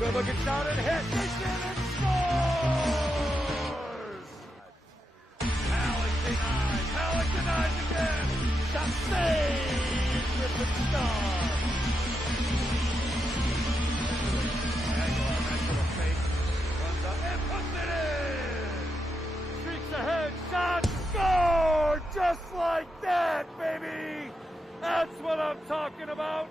good looking shot and hit. Takes it and scores! Halleck denies again. Shot saved with the star. Aguilar, nice little fake. Runs up and puts it in. Streaks ahead. Shot scored just like that, baby. That's what I'm talking about.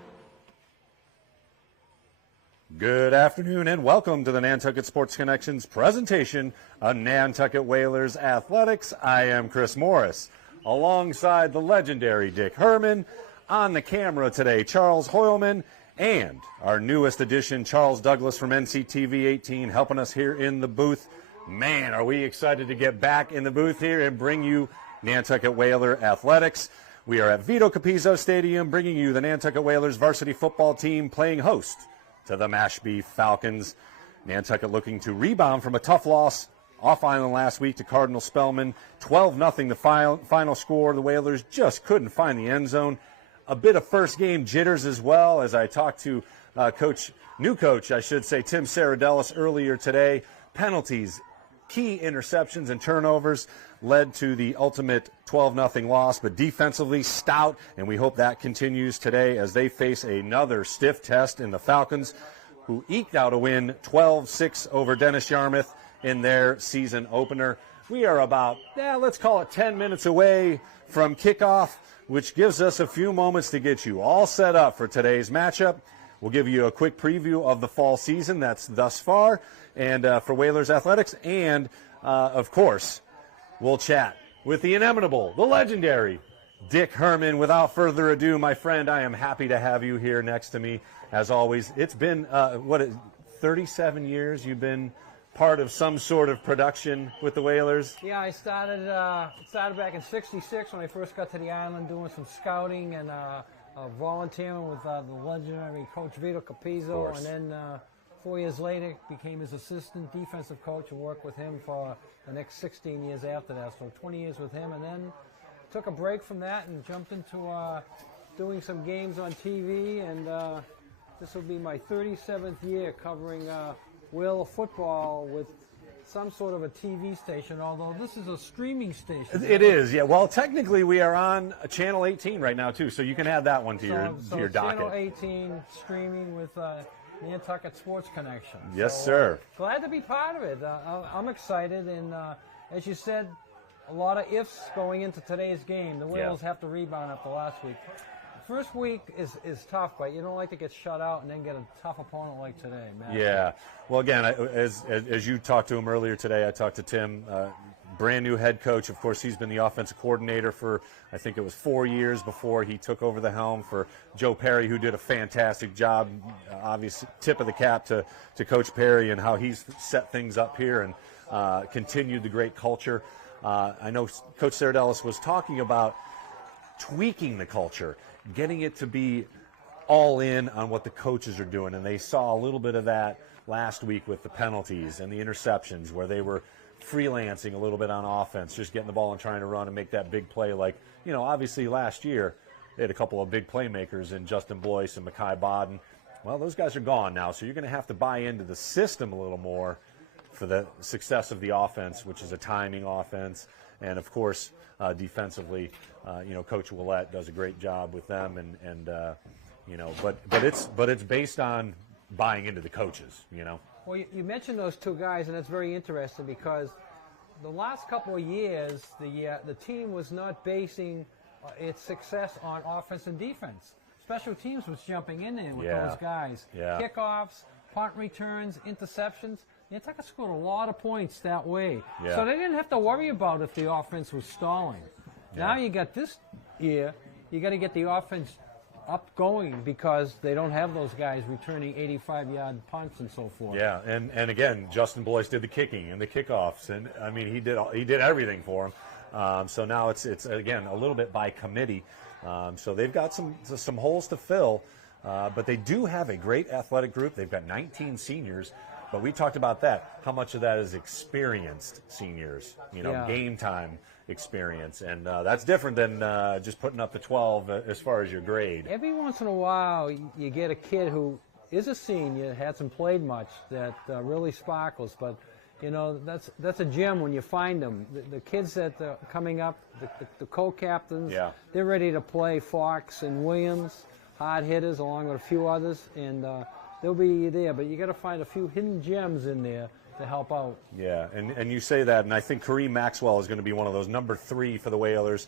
Good afternoon and welcome to the Nantucket Sports Connections presentation of Nantucket Whalers Athletics. I am Chris Morris, alongside the legendary Dick Herman. On the camera today, Charles Hoyleman, and our newest addition, Charles Douglas from NCTV 18, helping us here in the booth. Man, are we excited to get back in the booth here and bring you Nantucket Whaler Athletics. We are at Vito Capizzo Stadium, bringing you the Nantucket Whalers varsity football team playing host to the Mashpee Falcons. Nantucket looking to rebound from a tough loss off island last week to Cardinal Spellman. 12-0 the final score. The Whalers just couldn't find the end zone. A bit of first game jitters as well, as I talked to new coach, Tim Saradellis earlier today. Penalties, key interceptions and turnovers led to the ultimate 12-0 loss, but defensively stout, and we hope that continues today as they face another stiff test in the Falcons, who eked out a win 12-6 over Dennis Yarmouth in their season opener. We are about, let's call it 10 minutes away from kickoff, which gives us a few moments to get you all set up for today's matchup. We'll give you a quick preview of the fall season that's thus far, and for Whalers Athletics, and of course, we'll chat with the inimitable, the legendary Dick Herman. Without further ado, my friend, I am happy to have you here next to me, as always. It's been, 37 years you've been part of some sort of production with the Whalers? Yeah, I started back in '66 when I first got to the island, doing some scouting and volunteering with the legendary coach Vito Capizzo, and then 4 years later became his assistant defensive coach and worked with him for the next 16 years after that. So 20 years with him, and then took a break from that and jumped into doing some games on TV, and this will be my 37th year covering Whaler football with some sort of a TV station, although this is a streaming station. It is, yeah. Well, technically we are on Channel 18 right now, too, so you can add that one to your docket. Channel 18 streaming with Nantucket Sports Connection. Yes, sir. Glad to be part of it. I'm excited, and as you said, a lot of ifs going into today's game. The Whalers have to rebound after last week. First week is tough, but you don't like to get shut out and then get a tough opponent like today, man. Yeah. Well, again, as you talked to him earlier today, I talked to Tim, brand new head coach. Of course, he's been the offensive coordinator for, I think it was 4 years before he took over the helm for Joe Perry, who did a fantastic job. Obviously, tip of the cap to Coach Perry and how he's set things up here and continued the great culture. I know Coach Saradellis was talking about tweaking the culture, getting it to be all in on what the coaches are doing, and they saw a little bit of that last week with the penalties and the interceptions, where they were freelancing a little bit on offense, just getting the ball and trying to run and make that big play. Like, obviously last year they had a couple of big playmakers in Justin Blois and Mekhi Bodden. Well, those guys are gone now, so you're going to have to buy into the system a little more for the success of the offense, which is a timing offense. And of course, defensively, Coach Willett does a great job with them, but it's based on buying into the coaches, Well, you mentioned those two guys, and that's very interesting because the last couple of years, the team was not basing its success on offense and defense. Special teams was jumping in there with those guys. Kickoffs, punt returns, interceptions. Nantucket scored a lot of points that way. So they didn't have to worry about if the offense was stalling. Now you got this year, you got to get the offense up going because they don't have those guys returning 85-yard punts and so forth. Yeah, and again, Justin Blois did the kicking and the kickoffs, and I mean he did everything for him. So now it's again a little bit by committee. So they've got some holes to fill, but they do have a great athletic group. They've got 19 seniors. But we talked about that. How much of that is experienced seniors, game time experience. And that's different than just putting up the 12 as far as your grade. Every once in a while, you get a kid who is a senior, hasn't played much, that really sparkles. But you know, that's a gem when you find them. The kids that are coming up, the co-captains, they're ready to play. Fox and Williams, hard hitters, along with a few others, and they'll be there. But you got to find a few hidden gems in there to help out. Yeah, and you say that, and I think Kareem Maxwell is going to be one of those, number 3 for the Whalers.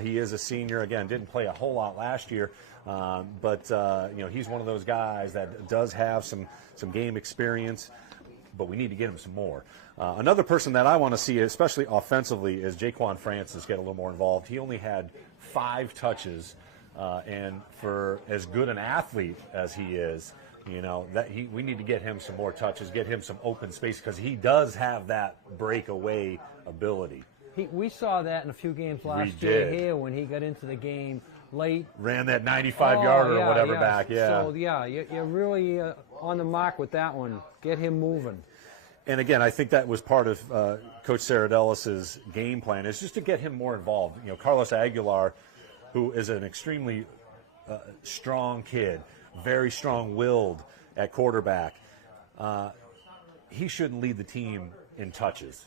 He is a senior. Again, didn't play a whole lot last year, but you know, he's one of those guys that does have some game experience, but we need to get him some more. Another person that I want to see, especially offensively, is Jaquan Francis get a little more involved. He only had 5 touches, and for as good an athlete as he is, you know, we need to get him some more touches, get him some open space, because he does have that breakaway ability. We saw that in a few games last year here when he got into the game late. Ran that 95-yarder or whatever back, So, you're really on the mark with that one. Get him moving. And, again, I think that was part of Coach Saradelis' game plan, is just to get him more involved. You know, Carlos Aguilar, who is an extremely strong kid, very strong-willed at quarterback, he shouldn't lead the team in touches.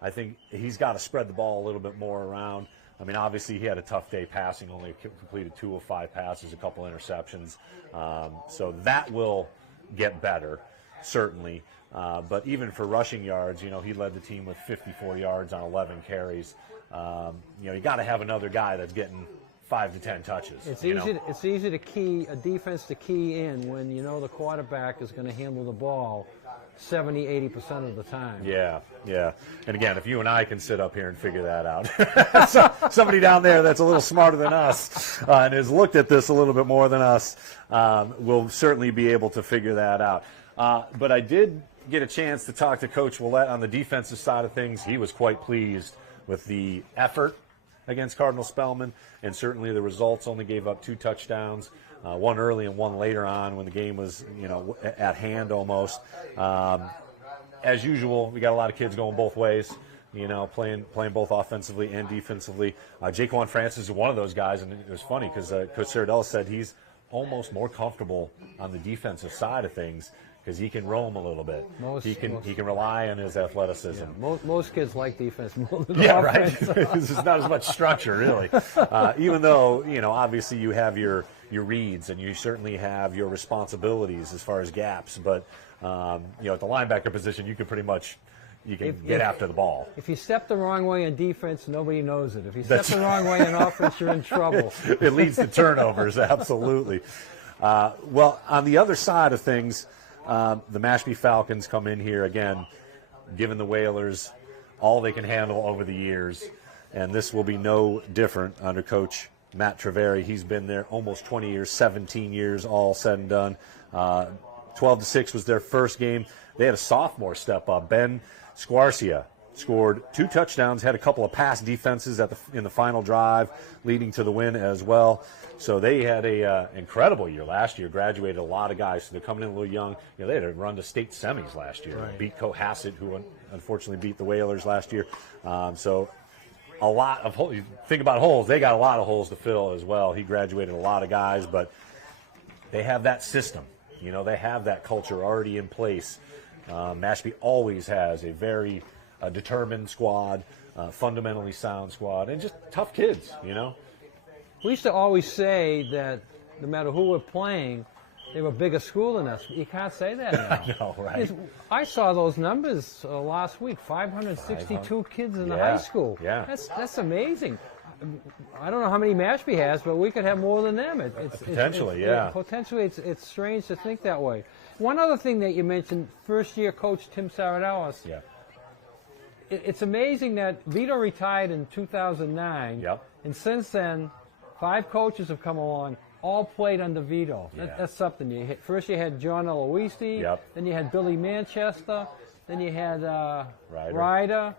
I think he's got to spread the ball a little bit more around. I mean, obviously he had a tough day passing, only completed 2 of 5 passes, a couple interceptions. So that will get better, certainly. But even for rushing yards, you know, he led the team with 54 yards on 11 carries. You know, you got to have another guy that's getting 5 to 10 touches. It's easy to key a defense to key in when you know the quarterback is going to handle the ball 70-80% of the time. Yeah. And again, if you and I can sit up here and figure that out, so somebody down there that's a little smarter than us and has looked at this a little bit more than us will certainly be able to figure that out. But I did get a chance to talk to Coach Willett on the defensive side of things. He was quite pleased with the effort against Cardinal Spellman, and certainly the results. Only gave up 2 touchdowns, one early and one later on when the game was, you know, at hand almost. As usual, we got a lot of kids going both ways, you know, playing both offensively and defensively. Jaquan Francis is one of those guys, and it was funny because Coach Saradelis said he's almost more comfortable on the defensive side of things because he can roam a little bit. He can rely on his athleticism. Yeah, most kids like defense more than offense. Right. There's not as much structure, really. Even though, you know, obviously you have your reads and you certainly have your responsibilities as far as gaps. But, you know, at the linebacker position, you can pretty much get after the ball. If you step the wrong way in defense, nobody knows it. If you step the wrong way in offense, you're in trouble. It leads to turnovers, absolutely. Well, on the other side of things, the Mashpee Falcons come in here again, giving the Whalers all they can handle over the years, and this will be no different under Coach Matt Treveri. He's been there almost 20 years, 17 years, all said and done. 12-6 was their first game. They had a sophomore step up. Ben Squarcia scored 2 touchdowns, had a couple of pass defenses in the final drive, leading to the win as well. So they had a incredible year last year, graduated a lot of guys, so they're coming in a little young. You know, they had to run to state semis last year, right. Beat Cohasset, who unfortunately beat the Whalers last year. So a lot of holes. Think about holes. They got a lot of holes to fill as well. He graduated a lot of guys, but they have that system. You know, they have that culture already in place. Mashpee always has a very determined squad, fundamentally sound squad, and just tough kids, you know. We used to always say that no matter who we're playing, they were a bigger school than us. You can't say that now. I know, right? I saw those numbers last week, 562 kids in the high school. Yeah. That's amazing. I don't know how many Mashpee has, but we could have more than them. Potentially. It's strange to think that way. One other thing that you mentioned, first-year coach Tim Saradelis. Yeah. It's amazing that Vito retired in 2009, and since then, 5 coaches have come along, all played under Vito. Yeah. That's something. First you had John Eloise, then you had Billy Manchester, then you had Ryder,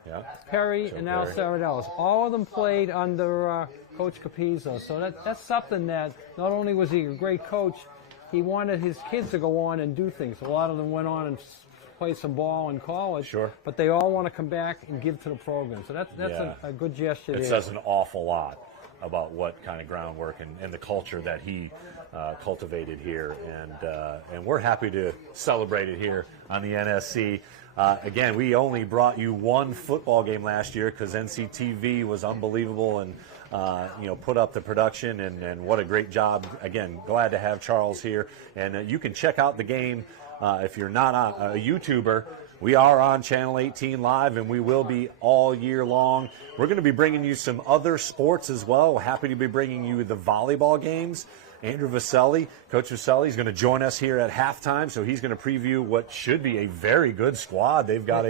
Perry, and now Saradelis. All of them played under Coach Capizzo. So that's something that not only was he a great coach, he wanted his kids to go on and do things. A lot of them went on and play some ball in college, but they all want to come back and give to the program. So that's a good gesture. It says an awful lot. about what kind of groundwork and the culture that he cultivated here, and we're happy to celebrate it here on the NSC. Again, we only brought you one football game last year because NCTV was unbelievable and put up the production, and what a great job. Again, glad to have Charles here, and you can check out the game if you're not a YouTuber. We are on Channel 18 Live, and we will be all year long. We're going to be bringing you some other sports as well. We're happy to be bringing you the volleyball games. Andrew Vaselli, Coach Vaselli, is going to join us here at halftime, so he's going to preview what should be a very good squad. They've got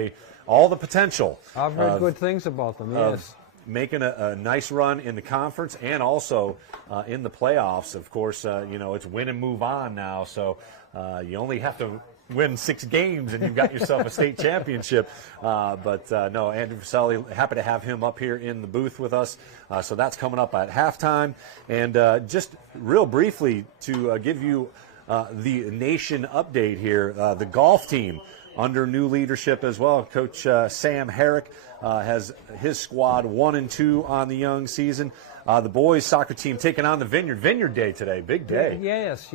all the potential. I've heard good things about them, yes. Making a nice run in the conference and also in the playoffs. Of course, it's win and move on now, so you only have to win 6 games and you've got yourself a state championship. No, Andrew Vaselli, happy to have him up here in the booth with us. So that's coming up at halftime. And just real briefly to give you the nation update here, the golf team under new leadership as well. Coach Sam Herrick has his squad 1-2 on the young season. The boys soccer team taking on the Vineyard Day today. Big day. Yes.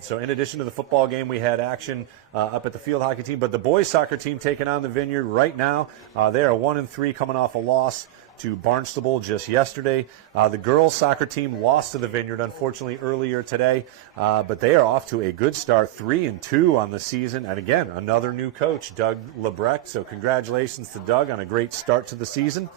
So in addition to the football game, we had action up at the field hockey team. But the boys soccer team taking on the Vineyard right now. They are 1-3 coming off a loss to Barnstable just yesterday. The girls soccer team lost to the Vineyard, unfortunately, earlier today. But they are off to a good start, 3-2 on the season. And again, another new coach, Doug Lebrecht. So congratulations to Doug on a great start to the season.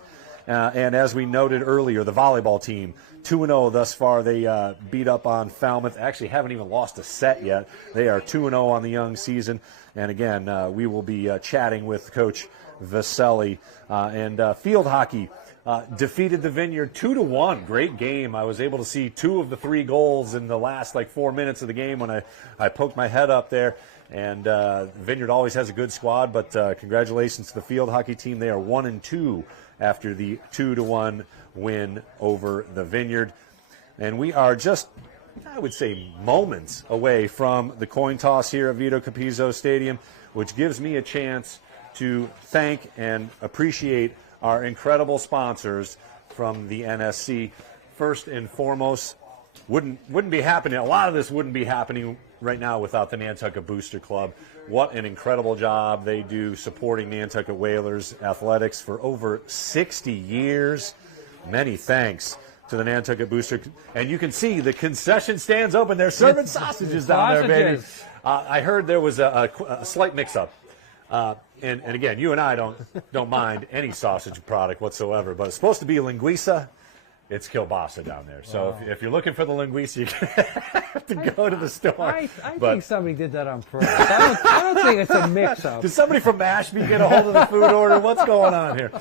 And as we noted earlier, the volleyball team, 2-0 thus far. They beat up on Falmouth. Actually haven't even lost a set yet. They are 2-0 on the young season. And again, we will be chatting with Coach Vaselli. And field hockey defeated the Vineyard 2-1. Great game. I was able to see 2 of the 3 goals in the last 4 minutes of the game when I poked my head up there. And Vineyard always has a good squad, but congratulations to the field hockey team. They are 1-2 after the 2-1 win over the Vineyard. And we are just, I would say, moments away from the coin toss here at Vito Capizzo Stadium, which gives me a chance to thank and appreciate our incredible sponsors from the NSC. First and foremost, wouldn't be happening. A lot of this wouldn't be happening right now without the Nantucket Booster Club. What an incredible job they do supporting Nantucket Whalers athletics for over 60 years. Many thanks to the Nantucket Booster. And you can see the concession stands open. They're serving sausages down there, baby. I heard there was a slight mix-up. And again, you and I don't mind any sausage product whatsoever, but it's supposed to be linguiça. It's kielbasa down there. So if you're looking for the linguiça, you have to go to the store. I think somebody did that on purpose. I don't think it's a mix-up. Did somebody from Mashpee get a hold of the food order? What's going on here?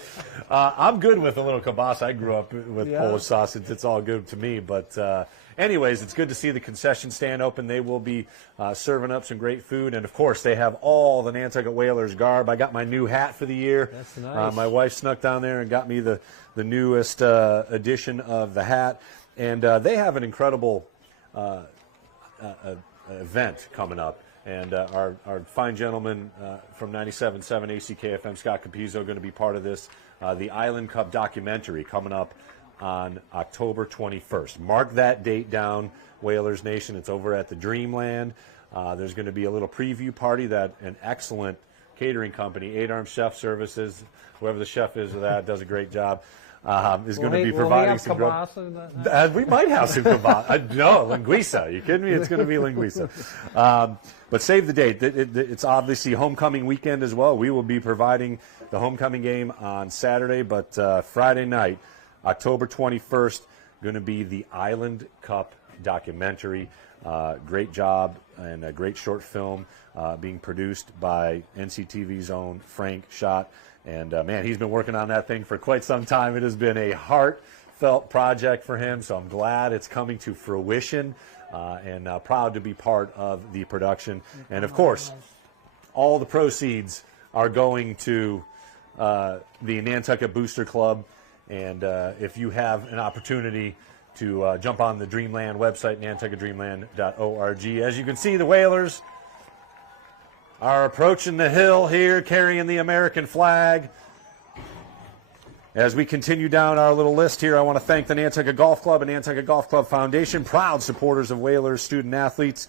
I'm good with a little kielbasa. I grew up with Polish sausage. It's all good to me. But anyways, it's good to see the concession stand open. They will be serving up some great food. And, of course, they have all the Nantucket Whalers garb. I got my new hat for the year. That's nice. My wife snuck down there and got me the newest edition of the hat. And they have an incredible event coming up. And our fine gentleman from 97.7 ACKFM, Scott Capizzo, going to be part of this. The Island Cup documentary coming up on October 21st. Mark that date down, Whalers Nation. It's over at the Dreamland. There's going to be a little preview party that an excellent catering company, 8 Arm Chef Services, whoever the chef is of that, does a great job. Is going to be providing some we might have some kielbasa. No, linguiça. You kidding me? It's going to be linguiça. But save the date. It's obviously homecoming weekend as well. We will be providing the homecoming game on Saturday, but Friday night, October 21st, going to be the Island Cup documentary. Great job and a great short film being produced by NCTV's own Frank Schott. And, man, he's been working on that thing for quite some time. It has been a heartfelt project for him, so I'm glad it's coming to fruition and proud to be part of the production. And, of course, all the proceeds are going to the Nantucket Booster Club. And if you have an opportunity to jump on the Dreamland website, nantucketdreamland.org. As you can see, the Whalers are approaching the hill here, carrying the American flag. As we continue down our little list here, I want to thank the Nantucket Golf Club and Nantucket Golf Club Foundation, proud supporters of Whalers student-athletes.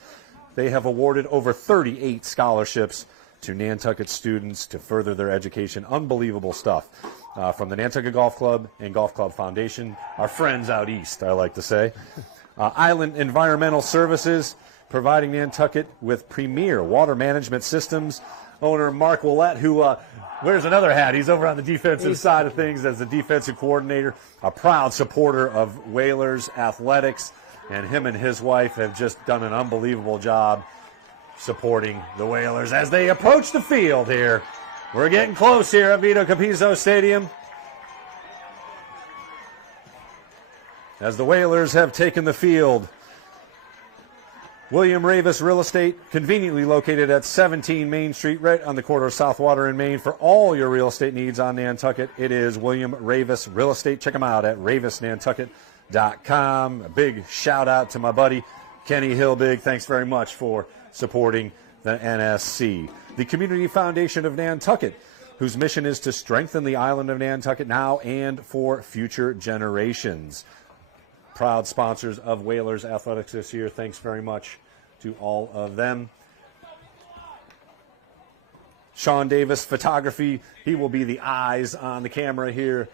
They have awarded over 38 scholarships to Nantucket students to further their education. Unbelievable stuff from the Nantucket Golf Club and Golf Club Foundation, our friends out east, I like to say. Island Environmental Services, providing Nantucket with premier water management systems. Owner Mark Willett, who wears another hat. He's over on the defensive side of things as the defensive coordinator, a proud supporter of Whalers athletics, and him and his wife have just done an unbelievable job supporting the Whalers as they approach the field here. We're getting close here at Vito Capizzo Stadium as the Whalers have taken the field. William Ravis Real Estate, conveniently located at 17 Main Street, right on the corner of South Water and Main. For all your real estate needs on Nantucket, it is William Ravis Real Estate. Check them out at ravisnantucket.com. A big shout out to my buddy Kenny Hilbig. Thanks very much for supporting the NSC. The Community Foundation of Nantucket, whose mission is to strengthen the island of Nantucket now and for future generations. Proud sponsors of Whalers Athletics this year. Thanks very much to all of them. Sean Davis Photography. He will be the eyes on the camera here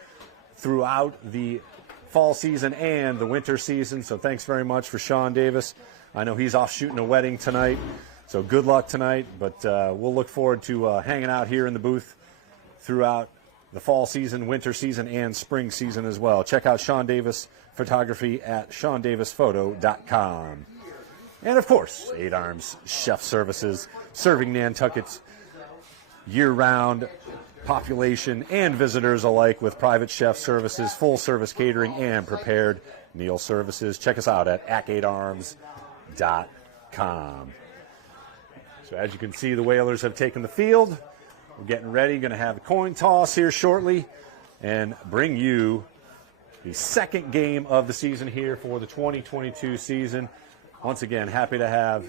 throughout the fall season and the winter season. So thanks very much for Sean Davis. I know he's off shooting a wedding tonight, so good luck tonight. But we'll look forward to hanging out here in the booth throughout the fall season, winter season, and spring season as well. Check out Sean Davis Photography at SeanDavisPhoto.com. And, of course, 8 Arms Chef Services, serving Nantucket's year-round population and visitors alike with private chef services, full-service catering, and prepared meal services. Check us out at ac8arms.com. So, as you can see, the Whalers have taken the field. We're getting ready, going to have a coin toss here shortly and bring you the second game of the season here for the 2022 season. Once again, happy to have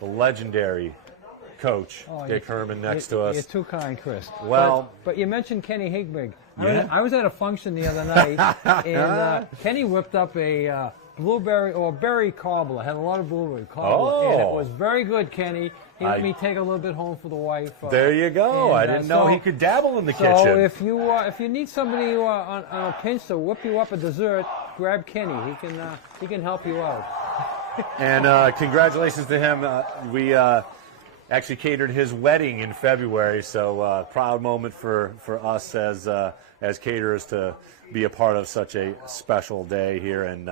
the legendary coach, Dick Herman, next to us. You're too kind, Chris. Well, but you mentioned Kenny Higbig. Yeah. I was at a function the other night, and Kenny whipped up a blueberry or berry cobbler. Had a lot of blueberry cobbler, and it was very good, Kenny. He let me take a little bit home for the wife. There you go. I didn't know he could dabble in the kitchen. So if you need somebody on a pinch to whip you up a dessert, grab Kenny. He can help you out. And congratulations to him. We actually catered his wedding in February, so proud moment for us as caterers to be a part of such a special day here. And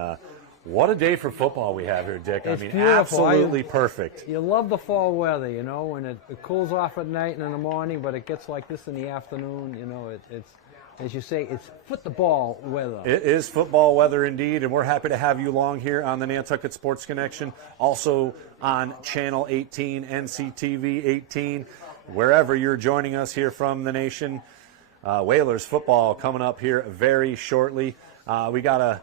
what a day for football we have here, Dick. It's beautiful. Absolutely perfect. You love the fall weather, when it cools off at night and in the morning, but it gets like this in the afternoon. It's, as you say, it's football weather. It is football weather indeed, and we're happy to have you along here on the Nantucket Sports Connection, also on Channel 18, NCTV 18, wherever you're joining us here from the nation. Whalers football coming up here very shortly. We got a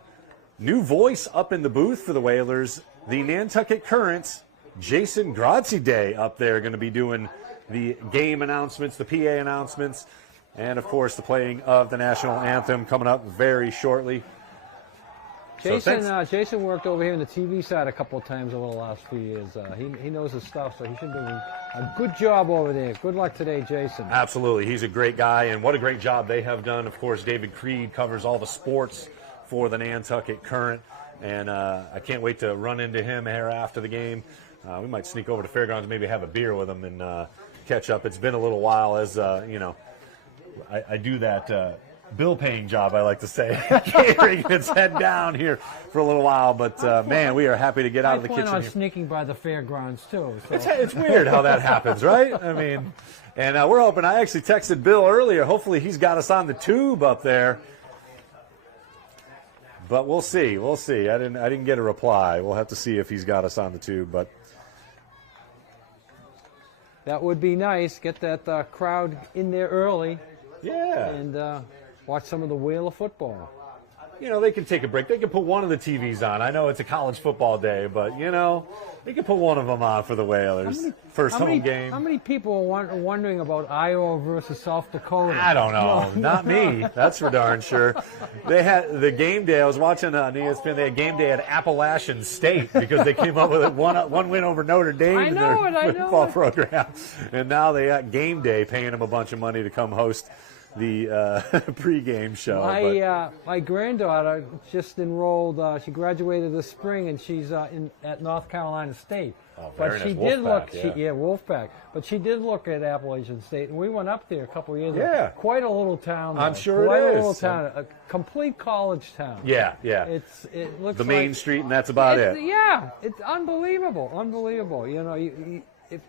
new voice up in the booth for the Whalers, the Nantucket Currents, Jason Grazie Day up there, going to be doing the game announcements, the PA announcements, and, of course, the playing of the national anthem coming up very shortly. Jason worked over here on the TV side a couple of times over the last few years. He knows his stuff, so he should do a good job over there. Good luck today, Jason. Absolutely. He's a great guy, and what a great job they have done. Of course, David Creed covers all the sports for the Nantucket Current, and I can't wait to run into him here after the game. We might sneak over to Fairgrounds, maybe have a beer with him and catch up. It's been a little while, as I do that bill-paying job, I like to say, catering. It's head down here for a little while, but man, we are happy to get out of the kitchen. I plan on sneaking by the fairgrounds too. So. It's weird how that happens, right? I mean, and we're hoping. I actually texted Bill earlier. Hopefully, he's got us on the tube up there. But we'll see. We'll see. I didn't get a reply. We'll have to see if he's got us on the tube. But that would be nice. Get that crowd in there early. Yeah. And watch some of the Whaler football. they can take a break. They can put one of the TVs on. I know it's a college football day, but, they can put one of them on for the Whalers. First home game. How many people are wondering about Iowa versus South Dakota? I don't know. Not me. That's for darn sure. They had the game day. I was watching on ESPN. They had game day at Appalachian State because they came up with one win over Notre Dame in their football program. And now they got game day paying them a bunch of money to come host the pregame show. My granddaughter just enrolled. She graduated this spring, and she's at North Carolina State. Oh, but she nice. did Wolfpack, look. Wolfpack. But she did look at Appalachian State, and we went up there a couple of years ago. Yeah, quite a little town. I'm sure quite it is. Quite a little town, a complete college town. Yeah. It looks the like main street, and that's about it. Yeah, it's unbelievable.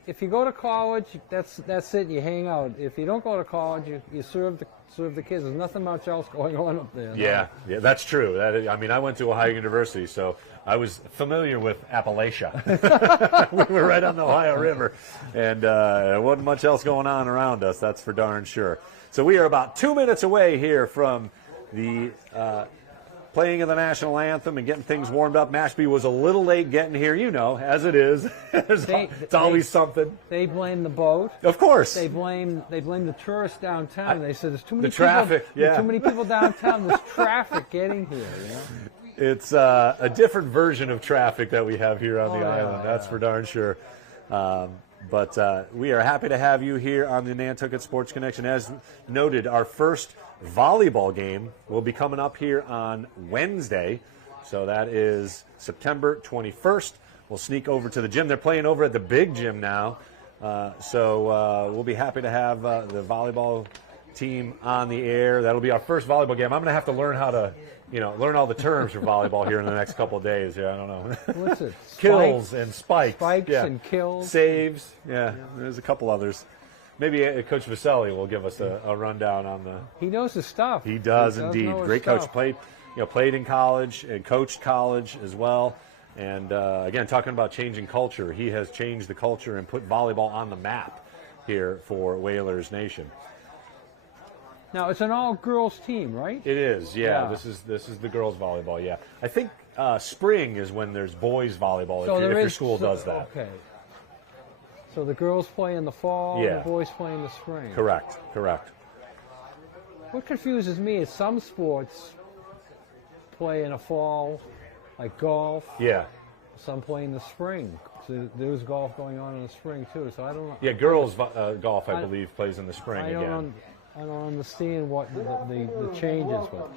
If you go to college, that's it. You hang out. If you don't go to college, you serve the kids. There's nothing much else going on up there. Yeah, that's true. I went to Ohio University, so I was familiar with Appalachia. We were right on the Ohio River, and there wasn't much else going on around us. That's for darn sure. So we are about 2 minutes away here from the playing of the national anthem and getting things warmed up. Mashpee was a little late getting here, as it is. It's always something. They blame the boat. Of course. They blame the tourists downtown. They said there's too many traffic. Too many people downtown. There's traffic getting here. It's a different version of traffic that we have here on the island. That's for darn sure. But we are happy to have you here on the Nantucket Sports Connection. As noted, our first volleyball game will be coming up here on Wednesday. So that is September 21st. We'll sneak over to the gym. They're playing over at the big gym now. So we'll be happy to have the volleyball team on the air. That'll be our first volleyball game. I'm going to have to learn how to, learn all the terms for volleyball here in the next couple of days. Yeah, I don't know. What's it? Kills and spikes. Spikes and kills. Saves. Yeah, there's a couple others. Maybe Coach Vaselli will give us a rundown on the. He knows his stuff. He does indeed. Great coach. Played in college and coached college as well. And again, talking about changing culture, he has changed the culture and put volleyball on the map here for Whalers Nation. Now it's an all-girls team, right? It is. Yeah. This is the girls volleyball. Yeah. I think spring is when there's boys volleyball. So if your school does that. Okay. So the girls play in the fall, and the boys play in the spring. Correct. What confuses me is some sports play in the fall, like golf. Yeah. Some play in the spring. So there's golf going on in the spring too. So I don't know. Yeah, girls golf, I believe, plays in the spring again. I don't understand what the changes were.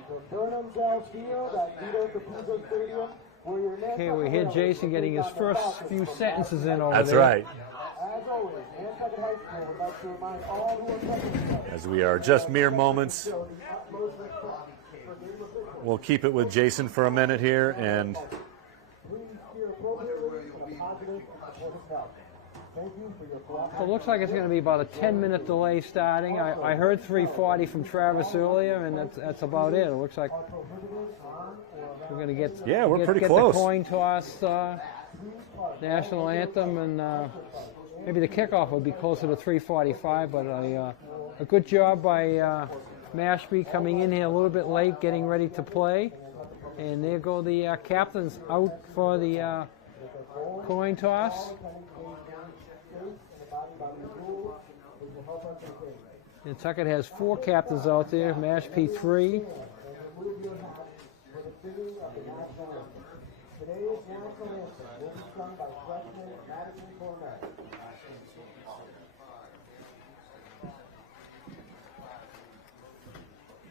Okay, we hear Jason getting his first few sentences in over there. That's right. As we are just mere moments, we'll keep it with Jason for a minute here, and so it looks like it's going to be about a 10-minute delay starting. I heard 3:40 from Travis earlier, and that's about it. It looks like we're going to get we're pretty close. The coin toss, national anthem, and maybe the kickoff will be closer to 3:45. But a good job by Mashpee coming in here a little bit late, getting ready to play, and there go the captains out for the coin toss. Nantucket has 4 captains out there, Mashpee 3.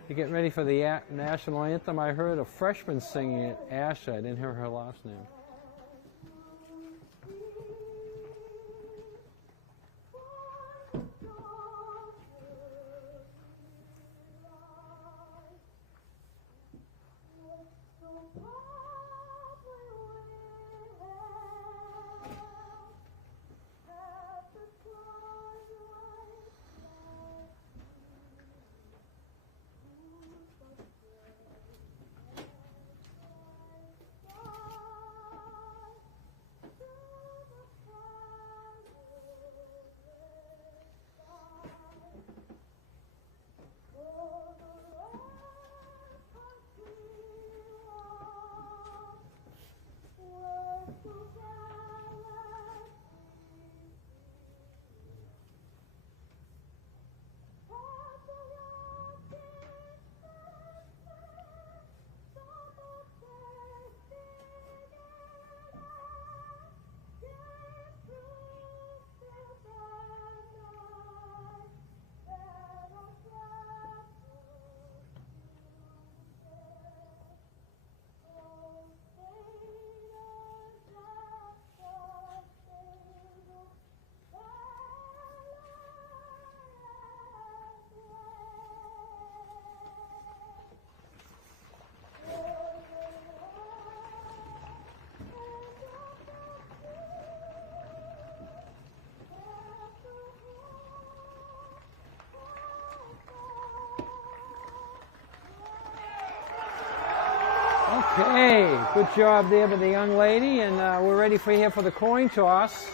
You getting ready for the national anthem? I heard a freshman singing it, Asha. I didn't hear her last name. Okay, good job there by the young lady, and we're ready for here for the coin toss.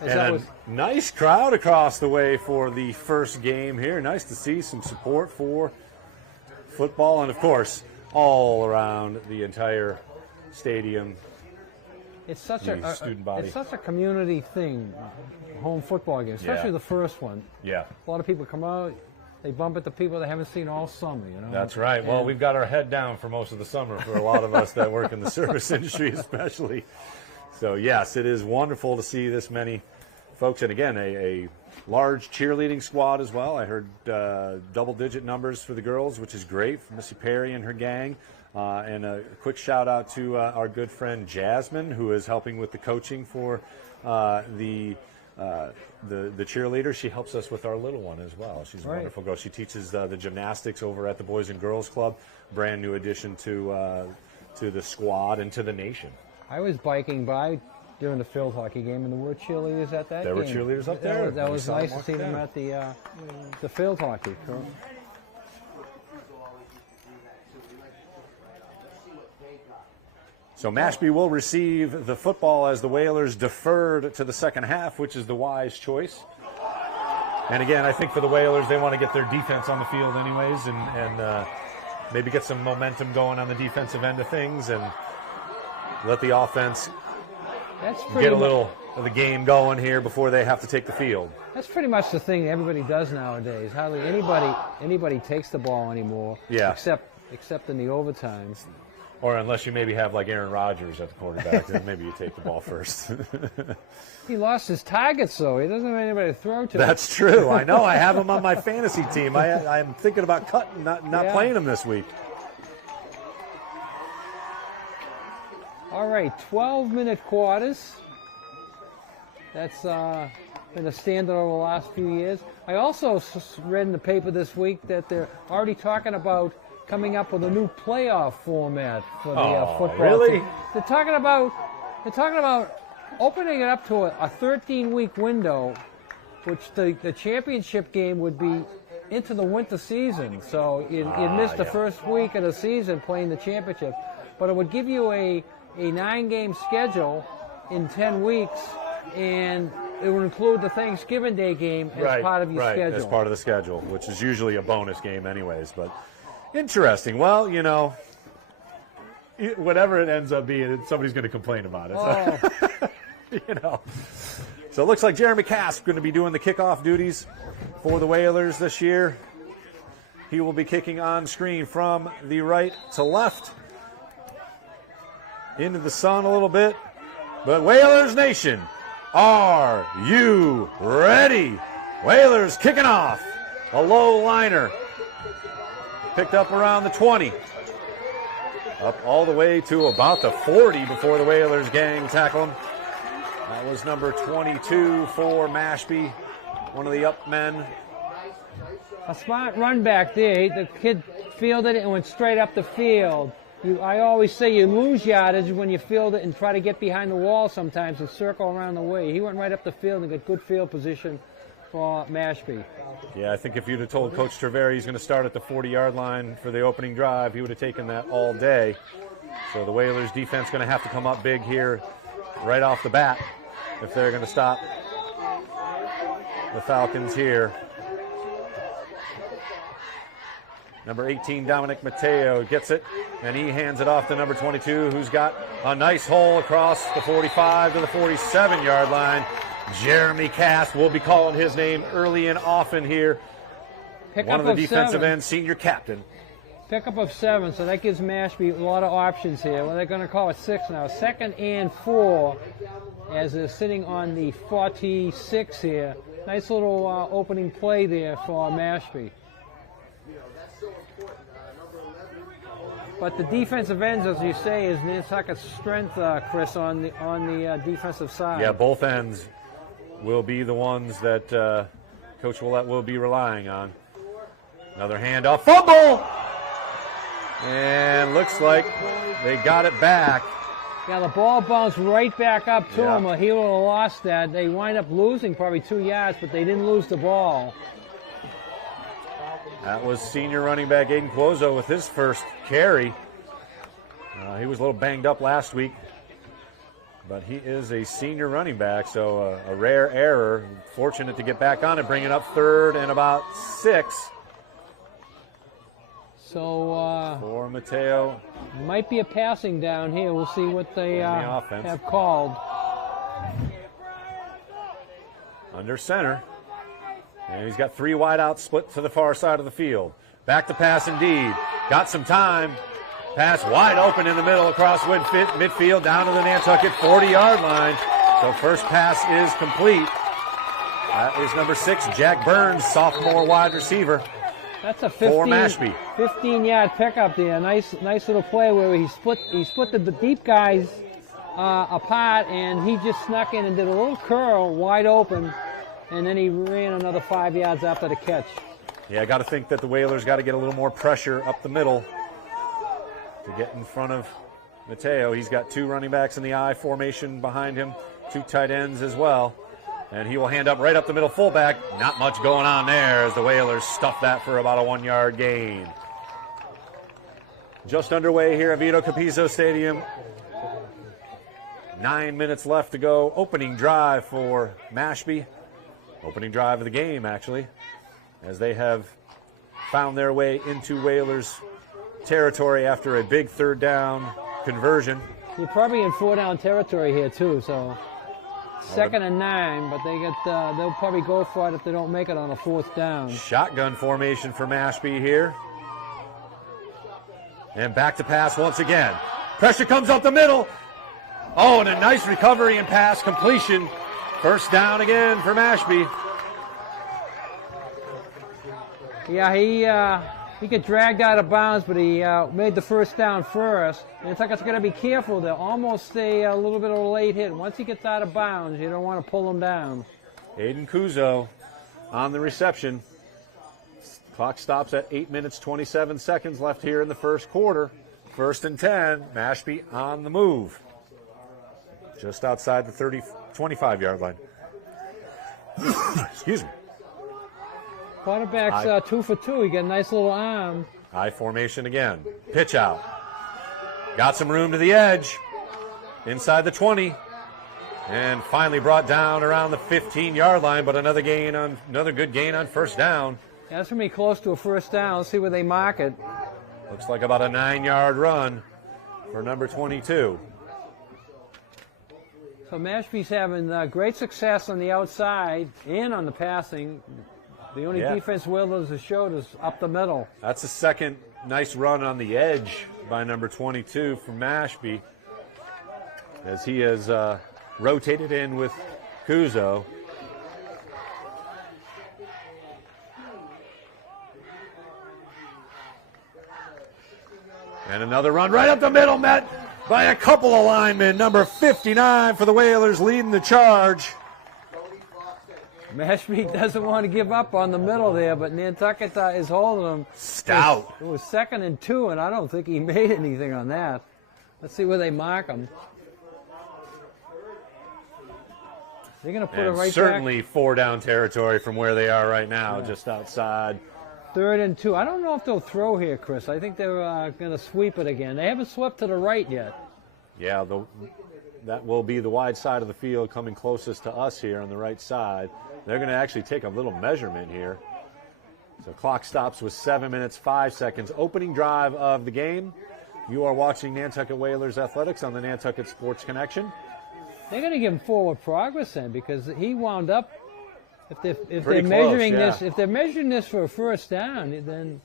And a nice crowd across the way for the first game here. Nice to see some support for football, and of course, all around the entire stadium. It's such student body. It's such a community thing, home football game, especially the first one. Yeah. A lot of people come out, they bump into people they haven't seen all summer, you know. That's right. Well, we've got our head down for most of the summer for a lot of us that work in the service industry especially. So, yes, it is wonderful to see this many folks. And, again, a large cheerleading squad as well. I heard double-digit numbers for the girls, which is great, for Missy Perry and her gang. And a quick shout-out to our good friend Jasmine, who is helping with the coaching for the cheerleader. She helps us with our little one as well. She's a wonderful girl. She teaches the gymnastics over at the Boys and Girls Club. Brand new addition to the squad and to the nation. I was biking by during the field hockey game, and there were cheerleaders at that game. There were cheerleaders up there? That was nice to see them at the field hockey. Cool. So Mashpee will receive the football as the Whalers deferred to the second half, which is the wise choice. And again, I think for the Whalers, they want to get their defense on the field anyways and maybe get some momentum going on the defensive end of things and let the offense get a little of the game going here before they have to take the field. That's pretty much the thing everybody does nowadays. Hardly anybody takes the ball anymore, except in the overtimes. Or unless you maybe have like Aaron Rodgers at the quarterback, then maybe you take the ball first. He lost his targets, though. He doesn't have anybody to throw to. That's true. I know. I have him on my fantasy team. I'm thinking about cutting, not playing him this week. All right, 12-minute quarters. That's been a standard over the last few years. I also read in the paper this week that they're already talking about coming up with a new playoff format for the football team. They're talking about opening it up to a 13-week window, which the championship game would be into the winter season. So you'd miss the first week of the season playing the championship, but it would give you a 9-game schedule in 10 weeks, and it would include the Thanksgiving Day game as part of your schedule. As part of the schedule, which is usually a bonus game anyways, but interesting. Well, you know, whatever it ends up being, somebody's going to complain about it. You know. So it looks like Jeremy Cass going to be doing the kickoff duties for the Whalers this year. He will be kicking on screen from the right to left. Into the sun a little bit. But Whalers Nation, are you ready? Whalers kicking off. A low liner. Picked up around the 20. Up all the way to about the 40 before the Whalers gang tackle him. That was number 22 for Mashpee, one of the up men. A smart run back there. The kid fielded it and went straight up the field. I always say you lose yardage when you field it and try to get behind the wall sometimes and circle around the way. He went right up the field and got good field position for Mashpee. Yeah, I think if you'd have told Coach Treveri he's going to start at the 40-yard line for the opening drive, he would have taken that all day. So the Whalers defense going to have to come up big here right off the bat if they're going to stop the Falcons here. Number 18, Dominic Mateo, gets it, and he hands it off to number 22, who's got a nice hole across the 45 to the 47-yard line. Jeremy Cass, we'll be calling his name early and often here. One of the defensive ends, senior captain. Pickup of 7, so that gives Mashpee a lot of options here. Well, they're going to call it 6 now. 2nd and 4 as they're sitting on the 46 here. Nice little opening play there for Mashpee. But the defensive ends, as you say, is Nantucket's strength, Chris, on the defensive side. Yeah, both ends will be the ones that Coach Willett will be relying on. Another handoff, fumble! And looks like they got it back. Yeah, the ball bounced right back up to him, or he would have lost that. They wind up losing probably 2 yards, but they didn't lose the ball. That was senior running back Aiden Cuozo with his first carry. He was a little banged up last week, but he is a senior running back, so a rare error. Fortunate to get back on it, bringing up 3rd and about 6. So for Mateo. Might be a passing down here. We'll see what they have called. Under center. And he's got 3 wide out split to the far side of the field. Back to pass indeed. Got some time. Pass wide open in the middle across midfield down to the Nantucket 40-yard line. So first pass is complete. That is number 6, Jack Burns, sophomore wide receiver. That's a for Mashpee. 15-yard pickup there. Nice little play where he split the deep guys apart, and he just snuck in and did a little curl wide open, and then he ran another 5 yards after the catch. Yeah, I got to think that the Whalers got to get a little more pressure up the middle to get in front of Mateo. He's got 2 running backs in the I formation behind him, 2 tight ends as well. And he will hand up right up the middle fullback. Not much going on there as the Whalers stuff that for about a 1-yard gain. Just underway here at Vito Capizzo Stadium. 9 minutes left to go. Opening drive for Mashpee. Opening drive of the game, actually, as they have found their way into Whalers territory after a big 3rd down conversion. You're probably in 4-down territory here too, so 2nd and 9, but they'll probably go for it if they don't make it on a 4th down. Shotgun formation for Mashpee here. And back to pass once again. Pressure comes up the middle. Oh, and a nice recovery and pass completion. First down again for Mashpee. Yeah, he got dragged out of bounds, but he made the first down first. Nantucket's got to be careful. They're almost a little bit of a late hit. Once he gets out of bounds, you don't want to pull him down. Aiden Kuzo on the reception. Clock stops at 8 minutes, 27 seconds left here in the first quarter. 1st and 10, Mashpee on the move. Just outside the 25-yard line. Excuse me. Quarterback's 2 for 2. He got a nice little arm. I formation again. Pitch out. Got some room to the edge. Inside the 20. And finally brought down around the 15-yard line, but another good gain on first down. Yeah, that's going to be close to a first down. Let's see where they mark it. Looks like about a 9-yard run for number 22. So Mashpee's having great success on the outside and on the passing. The only defense Whalers has showed is up the middle. That's the second nice run on the edge by number 22 from Mashpee, as he has rotated in with Kuzo. And another run right up the middle, met by a couple of linemen. Number 59 for the Whalers leading the charge. Mashpee doesn't want to give up on the middle there, but Nantucket is holding them. Stout. It was 2nd and 2, and I don't think he made anything on that. Let's see where they mark him. They're going to put it right certainly back. 4-down territory from where they are right now, just outside. 3rd and 2. I don't know if they'll throw here, Chris. I think they're going to sweep it again. They haven't swept to the right yet. Yeah, that will be the wide side of the field coming closest to us here on the right side. They're going to actually take a little measurement here. So clock stops with 7 minutes, 5 seconds. Opening drive of the game. You are watching Nantucket Whalers Athletics on the Nantucket Sports Connection. They're going to give him forward progress then, because he wound up. If they're measuring this for a first down, then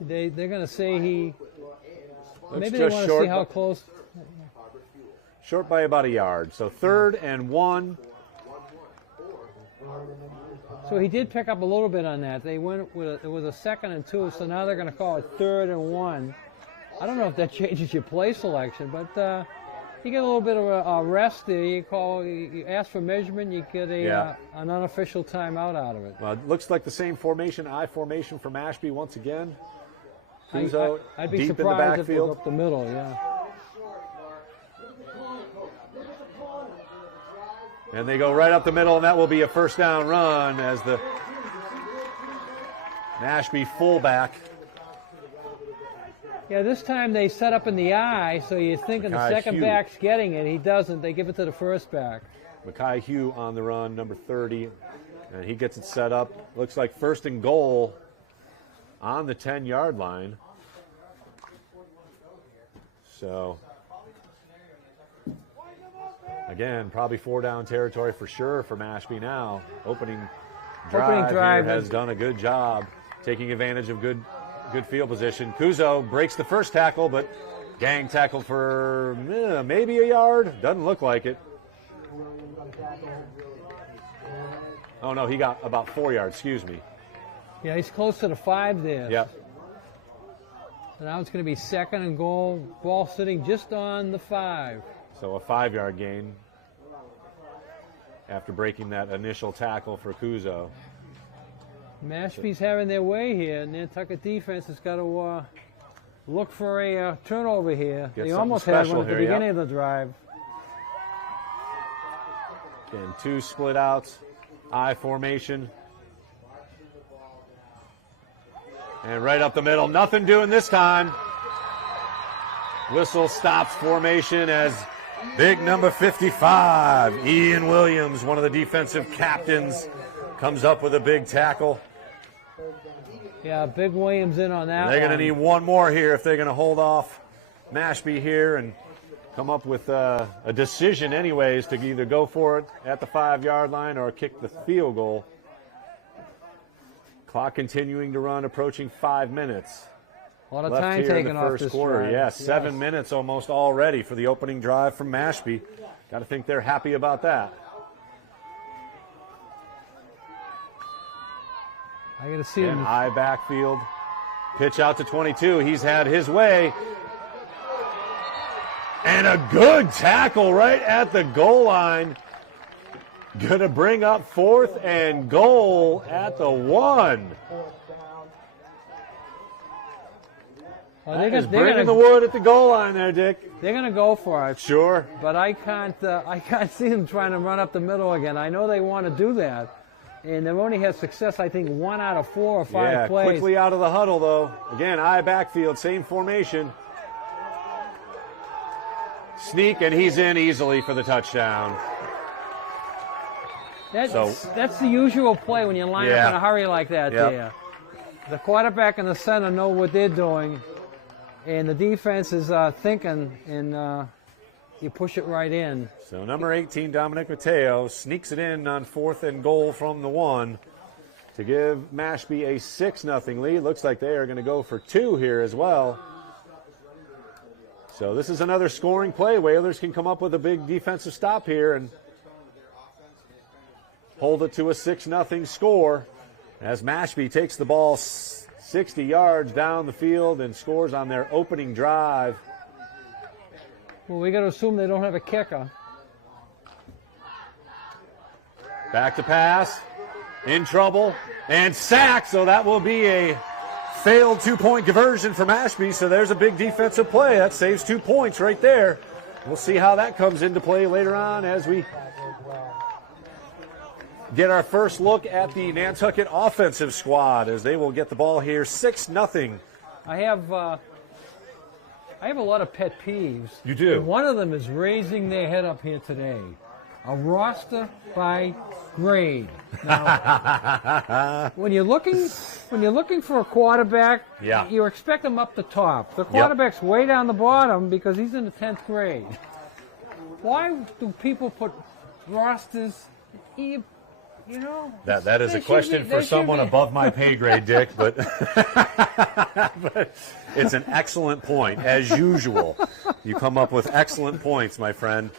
they're going to say he. Maybe they want to see how close. Short by about a yard. So 3rd and 1. So he did pick up a little bit on that. They went with it was a 2nd and 2, so now they're going to call it 3rd and 1. I don't know if that changes your play selection, but you get a little bit of a rest there. You ask for measurement, you get an unofficial timeout out of it. Well, it looks like the same formation, I formation for Mashpee once again. I'd be deep surprised in the if it was up the middle, yeah. And they go right up the middle, and that will be a first down run as the Mashpee fullback Yeah, this time they set up in the eye, so you're thinking the second back's getting it. He doesn't. They give it to the first back. Mackay Hugh on the run, number 30, and he gets it set up. Looks like first and goal on the 10-yard line. So, again, probably 4-down territory for sure for Mashpee now. Opening drive here has done a good job taking advantage of good field position. Kuzo breaks the first tackle, but gang tackle for maybe a yard. Doesn't look like it. Oh, no, he got about 4 yards, excuse me. Yeah, he's close to the 5 there. Yep. So now it's going to be second and goal. Ball sitting just on the 5. So a 5-yard gain after breaking that initial tackle for Kuzo. Mashpee's having their way here. Nantucket defense has got to look for a turnover here. They almost had one at the beginning of the drive. Again, 2 split outs, I formation. And right up the middle, nothing doing this time. Whistle stops formation as big number 55, Ian Williams, one of the defensive captains, comes up with a big tackle. Yeah, Big Williams in on that. They're going to need one more here if they're going to hold off Mashpee here and come up with a decision anyways to either go for it at the 5-yard line or kick the field goal. Clock continuing to run, approaching 5 minutes. A lot of time taken off this quarter. drive. Yeah, 7 minutes almost already for the opening drive from Mashpee. Got to think they're happy about that. I got to see him. High backfield. Pitch out to 22. He's had his way. And a good tackle right at the goal line. Going to bring up 4th and goal at the 1. Well, they're bringing the wood at the goal line there, Dick. They're going to go for it. Sure. But I can't see them trying to run up the middle again. I know they want to do that. And they've only had success, I think, 1 out of 4 or 5 plays. Quickly out of the huddle, though. Again, eye backfield, same formation. Sneak, and he's in easily for the touchdown. That's the usual play when you line up in a hurry like that there. The quarterback and the center know what they're doing, and the defense is thinking, and you push it right in. So number 18, Dominic Mateo, sneaks it in on 4th and goal from the 1 to give Mashpee a 6-0 lead. Looks like they are going to go for 2 here as well. So this is another scoring play. Whalers can come up with a big defensive stop here and hold it to a 6-0 score as Mashpee takes the ball 60 yards down the field and scores on their opening drive. Well, we got to assume they don't have a kicker. Back to pass, in trouble, and sacked, so that will be a failed 2-point conversion for Mashpee, so there's a big defensive play. That saves 2 points right there. We'll see how that comes into play later on as we get our first look at the Nantucket offensive squad as they will get the ball here 6-0. I have a lot of pet peeves. You do? And one of them is raising their head up here today. A roster by grade. Now, when you're looking for a quarterback, you expect him up the top. The quarterback's way down the bottom because he's in the 10th grade. Why do people put rosters? That is a question for someone above my pay grade, Dick, but it's an excellent point, as usual. You come up with excellent points, my friend,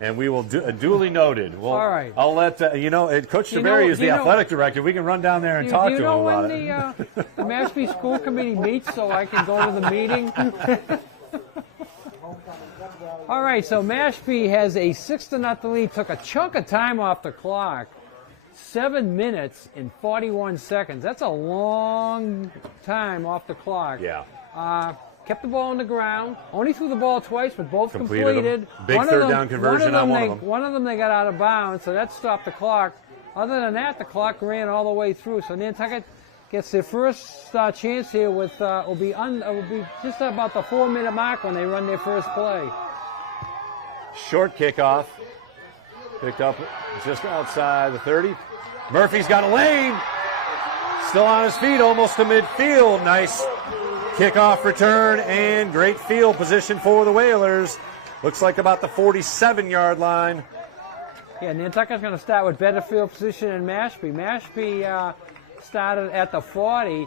and we will duly noted. Well, all right. I'll let Coach Taveri is the athletic director. We can run down there and talk to him about it. Do you know when the Mashpee School Committee meets so I can go to the meeting? All right, so Mashpee has a 6-0 lead. Took a chunk of time off the clock. 7 minutes and 41 seconds. That's a long time off the clock. Yeah. Kept the ball on the ground. Only threw the ball twice, but both completed. Big third down conversion on one of them. One of them they got out of bounds, so that stopped the clock. Other than that, the clock ran all the way through. So Nantucket gets their first chance here with will be just about the 4-minute mark when they run their first play. Short kickoff. Picked up just outside the 30. Murphy's got a lane. Still on his feet, almost to midfield. Nice kickoff return and great field position for the Whalers. Looks like about the 47-yard line. Yeah, Nantucket's going to start with better field position than Mashpee. Mashpee started at the 40.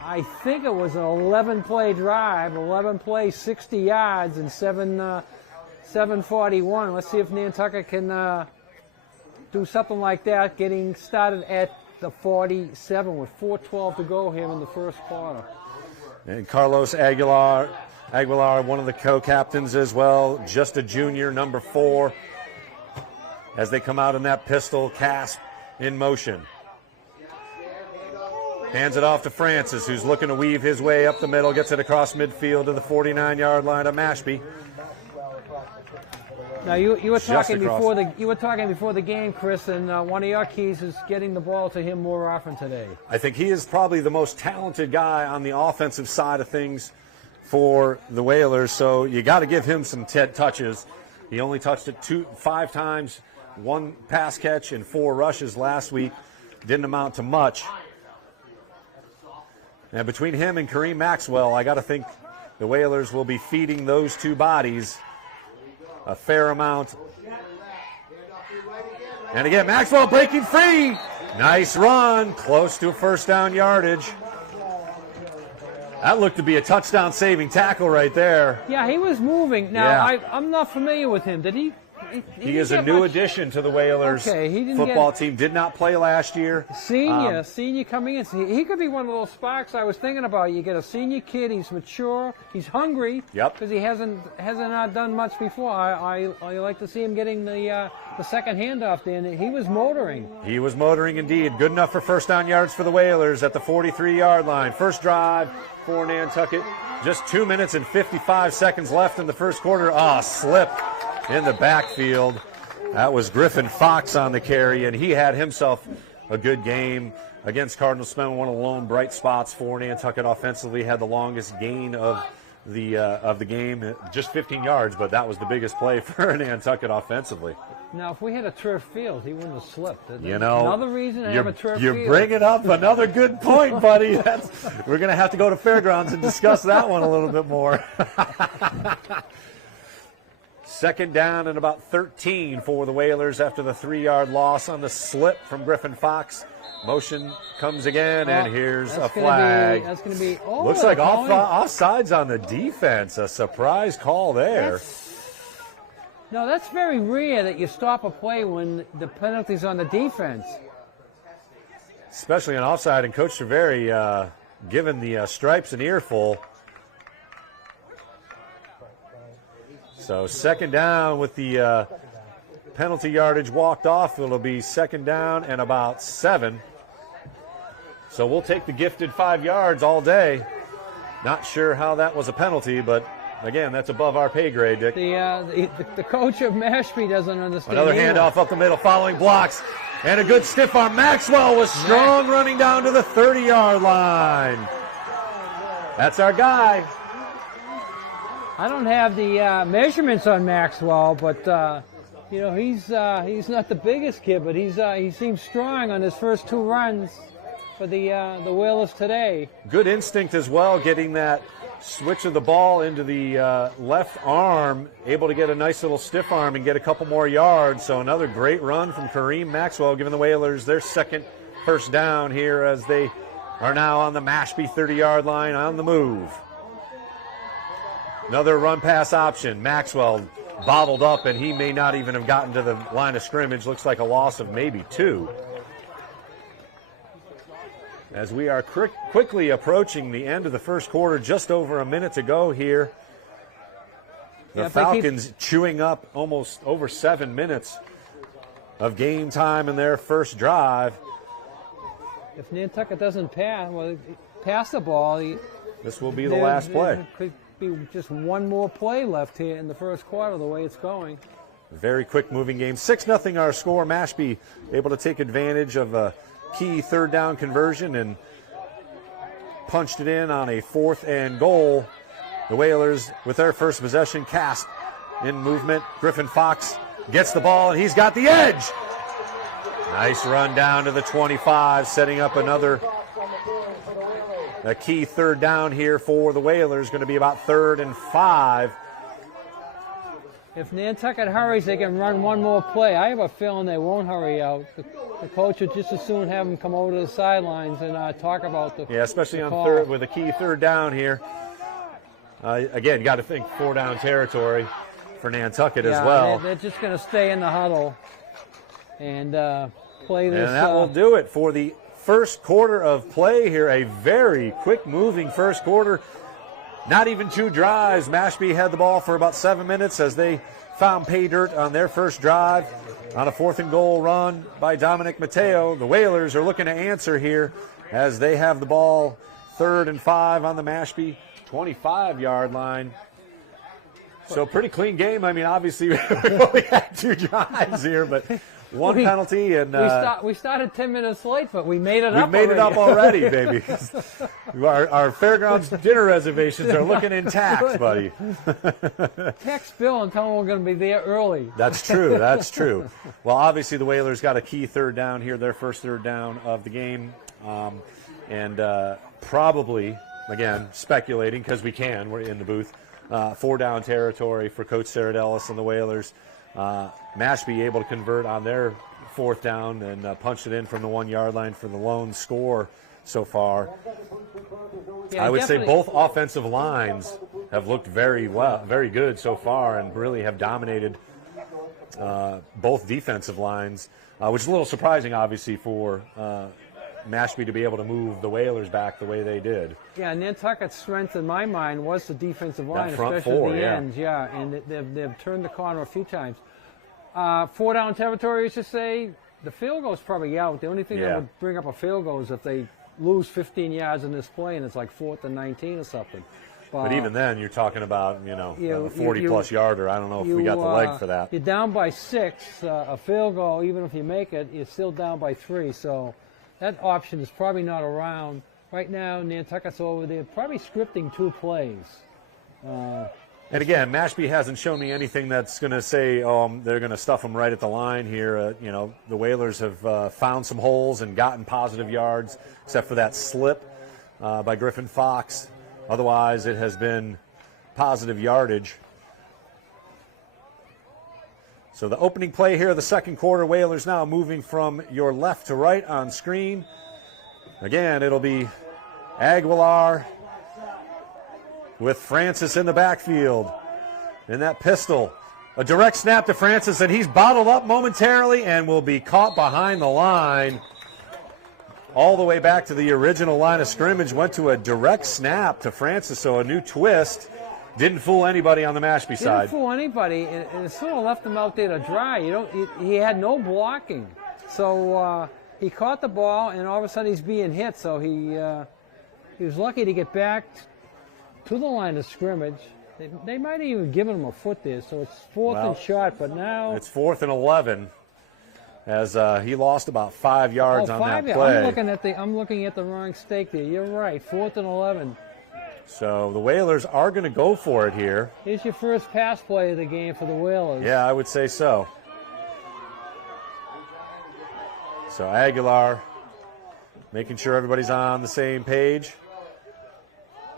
I think it was an 11-play drive, 11 plays, 60 yards, and 7:41. Let's see if Nantucket can do something like that, getting started at the 47 with 4:12 to go here in the first quarter. And Carlos Aguilar, one of the co-captains as well, just a junior, number 4, as they come out in that pistol cast in motion. Hands it off to Francis, who's looking to weave his way up the middle, gets it across midfield to the 49-yard line of Mashpee. Now you were talking before the game, Chris, and one of your keys is getting the ball to him more often today. I think he is probably the most talented guy on the offensive side of things for the Whalers, so you got to give him some touches. He only touched it 5 times, 1 pass catch and 4 rushes last week. Didn't amount to much. And between him and Kareem Maxwell, I got to think the Whalers will be feeding those 2 bodies a fair amount. And again, Maxwell breaking free. Nice run, close to a first down yardage. That looked to be a touchdown saving tackle right there. Yeah, he was moving. Now, yeah. I'm not familiar with him. Did he? He is a new addition to the Whalers football team. Did not play last year. Senior coming in. He could be one of those sparks I was thinking about. You get a senior kid. He's mature. He's hungry. Yep. Because he hasn't done much before. I like to see him getting the second handoff there. And he was motoring. He was motoring indeed. Good enough for first down yards for the Whalers at the 43-yard line. First drive for Nantucket. Just 2 minutes and 55 seconds left in the first quarter. Slip in the backfield. That was Griffin Fox on the carry, and he had himself a good game against Cardinal Smith. One of the lone bright spots for Nantucket offensively. Had the longest gain of the game, just 15 yards, but that was the biggest play for Nantucket offensively. Now, if we had a turf field, he wouldn't have slipped. Another reason to have a turf field. You're bringing up another good point, buddy. We're going to have to go to Fairgrounds and discuss that one a little bit more. Second down and about 13 for the Whalers after the 3-yard loss on the slip from Griffin Fox. Motion comes again, and here's a flag. That's going to be. Looks like offsides on the defense. A surprise call there. That's very rare that you stop a play when the penalty's on the defense. Especially an offside, and Coach Treveri given the stripes an earful. So second down with the penalty yardage walked off. It'll be second down and about 7. So we'll take the gifted 5 yards all day. Not sure how that was a penalty, but again, that's above our pay grade, Dick. The coach of Mashpee doesn't understand. Another handoff up the middle, following blocks, and a good stiff arm. Maxwell was strong running down to the 30-yard line. That's our guy. I don't have the measurements on Maxwell, but he's not the biggest kid, but he seems strong on his first 2 runs for the Whalers today. Good instinct as well, getting that switch of the ball into the left arm, able to get a nice little stiff arm and get a couple more yards. So another great run from Kareem Maxwell, giving the Whalers their second first down here as they are now on the Mashpee 30-yard line on the move. Another run pass option. Maxwell bobbled up, and he may not even have gotten to the line of scrimmage. Looks like a loss of maybe 2. As we are quickly approaching the end of the first quarter, just over a minute to go here. The Falcons chewing up almost over 7 minutes of game time in their first drive. If Nantucket doesn't pass the ball, this will be the last play. Could be just one more play left here in the first quarter, the way it's going. Very quick moving game. 6-0 our score. Mashpee able to take advantage of a key third down conversion and punched it in on a 4th and goal. The Whalers, with their first possession, cast in movement. Griffin Fox gets the ball, and he's got the edge. Nice run down to the 25, setting up a key 3rd down here for the Whalers. Going to be about 3rd and 5. If Nantucket hurries, they can run one more play. I have a feeling they won't hurry out. The coach would just as soon have them come over to the sidelines and talk about the especially on call. 3rd with a key 3rd down here. Again, got to think 4-down territory for Nantucket as well. They're just going to stay in the huddle and play this. And that will do it for the first quarter of play here. A very quick-moving first quarter. Not even 2 drives. Mashpee had the ball for about 7 minutes as they found pay dirt on their first drive on a 4th and goal run by Dominic Mateo. The Whalers are looking to answer here as they have the ball 3rd and 5 on the Mashpee 25-yard line. So pretty clean game. I mean, obviously we only had 2 drives here, but one penalty, and we started 10 minutes late, but we made it up. We made it up already, baby. Our fairgrounds dinner reservations are looking intact, buddy. Text Bill and tell him we're going to be there early. That's true. That's true. Well, obviously the Whalers got a key 3rd down here, their first 3rd down of the game, and probably, again, speculating because we can. We're in the booth. 4-down territory for Coach Saradellis and the Whalers. Mashpee able to convert on their 4th down and punched it in from the 1-yard line for the lone score so far. Yeah, I would say both offensive lines have looked very good so far, and really have dominated both defensive lines, which is a little surprising, obviously, for Mashpee to be able to move the Whalers back the way they did. Yeah, Nantucket's strength in my mind was the defensive line, front especially 4, the ends. Yeah, and they've turned the corner a few times. 4-down territory is to say the field goal's probably out. The only thing that would bring up a field goal is if they lose 15 yards in this play and it's like 4th and 19 or something. But even then, you're talking about, a 40-plus yarder. I don't know if we got the leg for that. You're down by 6. A field goal, even if you make it, you're still down by 3. So that option is probably not around. Right now, Nantucket's over there probably scripting 2 plays. And again, Mashpee hasn't shown me anything that's going to say, they're going to stuff them right at the line here. The Whalers have found some holes and gotten positive yards, except for that slip by Griffin Fox. Otherwise, it has been positive yardage. So the opening play here of the second quarter, Whalers now moving from your left to right on screen. Again, it'll be Aguilar with Francis in the backfield. In that pistol, a direct snap to Francis, and he's bottled up momentarily and will be caught behind the line. All the way back to the original line of scrimmage, went to a direct snap to Francis, so a new twist. Didn't fool anybody on the Mashpee side. Didn't fool anybody, and it sort of left him out there to dry. He had no blocking. So he caught the ball, and all of a sudden he's being hit, so he was lucky to get back to the line of scrimmage. They might have even given him a foot there, so it's 4th and short, but now... It's 4th and 11, as he lost about 5 yards on that play. I'm looking at the wrong stake there. You're right, 4th and 11. So the Whalers are going to go for it here. Here's your first pass play of the game for the Whalers. Yeah, I would say so. So Aguilar making sure everybody's on the same page.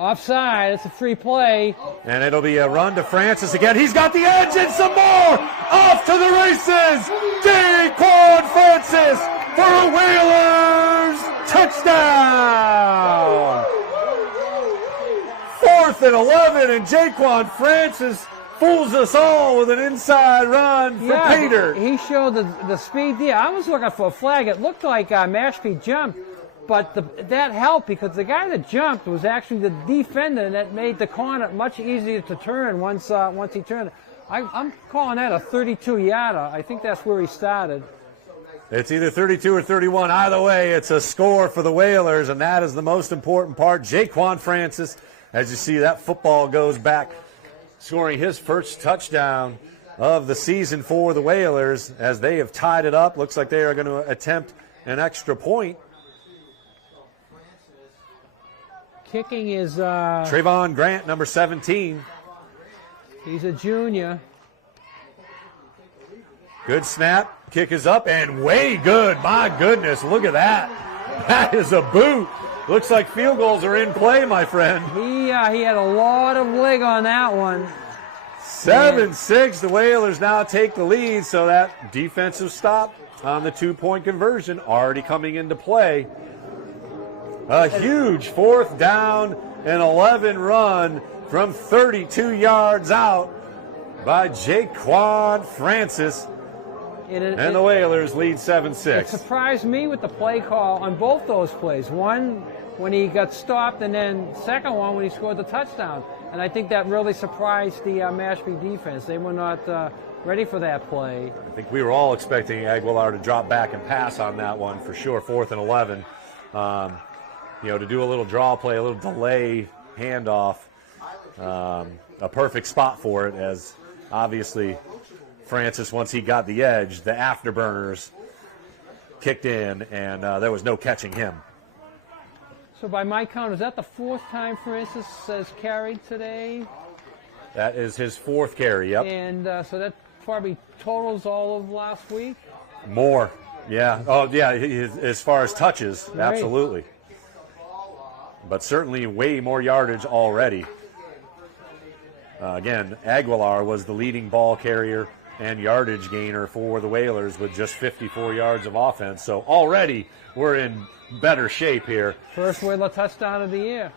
Offside, it's a free play. And it'll be a run to Francis again. He's got the edge and some more. Off to the races. Daquan Francis for a Whalers touchdown. 4th and 11, and Jaquan Francis fools us all with an inside run for Peter. He showed the speed there. I was looking for a flag. It looked like Mashpee jumped, but that helped because the guy that jumped was actually the defender, and that made the corner much easier to turn once he turned. I'm calling that a 32-yarder. I think that's where he started. It's either 32 or 31. Either way, it's a score for the Whalers, and that is the most important part. Jaquan Francis, as you see, that football goes back, scoring his first touchdown of the season for the Whalers as they have tied it up. Looks like they are going to attempt an extra point. Kicking is Trayvon Grant, number 17. He's a junior. Good snap. Kick is up and way good. My goodness, look at that. That is a boot. Looks like field goals are in play, my friend. He had a lot of leg on that one. 7-6. The Whalers now take the lead, so that defensive stop on the 2-point conversion already coming into play. A huge 4th down and 11 run from 32 yards out by Jaquan Francis. And the Whalers lead 7-6. It surprised me with the play call on both those plays. One when he got stopped, and then second one when he scored the touchdown. And I think that really surprised the Mashpee defense. They were not ready for that play. I think we were all expecting Aguilar to drop back and pass on that one for sure, 4th and 11. To do a little draw play, a little delay handoff. A perfect spot for it, as obviously Francis, once he got the edge, the afterburners kicked in, and there was no catching him. So by my count, is that the 4th time Francis has carried today? That is his 4th carry, yep. And so that probably totals all of last week? More, yeah. Oh, yeah, as far as touches, right. Absolutely. But certainly way more yardage already. Again, Aguilar was the leading ball carrier and yardage gainer for the Whalers with just 54 yards of offense. So already we're in better shape here. First Whaler touchdown of the year.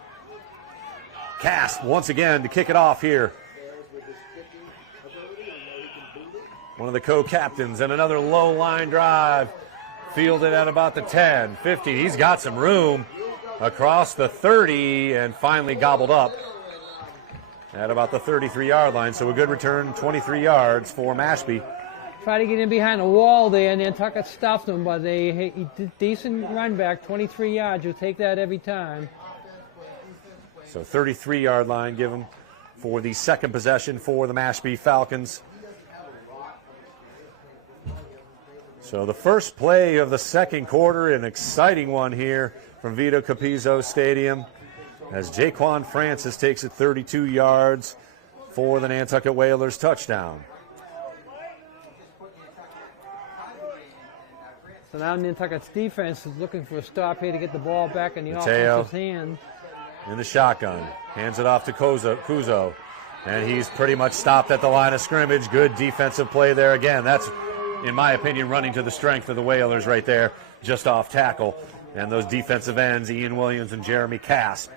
Cast once again to kick it off here. One of the co-captains, and another low line drive. Fielded at about the 10, 50. He's got some room across the 30 and finally gobbled up at about the 33-yard line. So a good return, 23 yards for Mashpee. Tried to get in behind a wall there, and Nantucket stuffed him, but he did decent run back, 23 yards. You'll take that every time. So 33-yard line given for the second possession for the Mashpee Falcons. So the first play of the second quarter, an exciting one here from Vito Capizzo Stadium, as Jaquan Francis takes it 32 yards for the Nantucket Whalers touchdown. So now Nantucket's defense is looking for a stop here to get the ball back in the offensive hand. In the shotgun, hands it off to Kuzo, and he's pretty much stopped at the line of scrimmage. Good defensive play there again. That's, in my opinion, running to the strength of the Whalers right there, just off tackle. And those defensive ends, Ian Williams and Jeremy Cass,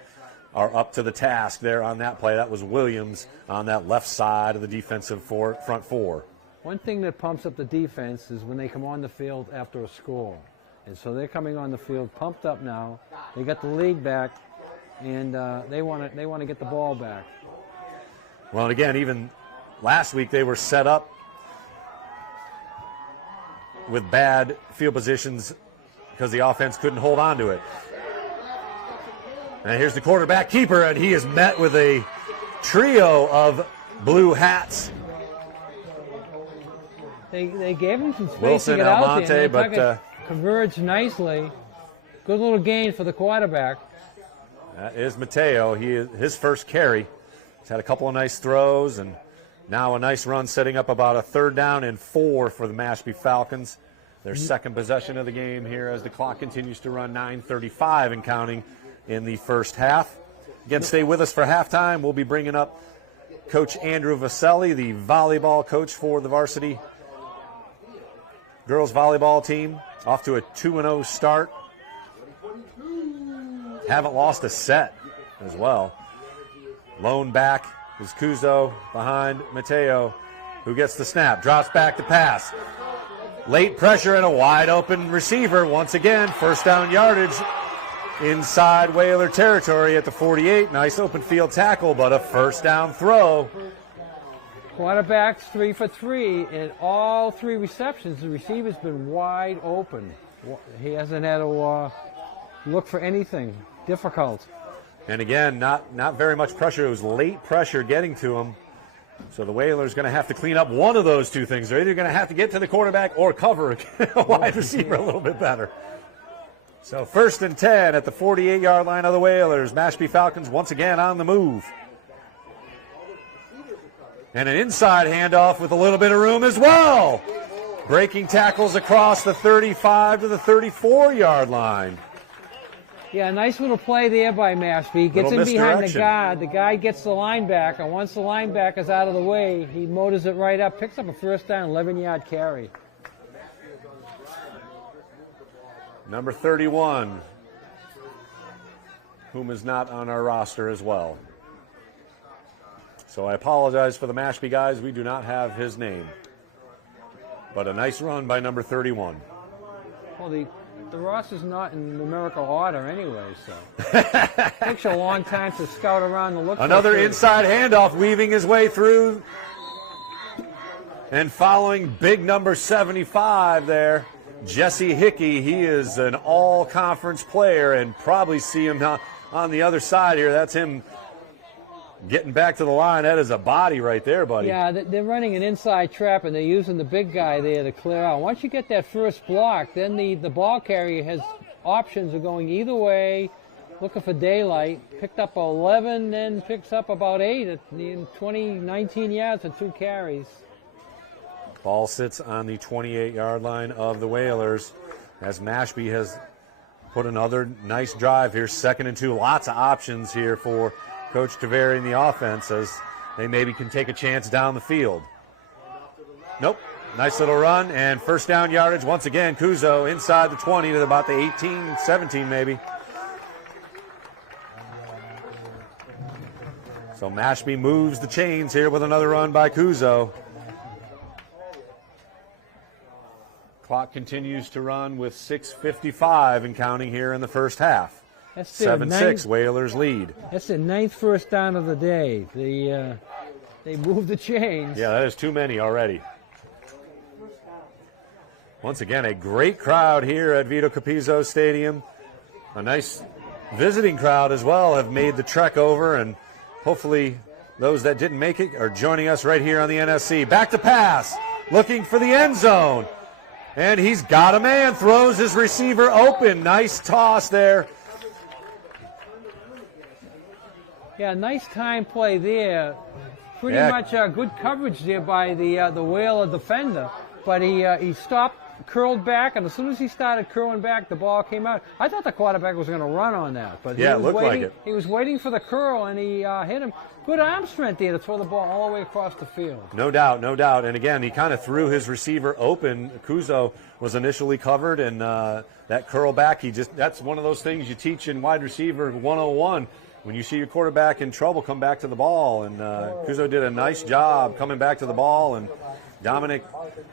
are up to the task there on that play. That was Williams on that left side of the defensive front four. One thing that pumps up the defense is when they come on the field after a score. And so they're coming on the field pumped up now. They got the lead back, and they want to get the ball back. Well, and again, even last week they were set up with bad field positions because the offense couldn't hold on to it. And here's the quarterback keeper, and he is met with a trio of blue hats. They gave him some space Wilson, to get Almonte, out there. but converged nicely. Good little gain for the quarterback. That is Mateo. His first carry. He's had a couple of nice throws, and now a nice run setting up about a 3rd down and 4 for the Mashpee Falcons. Their second possession of the game here as the clock continues to run, 9:35 and counting in the first half. Again, stay with us for halftime. We'll be bringing up Coach Andrew Vaselli, the volleyball coach for the varsity girls volleyball team, off to a 2-0 start. Haven't lost a set as well. Lone back is Kuzo behind Mateo, who gets the snap, drops back to pass. Late pressure and a wide open receiver. Once again, first down yardage inside Whaler territory at the 48. Nice open field tackle, but a first down throw. Quarterback's 3 for 3 in all 3 receptions. The receiver's been wide open. He hasn't had to look for anything difficult. And again, not very much pressure. It was late pressure getting to him. So the Whalers going to have to clean up one of those two things. They're either going to have to get to the quarterback or cover a wide receiver a little bit better. So 1st and 10 at the 48-yard line of the Whalers. Mashpee Falcons once again on the move. And an inside handoff with a little bit of room as well. Breaking tackles across the 35 to the 34-yard line. Yeah, nice little play there by Mashpee. Gets in behind the misdirection. guard. The guy gets the linebacker. Once the linebacker's out of the way, he motors it right up, picks up a first down, 11-yard carry. Number 31, whom is not on our roster as well. So I apologize for the Mashpee guys. We do not have his name. But a nice run by number 31. Well, the roster's not in numerical order anyway, so it takes a long time to scout around the look. Another inside handoff, weaving his way through. And following big number 75 there, Jesse Hickey. He is an all-conference player, and probably see him on the other side here. That's him getting back to the line. That is a body right there, buddy. Yeah, they're running an inside trap, and they're using the big guy there to clear out. Once you get that first block, then the ball carrier has options of going either way, looking for daylight. Picked up 11, then picks up about 8 at 19 yards and 2 carries. Ball sits on the 28-yard line of the Whalers as Mashpee has put another nice drive here. 2nd and 2. Lots of options here for Coach Taveri in the offense as they maybe can take a chance down the field. Nope. Nice little run and first down yardage. Once again, Kuzo inside the 20 to about the 18, 17 maybe. So Mashpee moves the chains here with another run by Kuzo. Clock continues to run with 6:55 and counting here in the first half. 7-6, Whalers lead. That's the 9th first down of the day. They moved the chains. Yeah, that is too many already. Once again, a great crowd here at Vito Capizzo Stadium. A nice visiting crowd as well have made the trek over, and hopefully those that didn't make it are joining us right here on the NSC. Back to pass, looking for the end zone. And he's got a man, throws his receiver open. Nice toss there. Yeah, nice time play there. Pretty much good coverage there by the Whaler defender. But he stopped, curled back, and as soon as he started curling back, the ball came out. I thought the quarterback was going to run on that. But yeah, it looked like it. He was waiting for the curl, and he hit him. Good arm strength there to throw the ball all the way across the field. No doubt, no doubt. And again, he kind of threw his receiver open. Kuzo was initially covered, and that curl back, that's one of those things you teach in wide receiver 101. When you see your quarterback in trouble, come back to the ball. And Kuzo did a nice job coming back to the ball, and Dominic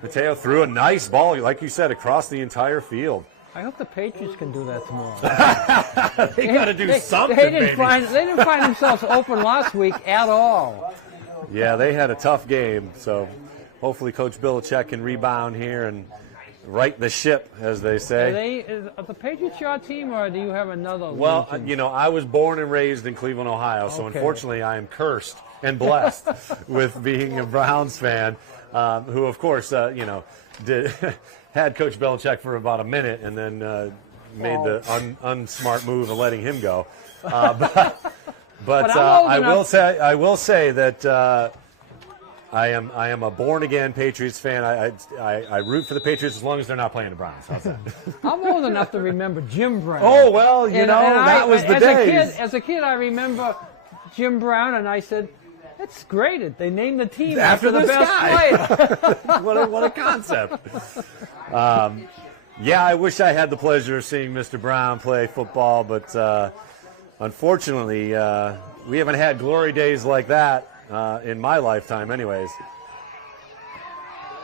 Mateo threw a nice ball, like you said, across the entire field. I hope the Patriots can do that tomorrow. They got to do something, they didn't find themselves open last week at all. Yeah, they had a tough game, so hopefully Coach Belichick can rebound here and right the ship, as they say. Are the Patriots your team, or do you have another? Well, region? you know, I was born and raised in Cleveland, Ohio, so unfortunately I am cursed and blessed with being a Browns fan, who, of course, had Coach Belichick for about a minute and then made the unsmart move of letting him go. But I will say that I am a born-again Patriots fan. I root for the Patriots as long as they're not playing the Browns. How's that? I'm old enough to remember Jim Brown. Oh, well, that was the days. As a kid, I remember Jim Brown, and I said, that's great. They named the team after the best player. what a concept. Yeah, I wish I had the pleasure of seeing Mr. Brown play football, but unfortunately, we haven't had glory days like that in my lifetime anyways.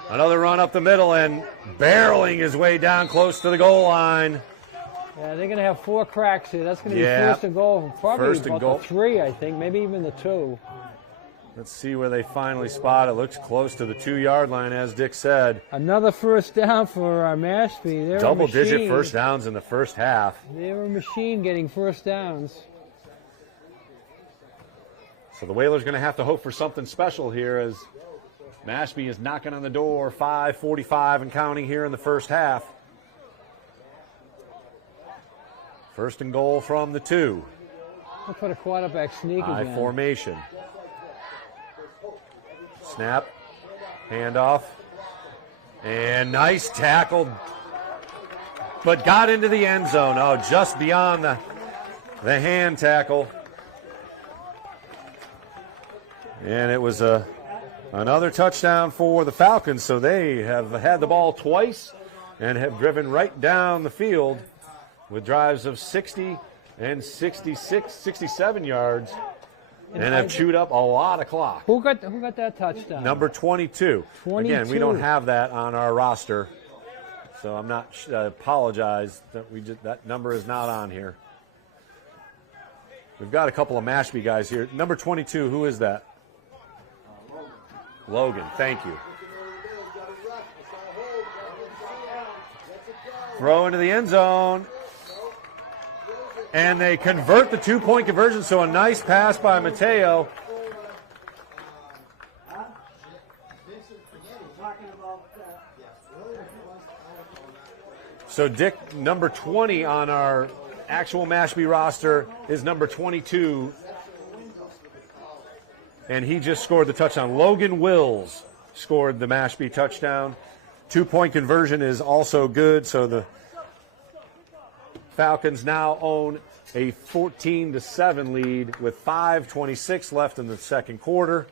Another run up the middle and barreling his way down close to the goal line. Yeah, they're going to have 4 cracks here. That's going to be first and goal. Probably first and goal. The 3, I think, maybe even the 2. Let's see where they finally spot it. Looks close to the 2-yard line, as Dick said. Another first down for Mashpee. Double-digit first downs in the first half. They're a machine getting first downs. So the Whalers going to have to hope for something special here as Mashpee is knocking on the door. 5:45 and counting here in the first half. First and goal from the 2. We'll put a quarterback sneak High again. formation. Snap. Handoff. And nice tackle. But got into the end zone. Oh, just beyond the hand tackle. And it was another touchdown for the Falcons. So they have had the ball twice and have driven right down the field with drives of 60 and 66, 67 yards, and have chewed up a lot of clock. Who got that touchdown? Number 22. 22. Again, we don't have that on our roster, so I'm not apologize that that number is not on here. We've got a couple of Mashpee guys here. Number 22, who is that? Logan, thank you. Throw into the end zone. And they convert the 2-point conversion, so a nice pass by Mateo. So Dick, number 20 on our actual Mashpee roster is number 22. And he just scored the touchdown. Logan Wills scored the Mashpee touchdown. 2-point conversion is also good, so the Falcons now own a 14-7 lead with 5:26 left in the second quarter.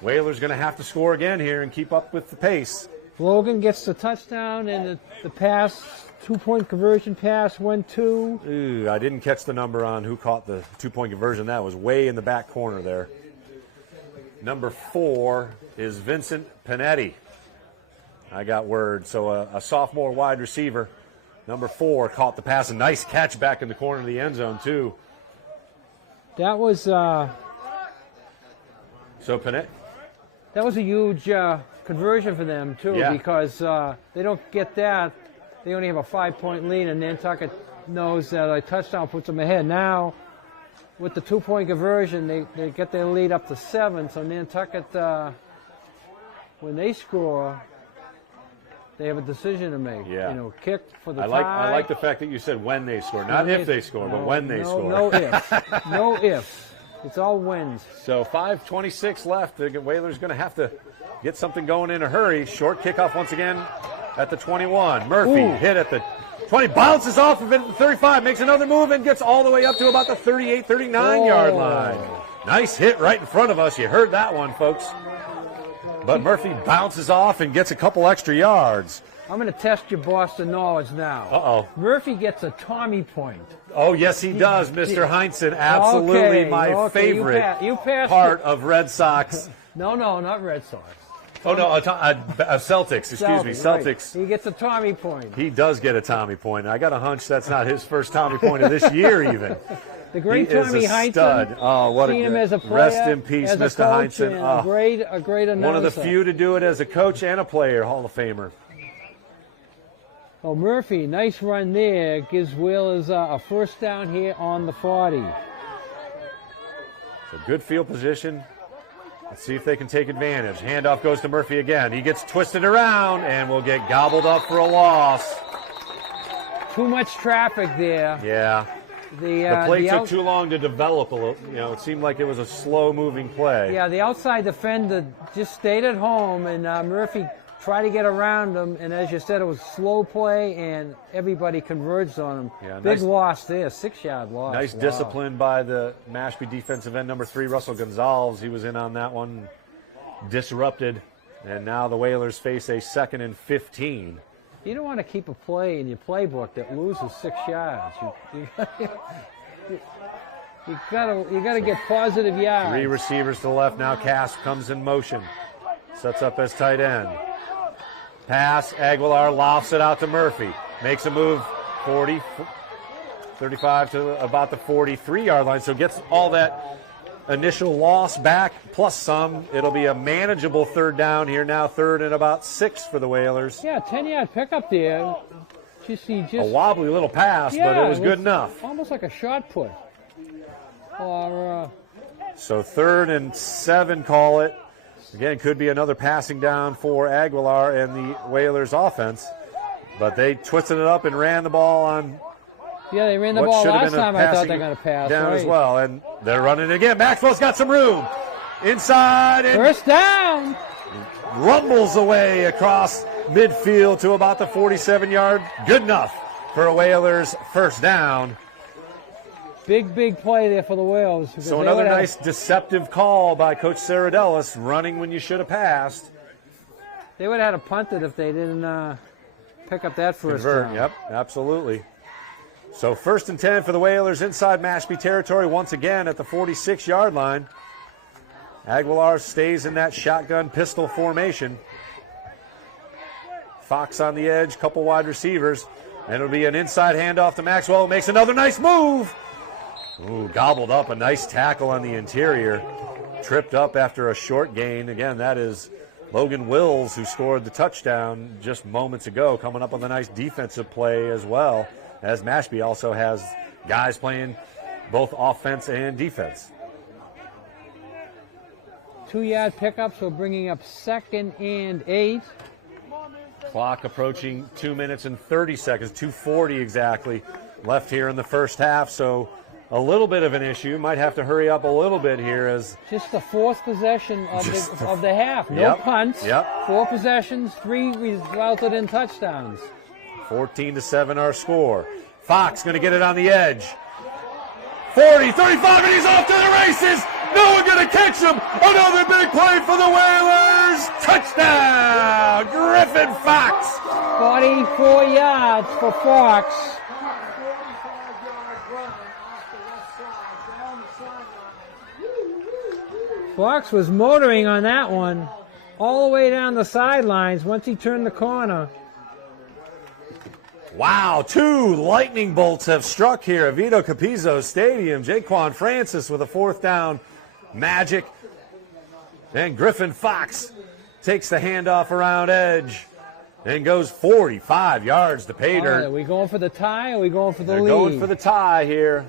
Whalers going to have to score again here and keep up with the pace. Logan gets the touchdown, and the pass, 2-point conversion pass went to. Ooh, I didn't catch the number on who caught the 2-point conversion. That was way in the back corner there. Number 4 is Vincent Panetti. I got word. So a sophomore wide receiver. Number 4 caught the pass. A nice catch back in the corner of the end zone, too. That was so Panetti. That was a huge conversion for them, too, because they don't get that. They only have a 5-point lead, and Nantucket knows that a touchdown puts them ahead. Now, with the 2-point conversion, they get their lead up to 7. So Nantucket, when they score, they have a decision to make. Yeah. Kick for the tie. I like the fact that you said when they score. Not if they score, but when they score. No ifs. No ifs. It's all wins. So 5:26 left. The Whalers going to have to get something going in a hurry. Short kickoff once again at the 21. Murphy hit at the 20. Bounces off of it at the 35. Makes another move and gets all the way up to about the 38, 39-yard line. Nice hit right in front of us. You heard that one, folks. But Murphy bounces off and gets a couple extra yards. I'm going to test your Boston knowledge now. Uh-oh. Murphy gets a Tommy point. Oh, yes, he does, Mr. Heinsohn. Absolutely my favorite part of Red Sox. No, not Red Sox. Oh, no, Celtics. Excuse me, Celtics. Right. He gets a Tommy point. He does get a Tommy point. I got a hunch that's not his first Tommy point of this year even. The great he Tommy is a Heinsohn. Stud. Oh, what seen him as a player, rest in peace, as Mr. a coach, Heinsohn. And a great announcer. One of the few to do it as a coach and a player, Hall of Famer. Oh, Murphy, nice run there. Gives Whalers a first down here on the 40. It's a good field position. Let's see if they can take advantage. Handoff goes to Murphy again. He gets twisted around and will get gobbled up for a loss. Too much traffic there. Yeah. The play took too long to develop a little. It seemed like it was a slow-moving play. Yeah, the outside defender just stayed at home, and Murphy tried to get around him. And as you said, it was slow play, and everybody converged on him. Yeah, Big loss there, 6-yard loss. Nice discipline by the Mashpee defensive end, number 3, Russell Gonzalez. He was in on that one, disrupted. And now the Whalers face a 2nd and 15. You don't want to keep a play in your playbook that loses 6 yards. You gotta get positive yards. 3 receivers to the left. Now Cass comes in motion. Sets up as tight end. Pass. Aguilar lofts it out to Murphy. Makes a move 40, 35 to about the 43-yard line. So gets all that initial loss back plus some. It'll be a manageable 3rd down here now. 3rd and about 6 for the Whalers. Yeah, 10-yard pickup there. A wobbly little pass, but it was good enough. Almost like a shot put. So 3rd and 7, call it. Again, could be another passing down for Aguilar and the Whalers offense. But they twisted it up and ran the ball on Yeah, they ran the what ball should have last been a time. I thought passing they were going to pass. down Right. as well. And they're running again. Maxwell's got some room. Inside. And First down. rumbles away across midfield to about the 47-yard. Good enough for a Whalers first down. Big play there for the Whalers. So another nice deceptive call by Coach Saradelis, running when you should have passed. They would have had to punt it if they didn't pick up that first Convert, down. yep, absolutely. So 1st and 10 for the Whalers inside Mashpee territory once again at the 46-yard line. Aguilar stays in that shotgun pistol formation. Fox on the edge, couple wide receivers. And it'll be an inside handoff to Maxwell, who makes another nice move. Ooh, gobbled up a nice tackle on the interior. Tripped up after a short gain. Again, that is Logan Wills, who scored the touchdown just moments ago, coming up with a nice defensive play as well, as Mashpee also has guys playing both offense and defense. 2-yard pickup, so bringing up 2nd and 8. Clock approaching 2 minutes and 30 seconds, 2:40 exactly left here in the first half, so a little bit of an issue. Might have to hurry up a little bit here as Just the 4th possession of the half. No Yep, punts. yep. 4 possessions, 3 resulted in touchdowns. 14-7 our score. Fox going to get it on the edge. 40, 35, and he's off to the races. No one going to catch him. Another big play for the Whalers. Touchdown, Griffin Fox. 44 yards for Fox. Fox was motoring on that one all the way down the sidelines once he turned the corner. Wow, 2 lightning bolts have struck here at Vito Capizzo Stadium. Jaquan Francis with a 4th down magic. And Griffin Fox takes the handoff around edge and goes 45 yards to pay dirt. Are we going for the tie or are we going for the They're lead? going for the tie here.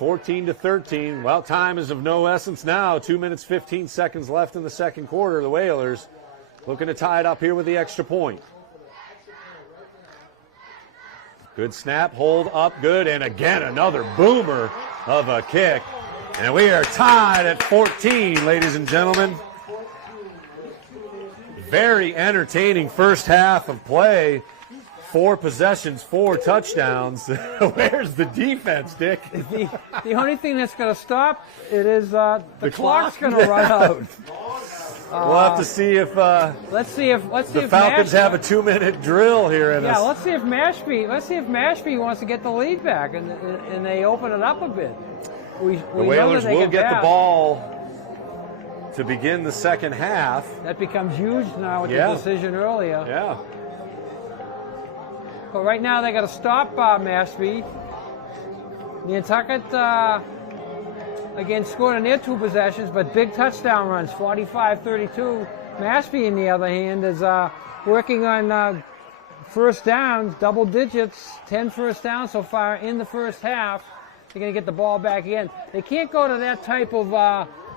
14-13. Well, time is of no essence now. 2 minutes, 15 seconds left in the second quarter. The Whalers looking to tie it up here with the extra point. Good snap, hold up, good, and again another boomer of a kick. And we are tied at 14, ladies and gentlemen. Very entertaining first half of play. 4 possessions, 4 touchdowns. Where's the defense, Dick? The only thing that's going to stop it is the clock's clock. going to run out. We'll have to see if Let's see if the Falcons have a 2-minute drill here in Yeah, us. let's see if Mashpee wants to get the lead back and they open it up a bit. We The know Whalers that they will can get the pass. ball to begin the second half. That becomes huge now with Yeah. the decision earlier. Yeah. But right now they got to stop Mashpee. Nantucket again scored on their 2 possessions, but big touchdown runs, 45-32. Mashpee, on the other hand, is working on first downs, double digits, 10 first downs so far in the first half. They're going to get the ball back again. They can't go to that type of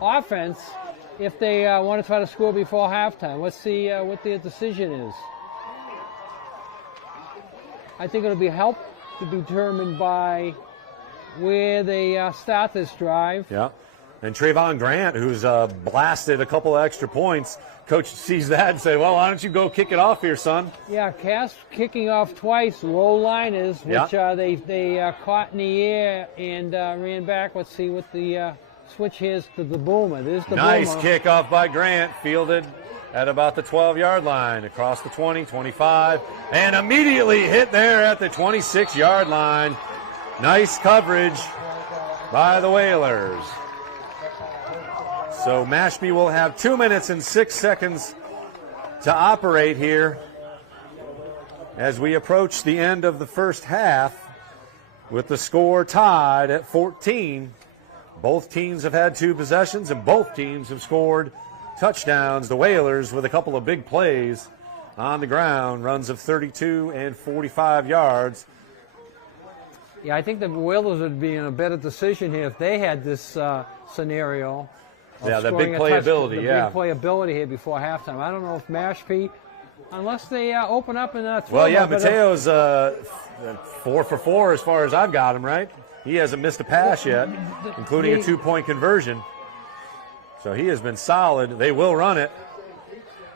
offense if they want to try to score before halftime. Let's see what their decision is. I think it'll be helped to be determined by where they start this drive. Yeah. And Trayvon Grant, who's blasted a couple of extra points, coach sees that and said, well, why don't you go kick it off here, son? Yeah, Cass kicking off twice, low liners, which they caught in the air and ran back. Let's see what the switch is to the boomer. There's the Nice boomer. kickoff by Grant, fielded at about the 12-yard line, across the 20, 25, and immediately hit there at the 26-yard line. Nice coverage by the Whalers. So Mashpee will have 2 minutes and 6 seconds to operate here as we approach the end of the first half with the score tied at 14. Both teams have had 2 possessions and both teams have scored touchdowns. The Whalers with a couple of big plays on the ground, runs of 32 and 45 yards. Yeah, I think the Whalers would be in a better decision here if they had this scenario. Yeah, the scoring big a playability, the yeah. big playability here before halftime. I don't know if Mashpee unless they open up and throw. Well, yeah, Mateo's 4 for 4 as far as I've got him, right? He hasn't missed a pass yet, including a 2-point conversion. So he has been solid. They will run it.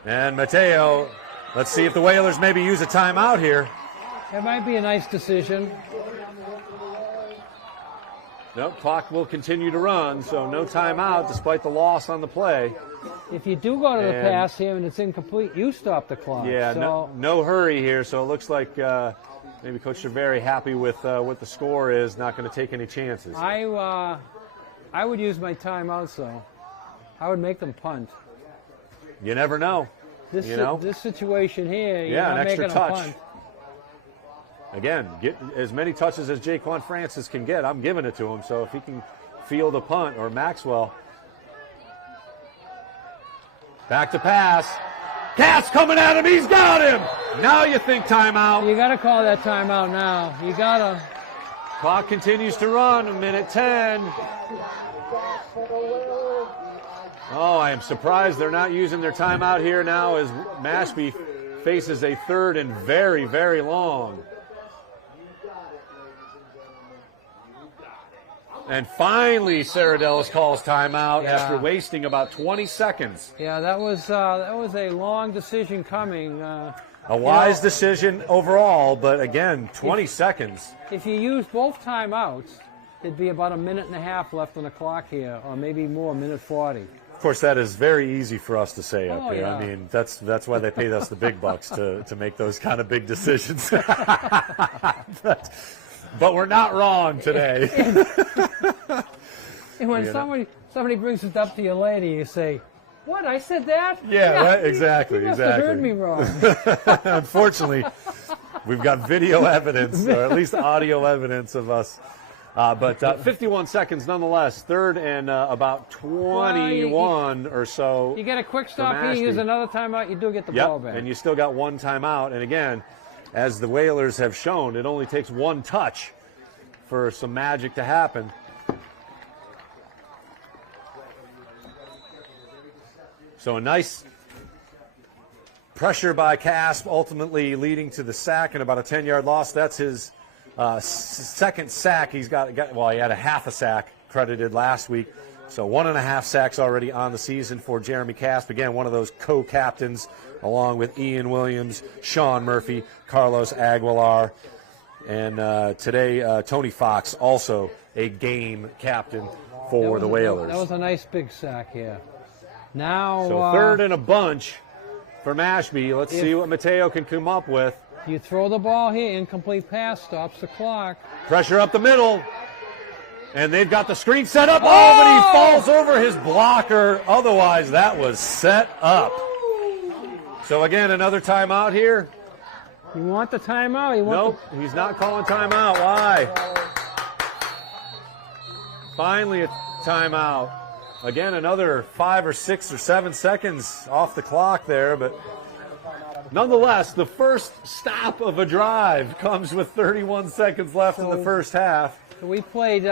And Mateo, let's see if the Whalers maybe use a timeout here. That might be a nice decision. Nope, clock will continue to run, so no timeout despite the loss on the play. If you do go to the pass here and it's incomplete, you stop the clock. Yeah, so. no hurry here, so it looks like maybe Coach is very happy with what the score is, not going to take any chances. I would use my timeouts, though. I would make them punt. You never know. This situation here, you're an not extra making touch. a punt. Again, get as many touches as Jaquan Francis can get. I'm giving it to him, so if he can field a punt, or Maxwell. Back to pass. Cass coming at him. He's got him. Now you think timeout. You got to call that timeout now. You got to. Clock continues to run. A minute 10. Oh, I am surprised they're not using their timeout here now as Mashpee faces a third and very, very long. And finally, Saradelis calls timeout after wasting about 20 seconds. Yeah, that was a long decision coming. A wise decision overall, but again, 20 seconds. If you use both timeouts, it'd be about a minute and a half left on the clock here, or maybe more, a minute 40. Of course, that is very easy for us to say up here. Yeah. I mean, that's why they paid us the big bucks to make those kind of big decisions. But we're not wrong today. And when somebody brings it up to you later, you say, "What? I said that?" Yeah, right? Exactly. You must have heard me wrong. Unfortunately, we've got video evidence, or at least audio evidence of us. But 51 seconds nonetheless. Third and about 21 or so. You get a quick stop here, you use another timeout, you do get the ball back. And you still got one timeout. And again, as the Whalers have shown, it only takes one touch for some magic to happen. So a nice pressure by Casp, ultimately leading to the sack and about a 10-yard loss. That's his second sack. He had a half a sack credited last week. So 1.5 sacks already on the season for Jeremy Casp. Again, one of those co-captains along with Ian Williams, Sean Murphy, Carlos Aguilar, and today Tony Fox, also a game captain for the Whalers. That was a nice big sack here. Now, so third and a bunch for Mashpee. Let's see what Mateo can come up with. You throw the ball here, incomplete pass, stops the clock. Pressure up the middle. And they've got the screen set up. Oh, but he falls over his blocker. Otherwise, that was set up. So, again, another timeout here. You want the timeout? Nope, he's not calling timeout. Why? Finally a timeout. Again, another 5 or 6 or 7 seconds off the clock there, but nonetheless, the first stop of a drive comes with 31 seconds left in the first half. So we played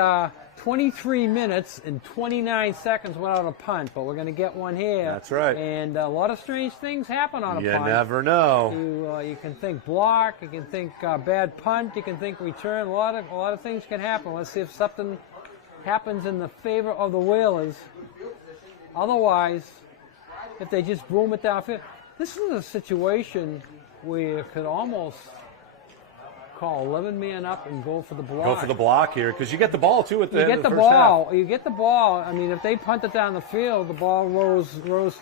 23 minutes and 29 seconds without a punt, but we're going to get one here. That's right. And a lot of strange things happen on a punt. You never know. You can think block, you can think bad punt, you can think return. A lot of things can happen. Let's see if something happens in the favor of the Whalers. Otherwise, if they just boom it downfield, this is a situation where you could almost call 11 man up and go for the block. Go for the block here because you get the ball too at the end of the first half. You get the ball. I mean, if they punt it down the field, the ball rose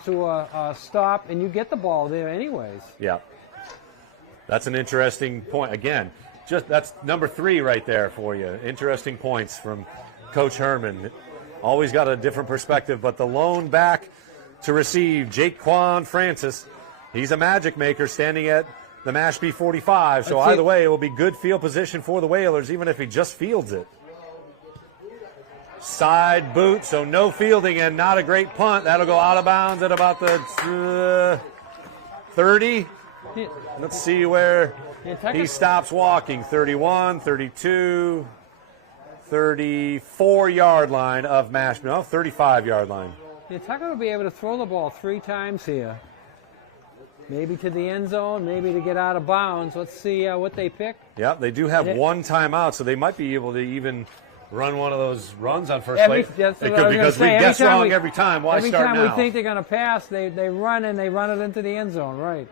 to a stop, and you get the ball there anyways. Yeah, that's an interesting point. Again, that's number 3 right there for you. Interesting points from Coach Herman. Always got a different perspective, but the lone back to receive, Jaquan Francis. He's a magic maker standing at the Mashpee 45. So either way, it will be good field position for the Whalers, even if he just fields it. Side boot, so no fielding and not a great punt. That'll go out of bounds at about the 30. Let's see where he stops walking. 31, 32. 34-yard line of Mashpee. No, 35-yard line. Nantucket will be able to throw the ball 3 times here. Maybe to the end zone, maybe to get out of bounds. Let's see what they pick. Yeah, they do have one timeout, so they might be able to even run one of those runs on first play. Because we guess wrong every time. Why start now? Every time we think they're going to pass, they run and they run it into the end zone, right.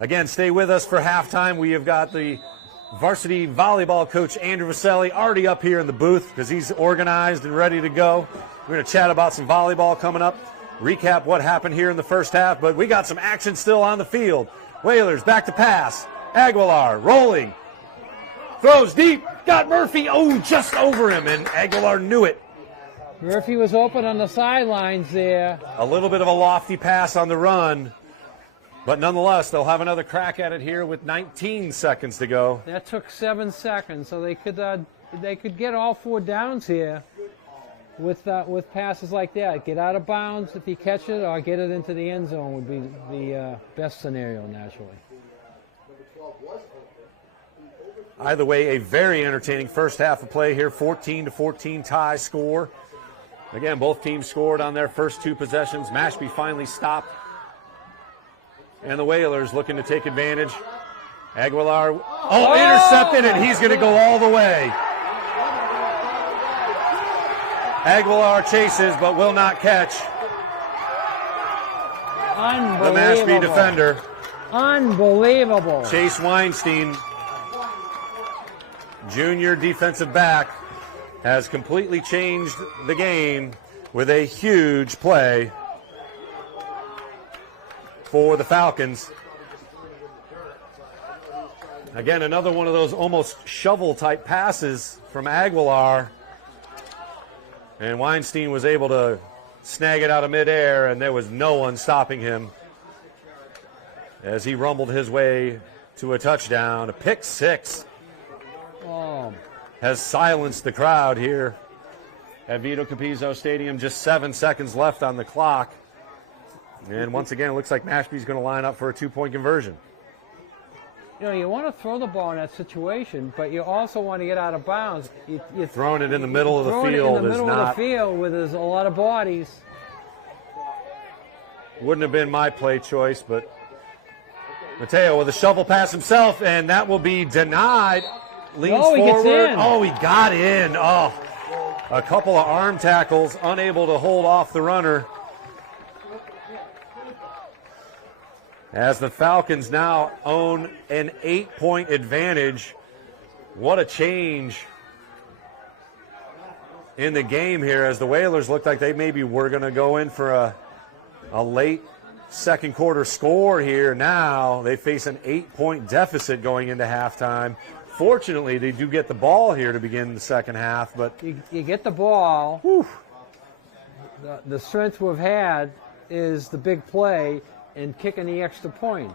Again, stay with us for halftime. We have got the varsity volleyball coach, Andrew Vaselli, already up here in the booth because he's organized and ready to go. We're going to chat about some volleyball coming up, recap what happened here in the first half, but we got some action still on the field. Whalers back to pass. Aguilar rolling. Throws deep. Got Murphy. Oh, just over him, and Aguilar knew it. Murphy was open on the sidelines there. A little bit of a lofty pass on the run, but nonetheless, they'll have another crack at it here with 19 seconds to go. That took 7 seconds, so they could get all 4 downs here with passes like that. Get out of bounds if you catch it, or get it into the end zone would be the best scenario, naturally. Either way, a very entertaining first half of play here. 14-14 tie score. Again, both teams scored on their first 2 possessions. Mashpee finally stopped. And the Whalers looking to take advantage. Aguilar, intercepted, and he's going to go all the way. Aguilar chases, but will not catch. Unbelievable. The Mashpee defender. Unbelievable. Chase Weinstein, junior defensive back, has completely changed the game with a huge play for the Falcons. Again, another one of those almost shovel-type passes from Aguilar. And Weinstein was able to snag it out of midair, and there was no one stopping him as he rumbled his way to a touchdown. A pick 6 has silenced the crowd here at Vito Capizzo Stadium. Just 7 seconds left on the clock. And once again, it looks like Mashpee's going to line up for a 2-point conversion. You know, you want to throw the ball in that situation, but you also want to get out of bounds. You're throwing it in the middle of the field in the middle of the field where there's a lot of bodies. Wouldn't have been my play choice, but Mateo with a shovel pass himself, and that will be denied. Leans forward. Gets in. Oh, he got in. Oh, a couple of arm tackles, unable to hold off the runner. As the Falcons now own an 8-point advantage. What a change in the game here, as the Whalers looked like they maybe were going to go in for a late second quarter score here. Now they face an 8-point deficit going into halftime. Fortunately, they do get the ball here to begin the second half. But you get the ball. The strength we've had is the big play and kicking the extra point.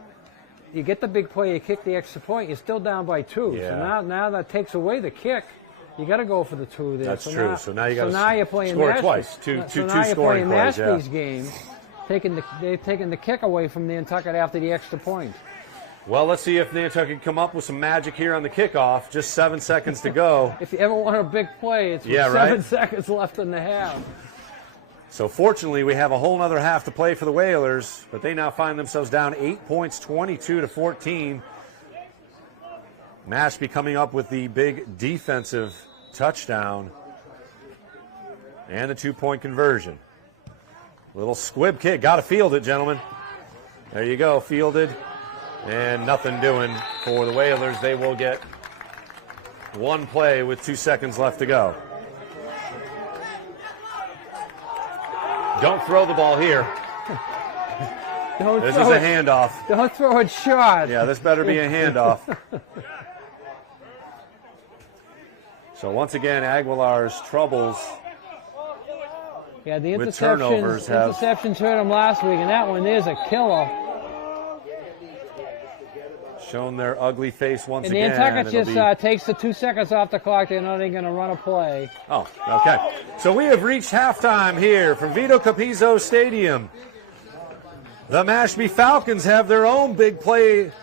You get the big play, you kick the extra point, you're still down by 2. Yeah. So now that takes away the kick. You got to go for the 2 there. That's true. So now you got to score twice. Two scoring plays. Mashpee's game, they've taken the kick away from Nantucket after the extra point. Well, let's see if Nantucket can come up with some magic here on the kickoff. Just 7 seconds to go. If you ever want a big play, it's with 7 seconds left in the half. So fortunately, we have a whole other half to play for the Whalers, but they now find themselves down 8 points, 22-14. Mashpee coming up with the big defensive touchdown and the 2-point conversion. Little squib kick. Got to field it, gentlemen. There you go, fielded. And nothing doing for the Whalers. They will get one play with 2 seconds left to go. Don't throw the ball here. This is a handoff. Don't throw it short. Yeah, this better be a handoff. So once again, Aguilar's troubles the with turnovers interceptions hurt him last week, and that one there's a killer. Shown their ugly face once and again. And Nantucket just takes the 2 seconds off the clock. They're not even going to run a play. Oh, okay. So we have reached halftime here from Vito Capizzo Stadium. The Mashpee Falcons have their own big play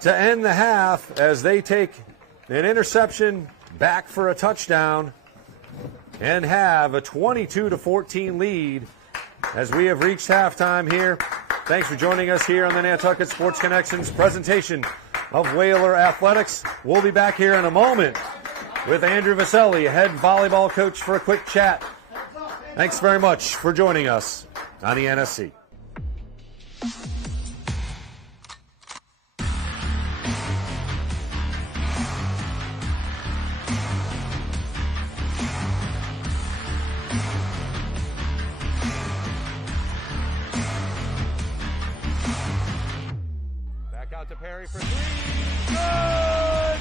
to end the half as they take an interception back for a touchdown and have a 22-14 lead as we have reached halftime here Thanks for joining us here on the Nantucket Sports Connections presentation of Whaler Athletics. We'll be back here in a moment with Andrew Vaselli, head volleyball coach, for a quick chat. Thanks very much for joining us on the NSC. Back out to Perry for three. Good!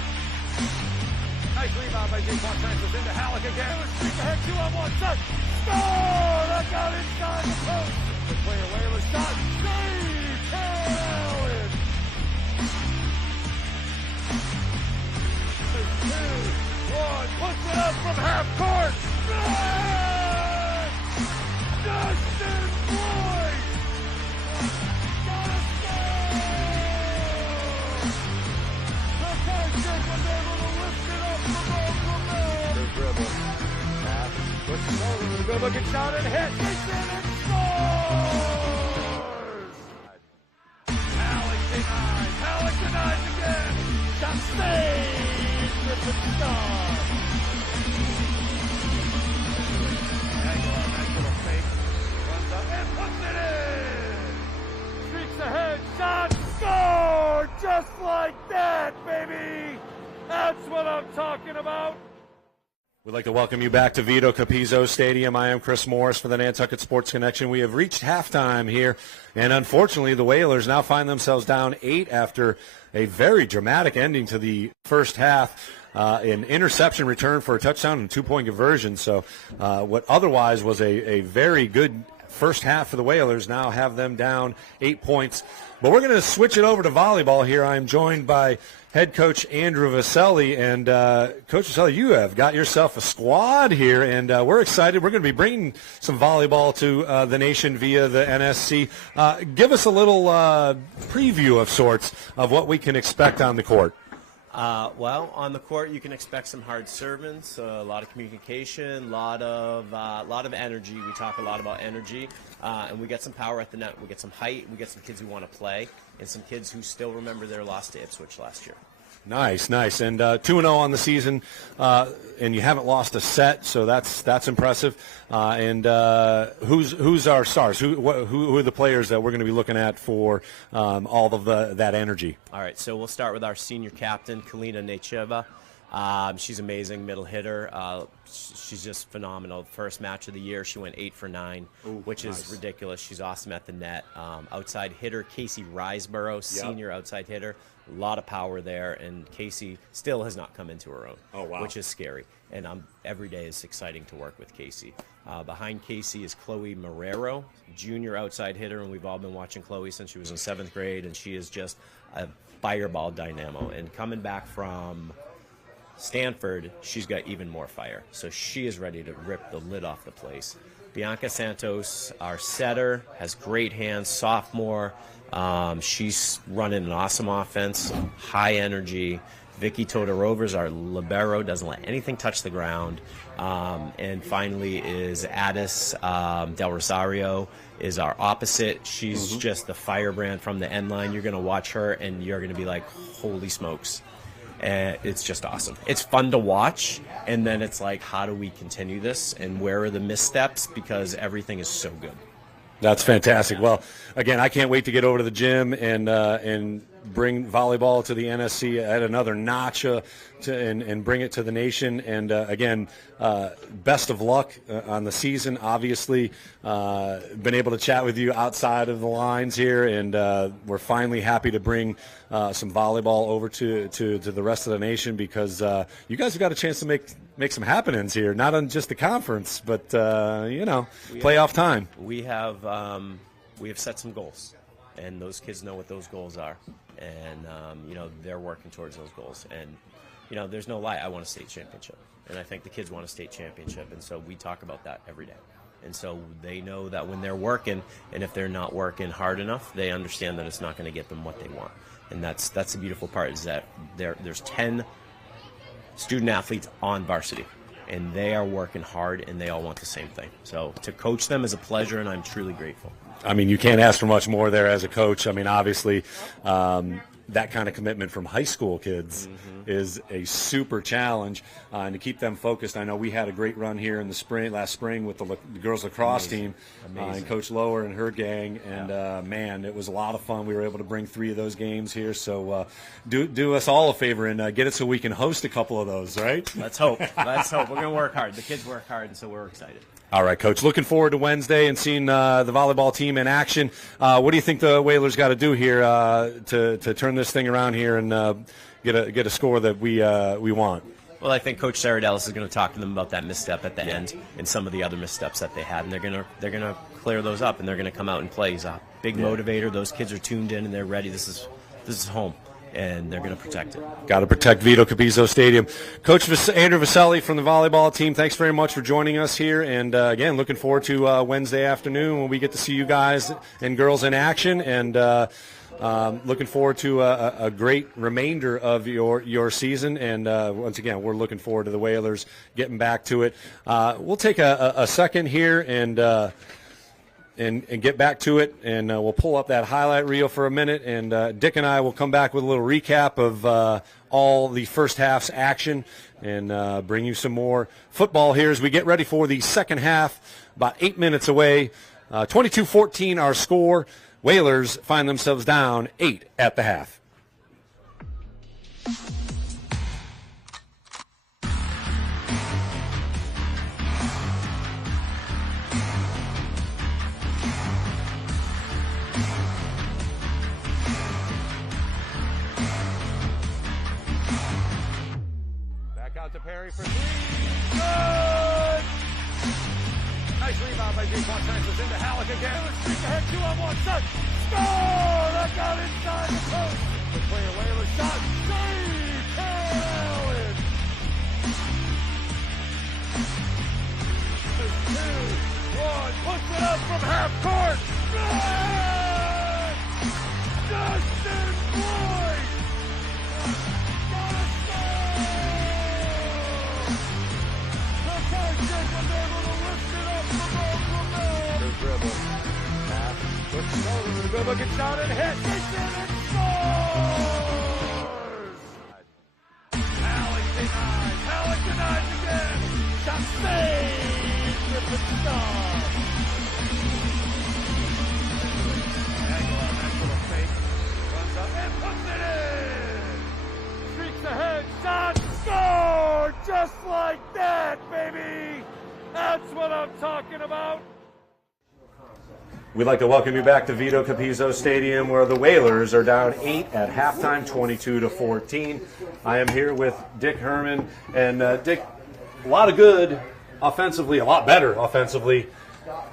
Nice rebound by Jake Montanez into Halleck again. Streak ahead, 2-on-1 shot. Score! That got inside the post. The player Whalers shot. Save! Allen! 2-1. Puts it up from half court. Good! Justin Boyd! Got a score! The Falcons was able to lift it up from the dribble. Pass. Puts it over. A good looking shot and hit. Takes it and scores! Halleck denies again. Shot saved. Griffin Star. Aguilar, nice little fake. Runs up and puts it in. Streaks ahead. Shot. Score! Just like that, baby. That's what I'm talking about. We'd like to welcome you back to Vito Capizzo Stadium. I am Chris Morris for the Nantucket Sports Connection. We have reached halftime here, and unfortunately the Whalers now find themselves down 8 after a very dramatic ending to the first half. An interception return for a touchdown and a 2-point conversion. So what otherwise was a very good first half for the Whalers now have them down 8 points. But we're going to switch it over to volleyball here. I'm joined by head coach Andrew Vaselli. And Coach Vaselli, you have got yourself a squad here, and we're excited. We're going to be bringing some volleyball to the nation via the NSC. Give us a little preview of sorts of what we can expect on the court. Well, on the court, you can expect some hard servants, a lot of communication, a lot of energy. We talk a lot about energy, and we get some power at the net. We get some height. We get some kids who want to play, and some kids who still remember their loss to Ipswich last year. Nice. And 2-0 on the season, and you haven't lost a set, so that's impressive. And who's our stars? Who are the players that we're going to be looking at for all of that energy? All right, so we'll start with our senior captain, Kalina Necheva. She's amazing, middle hitter. She's just phenomenal. First match of the year, she went 8 for 9, which is ridiculous. She's awesome at the net. Outside hitter, Casey Riseborough, senior outside hitter. A lot of power there, and Casey still has not come into her own, which is scary. And every day is exciting to work with Casey. Behind Casey is Chloe Marrero, junior outside hitter, and we've all been watching Chloe since she was in 7th grade, and she is just a fireball dynamo. And coming back from Stanford, she's got even more fire. So she is ready to rip the lid off the place. Bianca Santos, our setter, has great hands, sophomore. She's running an awesome offense, high energy. Vicky Todorovers, our libero, doesn't let anything touch the ground. And finally is Addis Del Rosario is our opposite. She's just the firebrand from the end line. You're going to watch her, and you're going to be like, holy smokes. And it's just awesome. It's fun to watch, and then it's like, how do we continue this, and where are the missteps, because everything is so good. That's fantastic. Well, again, I can't wait to get over to the gym and bring volleyball to the NSC at another notch and bring it to the nation. And again, best of luck on the season. Obviously, been able to chat with you outside of the lines here, and we're finally happy to bring some volleyball over to the rest of the nation, because you guys have got a chance to make some happenings here, not on just the conference, but playoff time. We have set some goals, and those kids know what those goals are, and they're working towards those goals. And there's no lie, I want a state championship, and I think the kids want a state championship, and so we talk about that every day. And so they know that when they're working, and if they're not working hard enough, they understand that it's not going to get them what they want. And that's the beautiful part, is that there's 10 student athletes on varsity, and they are working hard, and they all want the same thing. So to coach them is a pleasure, and I'm truly grateful. I mean, you can't ask for much more there as a coach. I mean, obviously, that kind of commitment from high school kids is a super challenge, and to keep them focused. I know we had a great run here in the last spring with the girls lacrosse team, and Coach Lower and her gang, and man, it was a lot of fun. We were able to bring 3 of those games here, so do us all a favor and get it so we can host a couple of those, right? Let's hope. Let's hope. We're going to work hard. The kids work hard, and so we're excited. All right, Coach. Looking forward to Wednesday and seeing the volleyball team in action. What do you think the Whalers got to do here to turn this thing around here and get a score that we want? Well, I think Coach Saradellis is going to talk to them about that misstep at the end and some of the other missteps that they had, and they're going to clear those up, and they're going to come out and play. He's a big motivator. Those kids are tuned in and they're ready. This is home, and they're going to protect it. Got to protect Vito Capizzo Stadium. Coach Andrew Vaselli from the volleyball team, thanks very much for joining us here. And, again, looking forward to Wednesday afternoon when we get to see you guys and girls in action. And looking forward to a great remainder of your season. And, once again, we're looking forward to the Whalers getting back to it. We'll take a second here and get back to it, and we'll pull up that highlight reel for a minute, and Dick and I will come back with a little recap of all the first half's action and bring you some more football here as we get ready for the second half. About 8 minutes away, 22-14 our score. Whalers find themselves down 8 at the half. Perry for 3. Good! Nice rebound by Jaquan Francis into Halleck again. Let's streak ahead 2-on-1. Shot! Score! That got inside the post. The player Whalers shot. Save! Allen! 2-1. Push it up from half court. Good! Justin Boyd! Dribble gets down and hit. Gets in and scores! Halleck denies again. Shot saved. Griffin Star. Aguilar, nice little fake. Runs up and puts it in. Streaks ahead. Shot. Score! Just like that, baby. That's what I'm talking about. We'd like to welcome you back to Vito Capizzo Stadium, where the Whalers are down 8 at halftime, 22-14. I am here with Dick Herman. And, Dick, a lot of good offensively, a lot better offensively.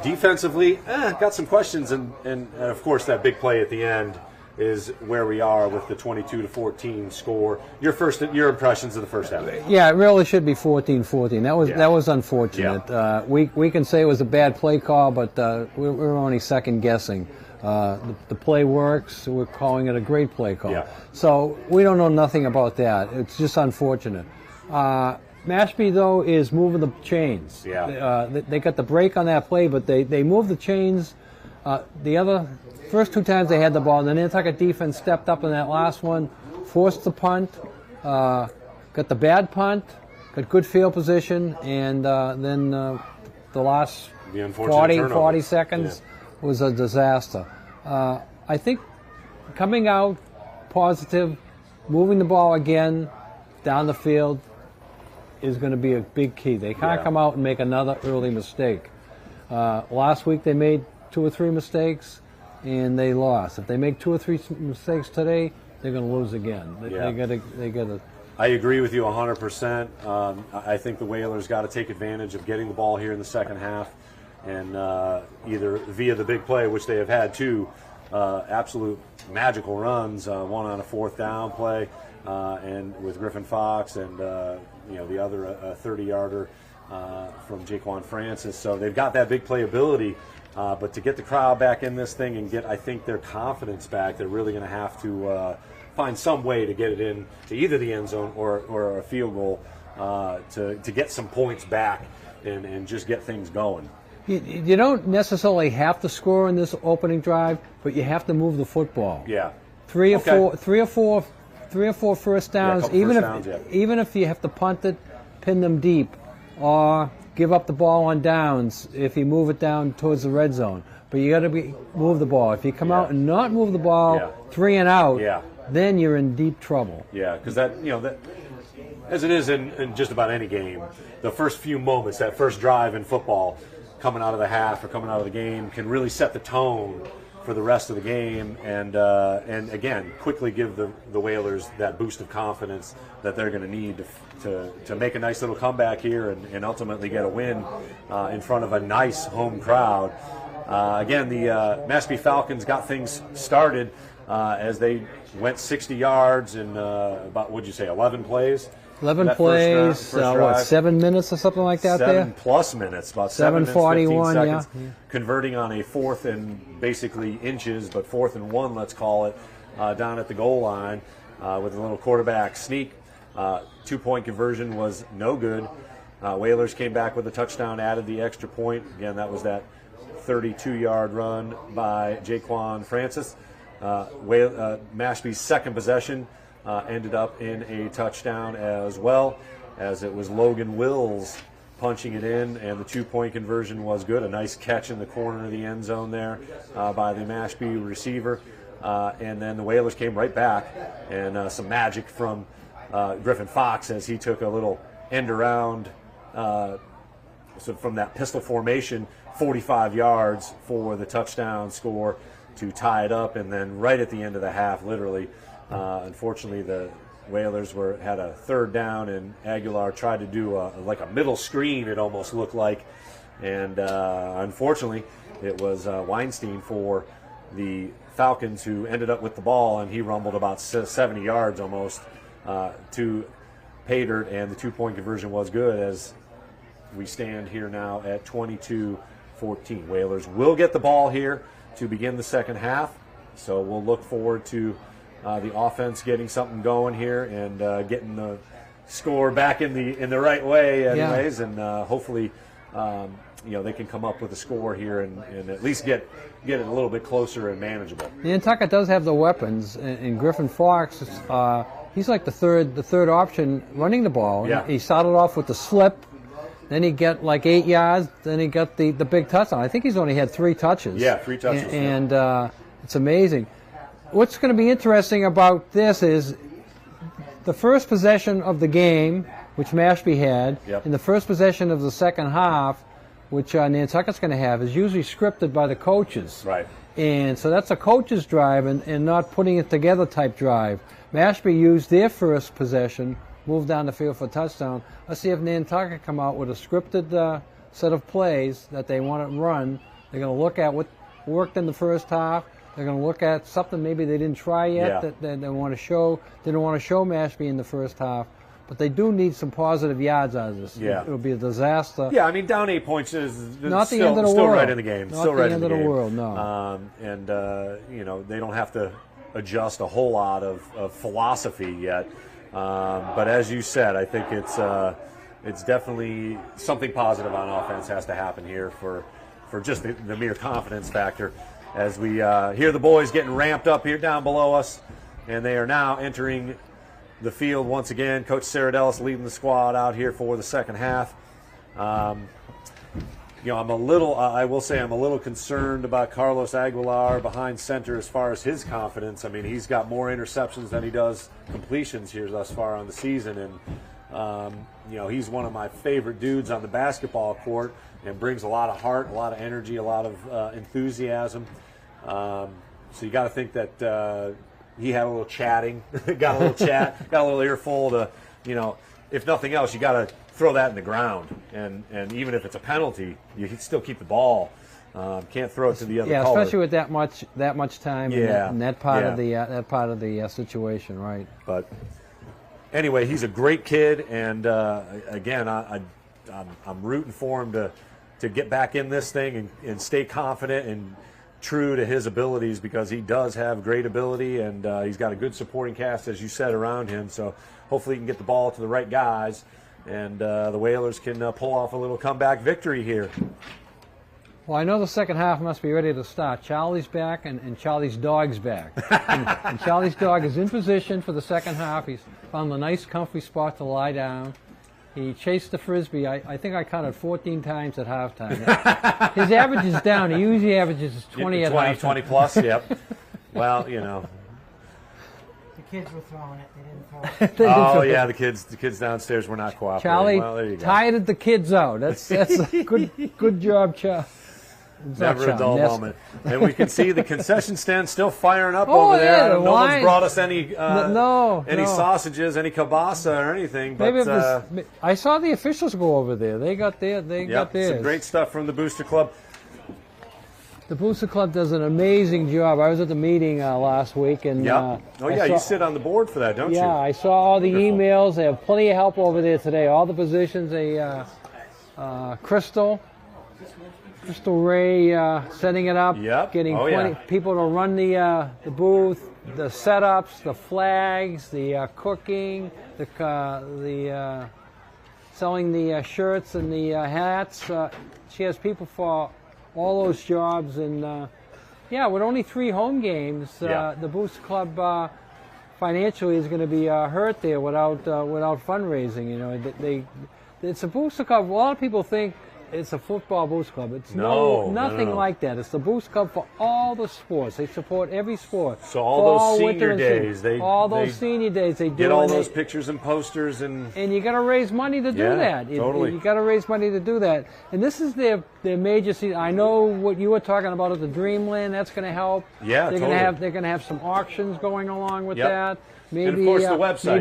Defensively, got some questions. And of course, that big play at the end is where we are with the 22-14 score. Your impressions of the first half. Yeah, it really should be 14-14. That was unfortunate. Yeah. We can say it was a bad play call, but we're only second guessing. The play works. We're calling it a great play call. Yeah. So we don't know nothing about that. It's just unfortunate. Mashpee, though, is moving the chains. Yeah. They got the break on that play, but they moved the chains. The first 2 times they had the ball, and the Nantucket defense stepped up in that last one, forced the punt, got the bad punt, got good field position, and then the last 40 seconds was a disaster. I think coming out positive, moving the ball again down the field is going to be a big key. They can't come out and make another early mistake. Last week they made 2 or 3 mistakes, and they lost. If they make 2 or 3 mistakes today, they're going to lose again. They got to. I agree with you 100%. I think the Whalers got to take advantage of getting the ball here in the second half, and either via the big play, which they have had 2 absolute magical runs, one on a 4th down play, and with Griffin Fox, and the other 30-yarder from Jaquan Francis. So they've got that big play ability. But to get the crowd back in this thing and get, I think, their confidence back, they're really going to have to find some way to get it in to either the end zone or a field goal to get some points back and just get things going. You don't necessarily have to score in this opening drive, but you have to move the football. Yeah. Three or four first downs. Even if you have to punt it, pin them deep, or give up the ball on downs if you move it down towards the red zone. But you got to move the ball. If you come out and not move the ball, 3 and out, then you're in deep trouble. Yeah, because that as it is in just about any game, the first few moments, that first drive in football, coming out of the half or coming out of the game, can really set the tone for the rest of the game, and again, quickly give the Whalers that boost of confidence that they're going to need to make a nice little comeback here and ultimately get a win in front of a nice home crowd. Again, the Mashpee Falcons got things started as they went 60 yards in about, what'd you say, 11 plays? 11 plays, what, 7 minutes or something like that there? 7+ minutes, about 7 minutes, 15 seconds, converting on a 4th and basically inches, but 4th and 1, let's call it, down at the goal line with a little quarterback sneak. 2-point conversion was no good. Whalers came back with a touchdown, added the extra point. Again, that was that 32-yard run by Jaquan Francis. Mashpee's second possession ended up in a touchdown as well, as it was Logan Wills punching it in, and the 2-point conversion was good. A nice catch in the corner of the end zone there by the Mashpee receiver. And then the Whalers came right back, and some magic from Griffin Fox as he took a little end around so from that pistol formation, 45 yards for the touchdown score to tie it up. And then right at the end of the half, literally, unfortunately, the Whalers had a 3rd down, and Aguilar tried to do like a middle screen, it almost looked like. And unfortunately, it was Weinstein for the Falcons who ended up with the ball, and he rumbled about 70 yards almost to Paydirt, and the 2-point conversion was good as we stand here now at 22-14. Whalers will get the ball here to begin the second half, so we'll look forward to the offense getting something going here and getting the score back in the right way anyways, and hopefully they can come up with a score here and at least get it a little bit closer and manageable. Nantucket does have the weapons, and Griffin Fox, he's like the third option running the ball. Yeah. He started off with the slip, then he got like 8 yards, then he got the big touchdown. I think he's only had 3 touches. Yeah, 3 touches. And it's amazing. What's going to be interesting about this is the first possession of the game, which Mashpee had, and the first possession of the second half, which Nantucket's going to have, is usually scripted by the coaches. Right. And so that's a coach's drive and not putting it together type drive. Mashpee used their first possession, moved down the field for a touchdown. Let's see if Nantucket come out with a scripted set of plays that they want to run. They're going to look at what worked in the first half. They're going to look at something maybe they didn't try yet that they want to show. Didn't want to show Mashpee in the first half. But they do need some positive yards out of this. Yeah. It would be a disaster. Yeah, I mean, down 8 points is not still, the end of the still world. Right in the game. Not still the right end in the of game. the world, no. They don't have to adjust a whole lot of philosophy yet. But as you said, I think it's definitely something positive on offense has to happen here for just the mere confidence factor. As we hear the boys getting ramped up here down below us, and they are now entering the field once again. Coach Saradelis leading the squad out here for the second half. I will say I'm a little concerned about Carlos Aguilar behind center as far as his confidence. I mean, he's got more interceptions than he does completions here thus far on the season, and he's one of my favorite dudes on the basketball court and brings a lot of heart, a lot of energy, a lot of enthusiasm. So you got to think that he had a little chatting, got a little chat, got a little earful to, if nothing else, you got to throw that in the ground, and even if it's a penalty, you can still keep the ball. Can't throw it to the other color. Especially with that much time in that part of the situation, right? But anyway, he's a great kid, and again, I'm rooting for him to get back in this thing and stay confident and true to his abilities, because he does have great ability, and he's got a good supporting cast, as you said, around him. So hopefully he can get the ball to the right guys, and the Whalers can pull off a little comeback victory here. Well, I know the second half must be ready to start. Charlie's back, and Charlie's dog's back. and Charlie's dog is in position for the second half. He's found a nice, comfy spot to lie down. He chased the Frisbee, I think I counted 14 times at halftime. His average is down. He usually averages 20 at halftime. 20 plus, yep. Well, you know. The kids were throwing it. They didn't throw it. Oh, yeah, the kids downstairs were not cooperating. Charlie well, there you go. tired the kids out. That's a good job, Charlie. Never a dull moment. And we can see the concession stand still firing up Oh, over there. yeah, the No one's line. brought us any No. sausages, any kielbasa or anything. But Maybe it was, I saw the officials go over there. They got there. They got theirs. some great stuff from the Booster Club. The Booster Club does an amazing job. I was at the meeting last week, and You sit on the board for that, don't you? Yeah, I saw all the emails. They have plenty of help over there today. All the positions. Crystal Ray setting it up, getting people to run the booth, the setups, the flags, the cooking, the selling the shirts and the hats. She has people for all those jobs, and with only 3 home games, the Booster Club financially is going to be hurt there without fundraising. You know, it's a Booster Club. A lot of people think it's a football Booster Club. It's nothing like that. It's the Booster Club for all the sports. They support every sport. So all those senior days, they do all those pictures and posters, and you got to raise money to do that. Totally. You got to raise money to do that. And this is their major season. I know what you were talking about at the Dreamland. That's going to help. Yeah, they're totally. They're going to have some auctions going along with that. Maybe, and of course the website.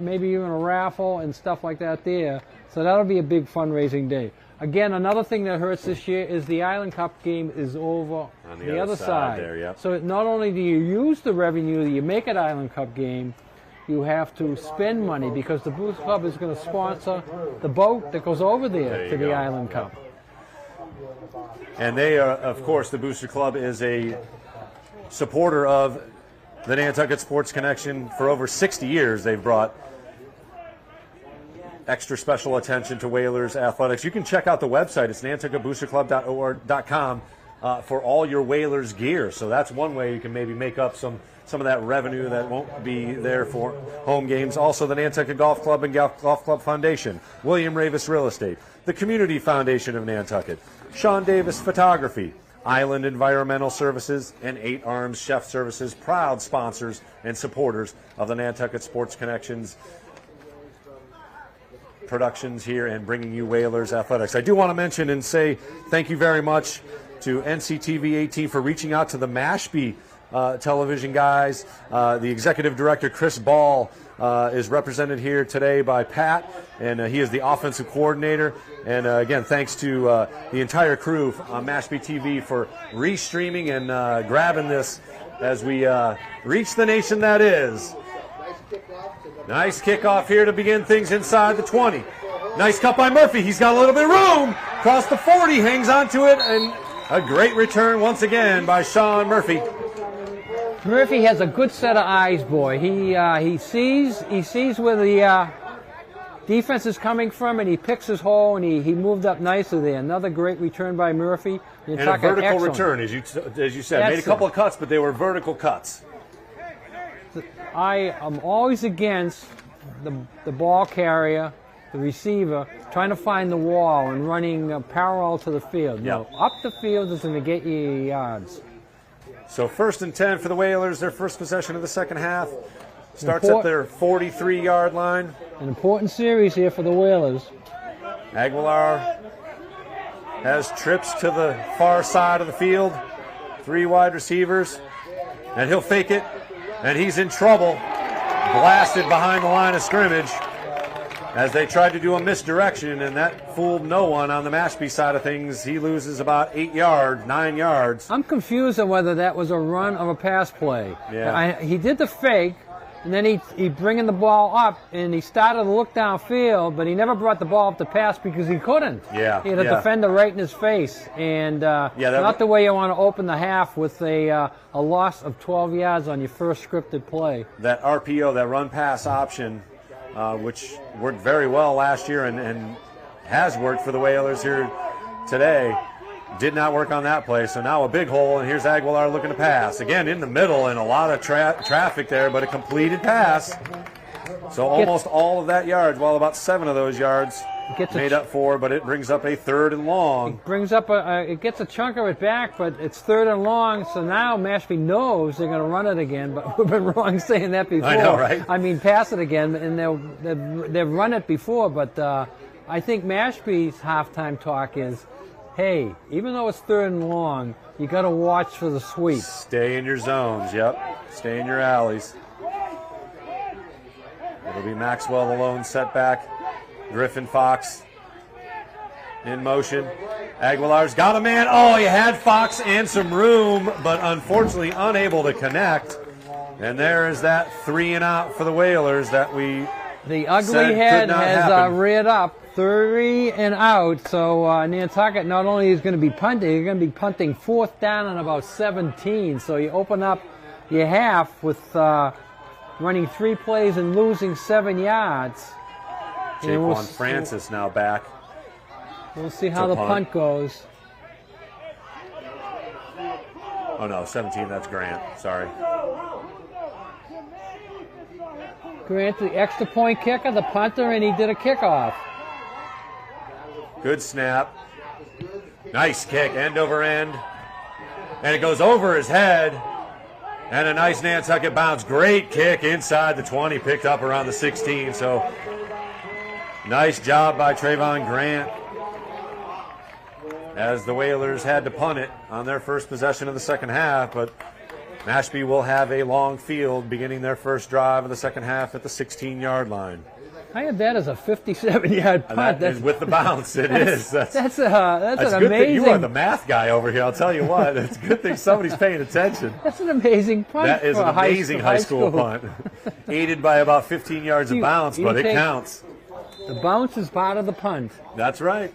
Maybe even a raffle and stuff like that there. So that'll be a big fundraising day. Again, another thing that hurts this year is the Island Cup game is over on the other side. There, So not only do you use the revenue that you make at Island Cup game, you have to spend money because the Booster Club is going to sponsor the boat that goes over there to the Island Cup. And they are, of course, the Booster Club is a supporter of the Nantucket Sports Connection for over 60 years. They've brought extra special attention to Whalers athletics. You can check out the website. It's nantucketboosterclub.com for all your Whalers gear. So that's one way you can maybe make up some of that revenue that won't be there for home games. Also, the Nantucket Golf Club and Golf Club Foundation, William Ravis Real Estate, the Community Foundation of Nantucket, Sean Davis Photography, Island Environmental Services, and 8 Arms Chef Services, proud sponsors and supporters of the Nantucket Sports Connections productions here and bringing you Whalers athletics. I do want to mention and say thank you very much to NCTV 18 for reaching out to the Mashpee television guys. The executive director, Chris Ball, is represented here today by Pat, and he is the offensive coordinator. And again, thanks to the entire crew on Mashpee TV for restreaming and grabbing this as we reach the nation that is. Nice kickoff here to begin things inside the 20. Nice cut by Murphy. He's got a little bit of room. Across the 40, hangs onto it, and a great return once again by Sean Murphy. Murphy has a good set of eyes, boy. He sees where the defense is coming from, and he picks his hole, and he moved up nicely there. Another great return by Murphy. And a vertical return, as you said. Made a couple of cuts, but they were vertical cuts. I am always against the ball carrier, the receiver, trying to find the wall and running parallel to the field. No, up the field is going to get you yards. So 1st and 10 for the Whalers, their first possession of the second half. Starts at their 43-yard line. An important series here for the Whalers. Aguilar has trips to the far side of the field. 3 wide receivers. And he'll fake it. And he's in trouble. Blasted behind the line of scrimmage as they tried to do a misdirection, and that fooled no one on the Mashpee side of things. He loses about 9 yards. I'm confused on whether that was a run or a pass play. Yeah. He did the fake, and then he bringing the ball up, and he started to look downfield, but he never brought the ball up to pass because he couldn't. Yeah. He had a defender right in his face, and not the way you want to open the half with a loss of 12 yards on your first scripted play. That RPO, that run-pass option, which worked very well last year and has worked for the Whalers here today. Did not work on that play, so now a big hole, and here's Aguilar looking to pass. Again, in the middle, and a lot of traffic there, but a completed pass. So almost all of that yards, well, about 7 of those yards made up for, but it brings up a 3rd and long. It brings up it gets a chunk of it back, but it's 3rd and long, so now Mashpee knows they're going to run it again, but we've been wrong saying that before. I know, right? I mean, pass it again, and they've run it before, but I think Mashpee's halftime talk is, hey, even though it's 3rd and long, you got to watch for the sweep. Stay in your zones, yep. Stay in your alleys. It'll be Maxwell the lone setback. Griffin Fox in motion. Aguilar's got a man. Oh, he had Fox and some room, but unfortunately unable to connect. And there is that 3 and out for the Whalers that we The ugly head has happen. reared up. 3 and out. So Nantucket not only is going to be punting, you're going to be punting 4th down and about 17. So you open up your half with running 3 plays and losing 7 yards. Jaquan Francis now back. We'll see how the punt goes. Oh no, 17, that's Grant. Sorry. Grant, the extra point kicker, the punter, and he did a kickoff. Good snap. Nice kick, end over end. And it goes over his head. And a nice Nantucket bounce. Great kick inside the 20, picked up around the 16. So nice job by Trayvon Grant as the Whalers had to punt it on their first possession of the second half. But Mashpee will have a long field beginning their first drive of the second half at the 16-yard line. I had that as a 57-yard punt. That is with the bounce. It is. That's an good amazing. Thing. You are the math guy over here. I'll tell you what. It's a good thing somebody's paying attention. That's an amazing punt. That is for an amazing high school punt. Aided by about 15 yards of bounce, but it counts. The bounce is part of the punt. That's right.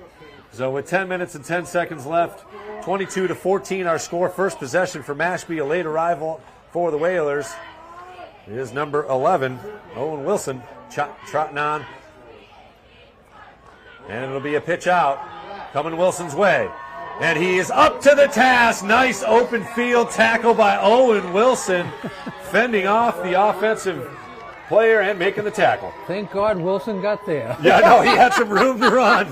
So with 10 minutes and 10 seconds left, 22-14 our score. First possession for Mashpee, a late arrival for the Whalers. It is number 11, Owen Wilson, trotting on. And it'll be a pitch out, coming Wilson's way. And he is up to the task. Nice open field tackle by Owen Wilson, fending off the offensive player and making the tackle. Thank God Wilson got there. Yeah, no, he had some room to run.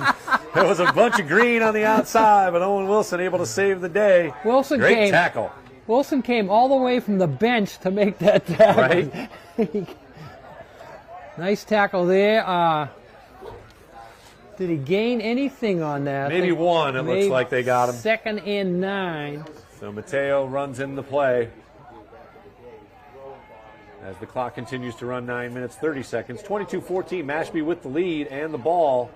There was a bunch of green on the outside, but Owen Wilson able to save the day. Great tackle. Wilson came all the way from the bench to make that tackle. Right. Nice tackle there. Did he gain anything on that? Maybe one. It looks like they got him. 2nd and 9. So Mateo runs in the play. As the clock continues to run, 9 minutes, 30 seconds. 22-14, Mashpee with the lead and the ball.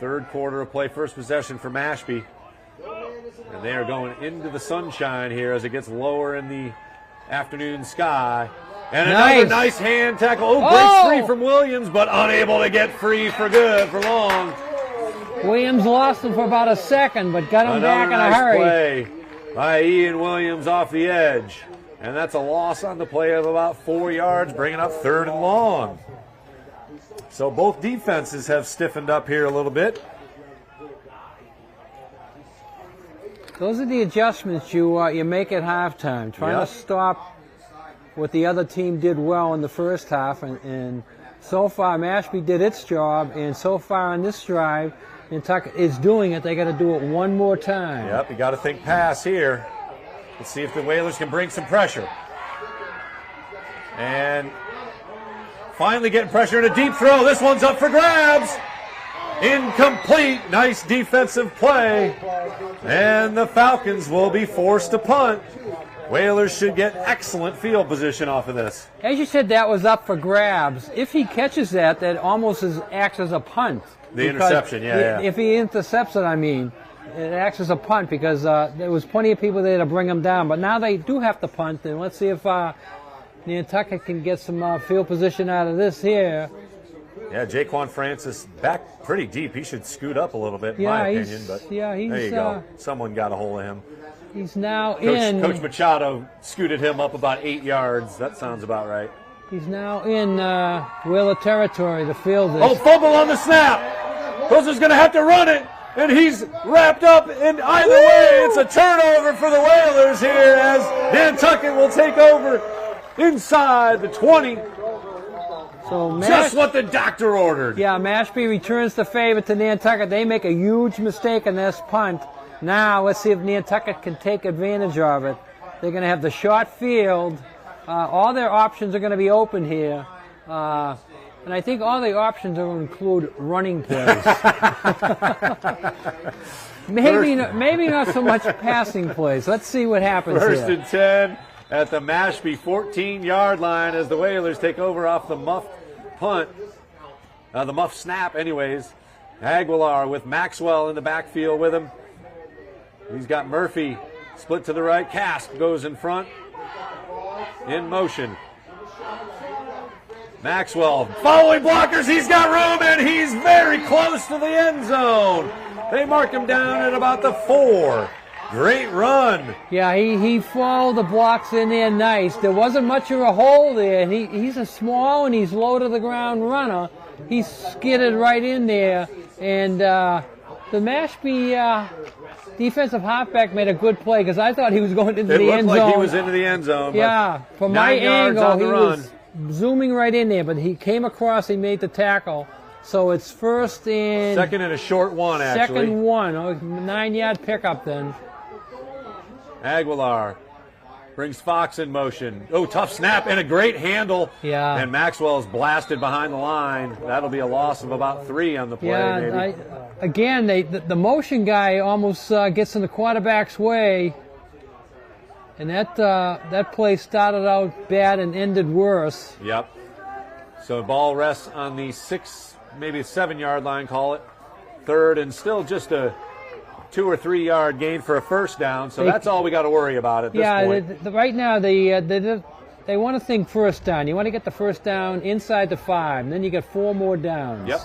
Third quarter of play, first possession for Mashpee. And they are going into the sunshine here as it gets lower in the afternoon sky. And another nice hand tackle. Oh, breaks free from Williams, but unable to get free for good, for long. Williams lost him for about a second, but got him back in a hurry. Play by Ian Williams off the edge. And that's a loss on the play of about 4 yards, bringing up 3rd and long. So both defenses have stiffened up here a little bit. Those are the adjustments you make at halftime, trying to stop what the other team did well in the first half. And so far, Mashpee did its job, and so far on this drive, Nantucket is doing it. They got to do it one more time. Yep, you got to think pass here. Let's see if the Whalers can bring some pressure. And finally getting pressure in a deep throw. This one's up for grabs. Incomplete. Nice defensive play. And the Falcons will be forced to punt. Whalers should get excellent field position off of this. As you said, that was up for grabs. If he catches that, that almost acts as a punt. The interception, yeah. If he intercepts it, I mean, it acts as a punt because there was plenty of people there to bring him down. But now they do have to punt, and let's see if Nantucket can get some field position out of this here. Yeah, Jaquan Francis back pretty deep. He should scoot up a little bit, in my opinion. But there you go. Someone got a hold of him. He's now in. Coach Machado scooted him up about 8 yards. That sounds about right. He's now in Whaler territory. The field is. Oh, fumble on the snap. Puzzer's going to have to run it, and he's wrapped up. And either way, it's a turnover for the Whalers here as Nantucket will take over inside the 20. So Just what the doctor ordered. Yeah, Mashpee returns the favor to Nantucket. They make a huge mistake in this punt. Now, let's see if Nantucket can take advantage of it. They're going to have the short field. All their options are going to be open here. And I think all the options will include running plays. maybe not so much passing plays. Let's see what happens First here. and 10 at the Mashpee 14-yard line as the Whalers take over off the muffed punt. The muffed snap, anyways. Aguilar with Maxwell in the backfield with him. He's got Murphy split to the right. Cask goes in front. In motion. Maxwell following blockers. He's got room, and he's very close to the end zone. They mark him down at about the 4. Great run. Yeah, he followed the blocks in there nice. There wasn't much of a hole there. He's a small and he's low to the ground runner. He skidded right in there. And the Mashpee defensive halfback made a good play because I thought he was going into the end zone. It looked like he was into the end zone. Yeah, from my 9 yards angle, on the he run. was zooming right in there, but he came across, he made the tackle. So it's first and... Second and a short one, actually. Second one. 9-yard pickup then. Aguilar brings Fox in motion. Oh, tough snap and a great handle. Yeah. And Maxwell's blasted behind the line. That'll be a loss of about 3 on the play, maybe. Again, the motion guy almost gets in the quarterback's way. And that play started out bad and ended worse. Yep. So ball rests on the 6, maybe 7-yard line, call it. Third and still just a 2 or 3 yard gain for a first down. So that's all we got to worry about at this point. Yeah, right now they want to think first down. You want to get the first down inside the 5, and then you get 4 more downs. Yep.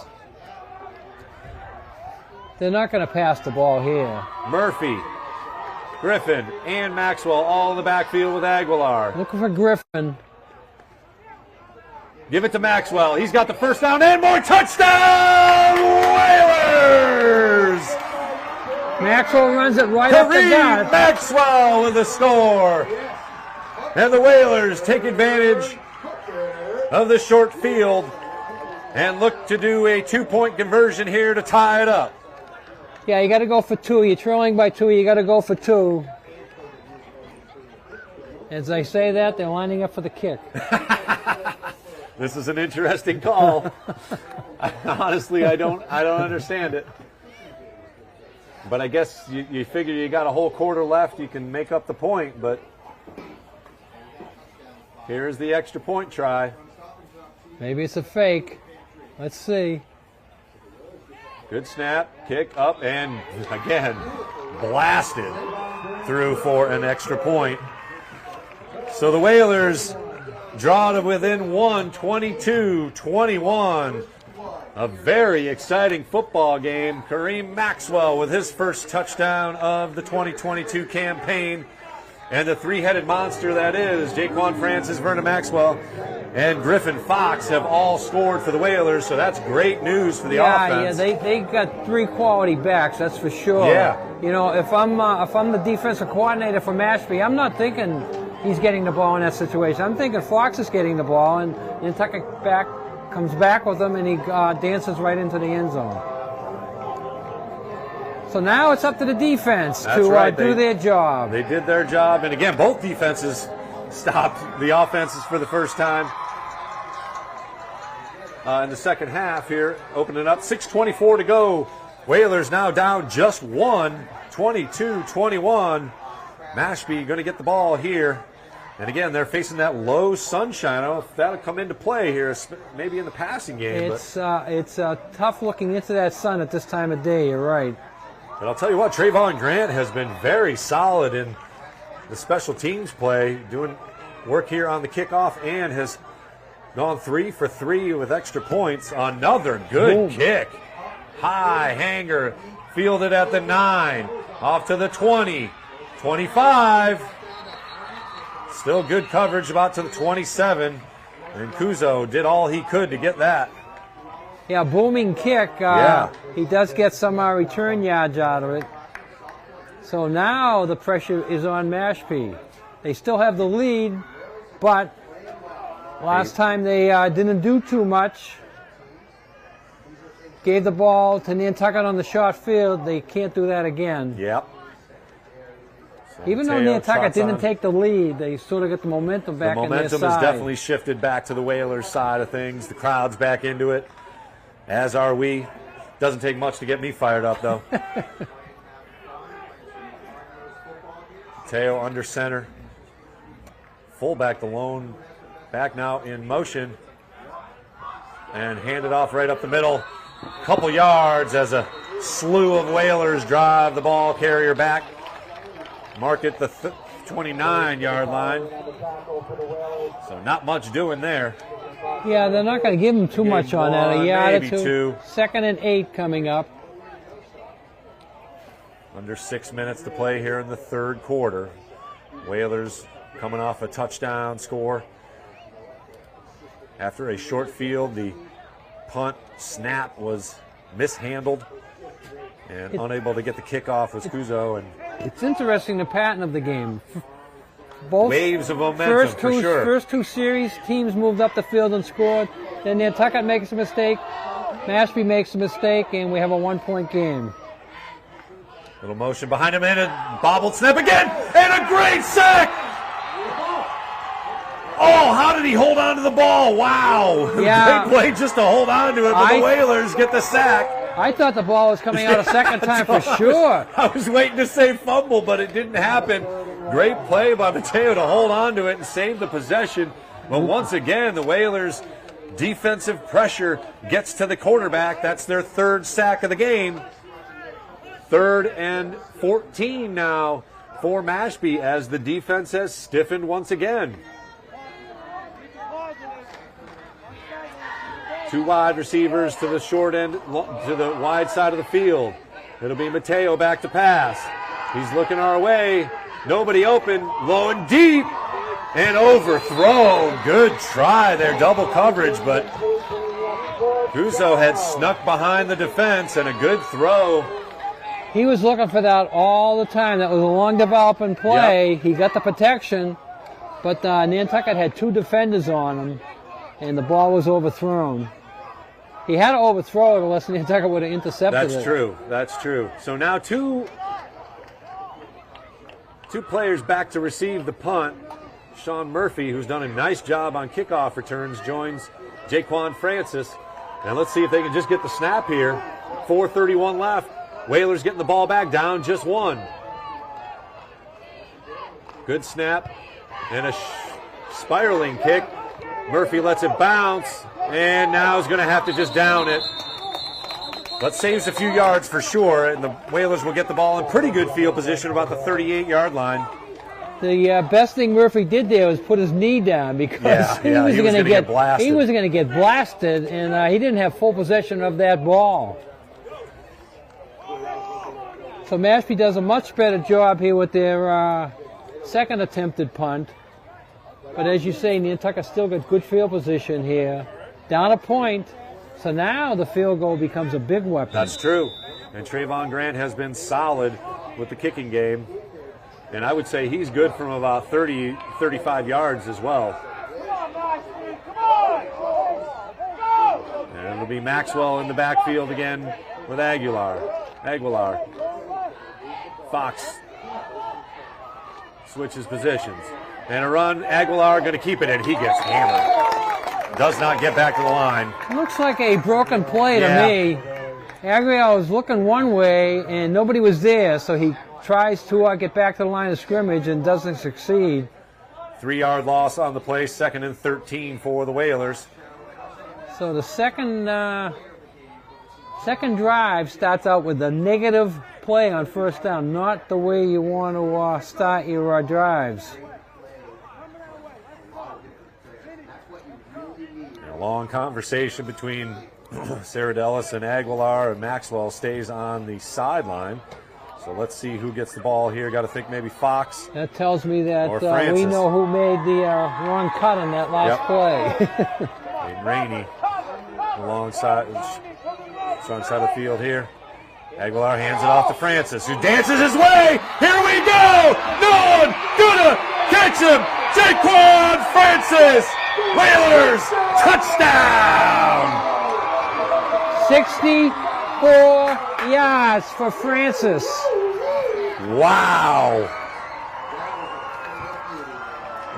They're not going to pass the ball here. Murphy, Griffin, and Maxwell all in the backfield with Aguilar. Looking for Griffin. Give it to Maxwell. He's got the first down and more. Touchdown, Whalers! Maxwell runs it right up the gut. Maxwell with the score. And the Whalers take advantage of the short field and look to do a 2-point conversion here to tie it up. Yeah, you got to go for 2. You're trailing by 2. You got to go for 2. As I say that, they're lining up for the kick. This is an interesting call. Honestly, I don't understand it. But I guess you figure you got a whole quarter left, you can make up the point. But here's the extra point try. Maybe it's a fake. Let's see. Good snap, kick up, and again, blasted through for an extra point. So the Whalers draw to within 1, 22-21. A very exciting football game. Kareem Maxwell with his first touchdown of the 2022 campaign. And the 3-headed monster that is Jaquan Francis, Vernon Maxwell, and Griffin Fox have all scored for the Whalers, so that's great news for the offense. Yeah, they got 3 quality backs, that's for sure. Yeah. You know, if I'm the defensive coordinator for Mashpee, I'm not thinking he's getting the ball in that situation. I'm thinking Fox is getting the ball, and Nantucket comes back with him, and he dances right into the end zone. So now it's up to the defense to do their job. They did their job, and again, both defenses stopped the offenses for the first time in the second half here. Opening up, 6:24 to go. Whalers now down just 1, 22-21. Mashpee going to get the ball here. And again, they're facing that low sunshine. I don't know if that'll come into play here, maybe in the passing game. It's tough looking into that sun at this time of day, you're right. But I'll tell you what, Trayvon Grant has been very solid in the special teams play, doing work here on the kickoff, and has gone 3 for 3 with extra points. Another good kick. High hanger, fielded at the 9, off to the 20, 25. Still good coverage about to the 27, and Kuzo did all he could to get that. Yeah, booming kick. Yeah. He does get some return yards out of it. So now the pressure is on Mashpee. They still have the lead, but last time they didn't do too much. Gave the ball to Nantucket on the short field. They can't do that again. Yep. So Even though Mateo Nantucket trots on. didn't take the lead, they sort of get the momentum back on their The momentum side. has definitely shifted back to the Whalers side of things. The crowd's back into it, as are we. Doesn't take much to get me fired up, though. Mateo under center. Fullback, the lone back now in motion. And handed off right up the middle. Couple yards as a slew of Whalers drive the ball carrier back. Mark it the 29-yard line. So not much doing there. Yeah, they're not going to give him too much on that. A yard maybe or two. 2nd and 8 coming up. Under 6 minutes to play here in the third quarter. Whalers coming off a touchdown score. After a short field, the punt snap was mishandled, and unable to get the kickoff was Kuzo. And it's interesting, the pattern of the game. Both waves of momentum for sure. First two series, teams moved up the field and scored. Then Nantucket makes a mistake, Mashpee makes a mistake, and we have a 1-point game. Little motion behind him, and a bobbled snap again, and a great sack! Oh, how did he hold on to the ball? Wow. Yeah. Great play just to hold on to it, but the Whalers get the sack. I thought the ball was coming out a second time for sure. I was waiting to say fumble, but it didn't happen. Great play by Mateo to hold on to it and save the possession. But once again, the Whalers' defensive pressure gets to the quarterback. That's their 3rd sack of the game. 3rd and 14 now for Mashpee as the defense has stiffened once again. 2 wide receivers to the short end, to the wide side of the field. It'll be Mateo back to pass. He's looking our way. Nobody open. Low and deep. And overthrown. Good try there. Double coverage, but Kuzo had snuck behind the defense, and a good throw. He was looking for that all the time. That was a long developing play. Yep. He got the protection, but Nantucket had 2 defenders on him, and the ball was overthrown. He had to overthrow it unless Nantucket would have intercepted it. That's true. That's true. So now two players back to receive the punt. Sean Murphy, who's done a nice job on kickoff returns, joins Jaquan Francis. And let's see if they can just get the snap here. 4:31 left. Whalers getting the ball back, down just 1. Good snap and a spiraling kick. Murphy lets it bounce, and now is going to have to just down it. But saves a few yards for sure, and the Whalers will get the ball in pretty good field position, about the 38-yard line. The best thing Murphy did there was put his knee down because he was going to get blasted. He was going to get blasted, and he didn't have full possession of that ball. So Mashpee does a much better job here with their second attempted punt. But as you say, Nantucket still got good field position here. Down a point. So now the field goal becomes a big weapon. That's true. And Trayvon Grant has been solid with the kicking game. And I would say he's good from about 30, 35 yards as well. And it'll be Maxwell in the backfield again with Aguilar. Fox switches positions. And a run, Aguilar going to keep it, and he gets hammered. Does not get back to the line. Looks like a broken play to me. Aguilar was looking one way, and nobody was there, so he tries to get back to the line of scrimmage and doesn't succeed. 3-yard loss on the play, 2nd and 13 for the Whalers. So the second drive starts out with a negative play on first down, not the way you want to start your drives. A long conversation between Saradelis and Aguilar, and Maxwell stays on the sideline. So let's see who gets the ball here. Got to think maybe Fox. That tells me that Francis. we know who made the wrong cut on that last play. And Rainey. alongside, front side of the field here. Aguilar hands it off to Francis, who dances his way. Here we go! No one gonna catch him! Jaquan Francis! Whalers touchdown! 64 yards for Francis. Wow!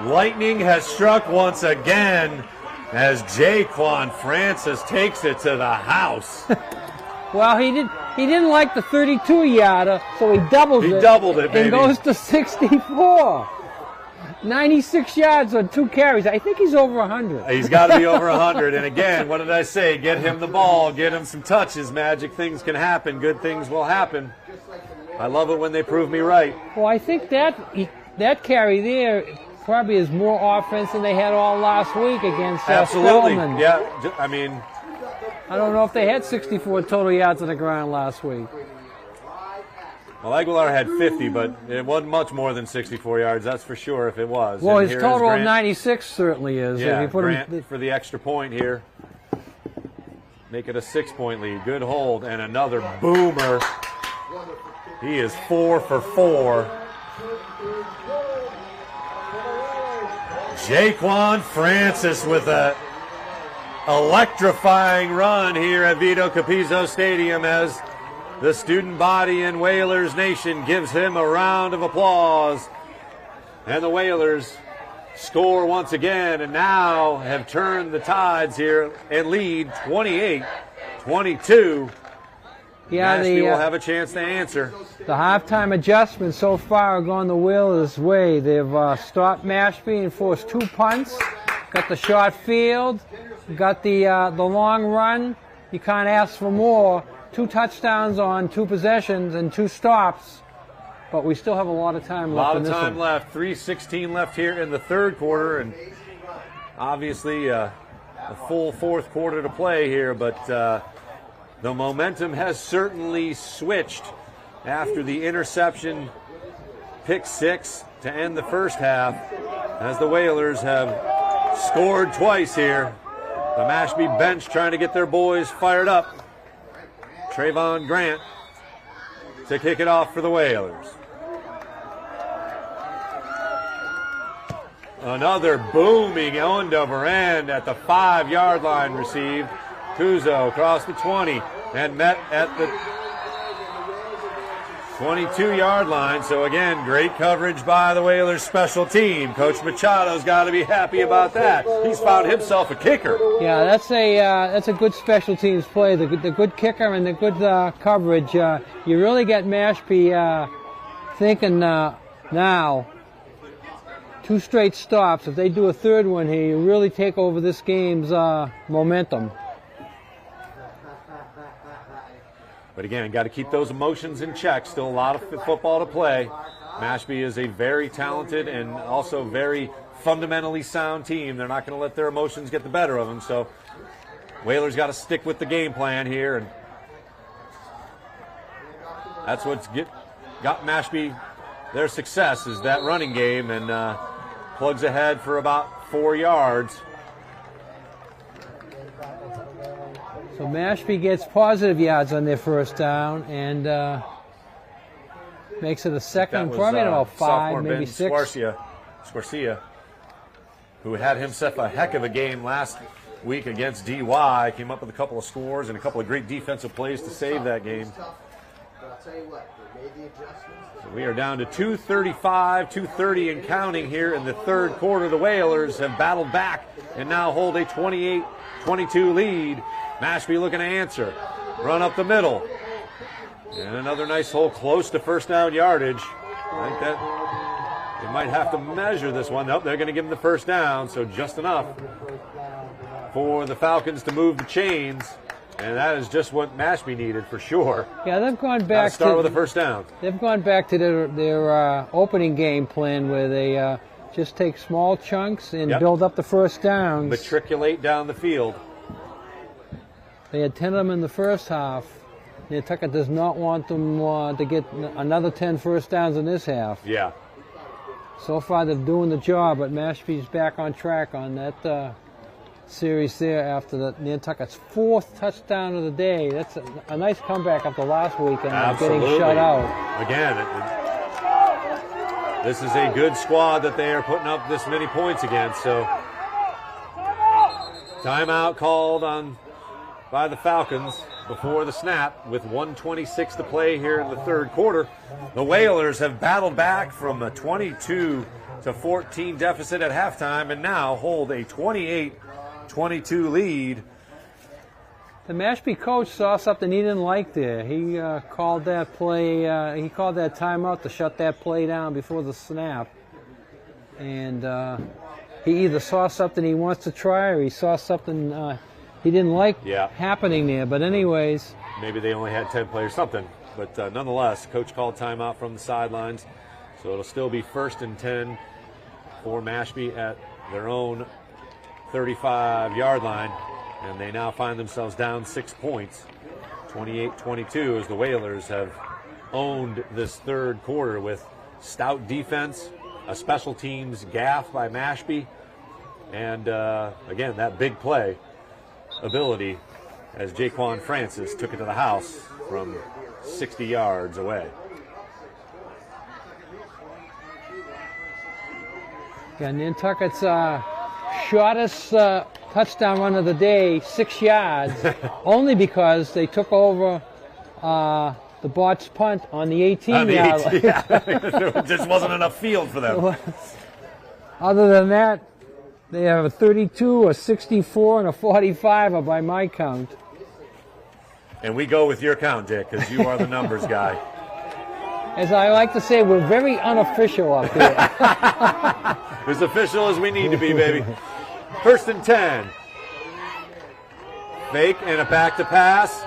Lightning has struck once again as Jaquan Francis takes it to the house. Well, he didn't like the 32-yarder, so he doubled it. He doubled it, baby. And goes to 64. 96 yards on 2 carries. I think he's over 100. He's got to be over 100. And again, what did I say? Get him the ball, get him some touches. Magic things can happen. Good things will happen. I love it when they prove me right. Well, I think that carry there probably is more offense than they had all last week against Absolutely. Spellman. Yeah, I mean, I don't know if they had 64 total yards on the ground last week. well, Aguilar had 50, but it wasn't much more than 64 yards, that's for sure, if it was. Well, And his here is total of Grant. 96 certainly is. Yeah, If you put Grant him, for the extra point here. Make it a 6-point lead. Good hold, and another boomer. He is 4 for 4. Jaquan Francis with a electrifying run here at Vito Capizzo Stadium as the student body in Whalers Nation gives him a round of applause. And the Whalers score once again and now have turned the tides here and lead 28-22. yeah, Mashpee will have a chance to answer. the halftime adjustments so far are going the Whalers' way. They've stopped Mashpee and forced 2 punts. Got the short field. Got the long run. You can't ask for more. 2 touchdowns on 2 possessions and 2 stops. But we still have a lot of time A left lot in of this time one. left. 3:16 left here in the third quarter, and obviously a full fourth quarter to play here, but the momentum has certainly switched after the interception, pick 6 to end the first half, as the Whalers have scored twice here. The Mashpee bench trying to get their boys fired up. Trayvon Grant to kick it off for the Whalers. Another booming end over end at the 5-yard line received. Kuzo across the 20 and met at the 22-yard line. So again, great coverage by the Whalers special team. Coach Machado's got to be happy about that. He's found himself a kicker. Yeah, that's a good special teams play. The good kicker and the good coverage. You really get Mashpee thinking now. 2 straight stops. If they do a third one here, you really take over this game's momentum. But again, got to keep those emotions in check. Still a lot of football to play. Mashpee is a very talented and also very fundamentally sound team. They're not going to let their emotions get the better of them. So Whalers got to stick with the game plan here, and that's what's got Mashpee their success, is that running game, and plugs ahead for about 4 yards. So Mashpee gets positive yards on their first down and makes it a second, probably about 5, maybe 6. Squarcia, who had himself a heck of a game last week against DY, came up with a couple of scores and a couple of great defensive plays to save that game. So we are down to 2:30 and counting here in the third quarter. The Whalers have battled back and now hold a 28-22 lead. Mashpee looking to answer. Run up the middle. And another nice hole close to first down yardage. I think that they might have to measure this one. Nope, they're going to give them the first down, so just enough for the Falcons to move the chains. And that is just what Mashpee needed for sure. Yeah, they've gone back to start with a first down. They've gone back to their opening game plan where they just take small chunks and build up the first downs. Matriculate down the field. They had 10 of them in the first half. Nantucket does not want them to get another 10 first downs in this half. Yeah. So far they're doing the job, but Mashpee's back on track on that series there after the Nantucket's 4th touchdown of the day. That's a nice comeback after last week and getting shut out. Again, this is a good squad that they are putting up this many points against. So timeout called by the Falcons before the snap with 1:26 to play here in the third quarter. The Whalers have battled back from a 22-14 deficit at halftime and now hold a 28-22 lead. The Mashpee coach saw something he didn't like there. He called that play. He called that timeout to shut that play down before the snap. And he either saw something he wants to try, or he saw something he didn't like happening there. But anyways, maybe they only had 10 players, something. But nonetheless, coach called timeout from the sidelines, so it'll still be 1st and 10 for Mashpee at their own 35-yard line. And they now find themselves down 6 points, 28-22, as the Whalers have owned this third quarter with stout defense, a special teams gaff by Mashpee, and again, that big play ability as Jaquan Francis took it to the house from 60 yards away. Yeah, Nantucket's shortest touchdown run of the day, 6 yards, only because they took over the botched punt on the 18-yard line. There just wasn't enough field for them. Other than that, they have a 32, a 64, and a 45 by my count. And we go with your count, Dick, because you are the numbers guy. As I like to say, we're very unofficial up here. As official as we need to be, baby. 1st and 10. Fake and a back to pass.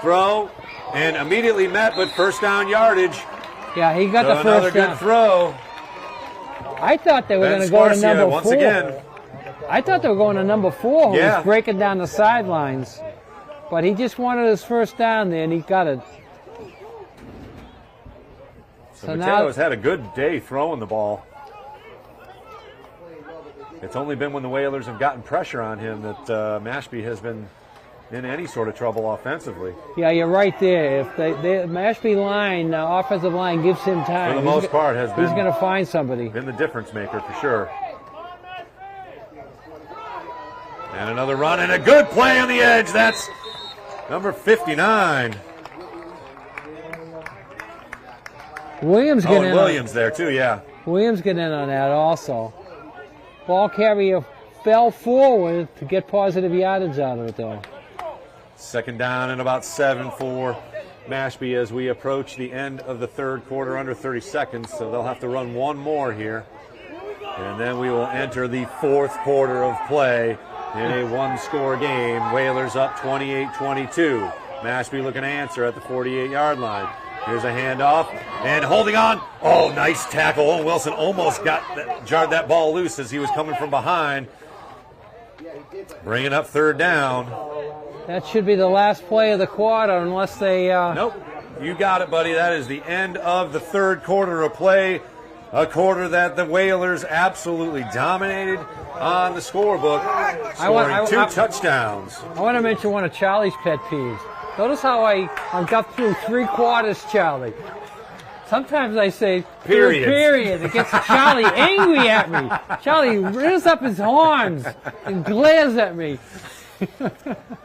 Throw. And immediately met, but first down yardage. Yeah, he got so the another first down. Good throw. I thought they were going to go to number 4. Once again. I thought they were going to number 4, who Yeah. was breaking down the sidelines. But he just wanted his first down there, and he got it. So Mateo's had a good day throwing the ball. It's only been when the Whalers have gotten pressure on him that Mashpee has been in any sort of trouble offensively. Yeah, you're right there. If the Mashpee line, offensive line, gives him time, for the most part, he's going to find somebody. Been the difference maker for sure. And another run and a good play on the edge. That's number 59. Williams get in. Williams there too, yeah. Williams get in on that also. Ball carrier fell forward to get positive yardage out of it, though. 2nd down and about 7 for Mashpee as we approach the end of the third quarter, under 30 seconds, so they'll have to run one more here. And then we will enter the 4th quarter of play in a one-score game. Whalers up 28-22. Mashpee looking to answer at the 48-yard line. Here's a handoff and holding on. Oh, nice tackle. Owen Wilson almost jarred that ball loose as he was coming from behind. Bringing up 3rd down. That should be the last play of the quarter unless they... Nope. You got it, buddy. That is the end of the third quarter of play. A quarter that the Whalers absolutely dominated on the scorebook, scoring 2 touchdowns. I want to mention one of Charlie's pet peeves. Notice how I got through 3 quarters, Charlie. Sometimes I say period. It gets Charlie angry at me. Charlie rears up his horns and glares at me.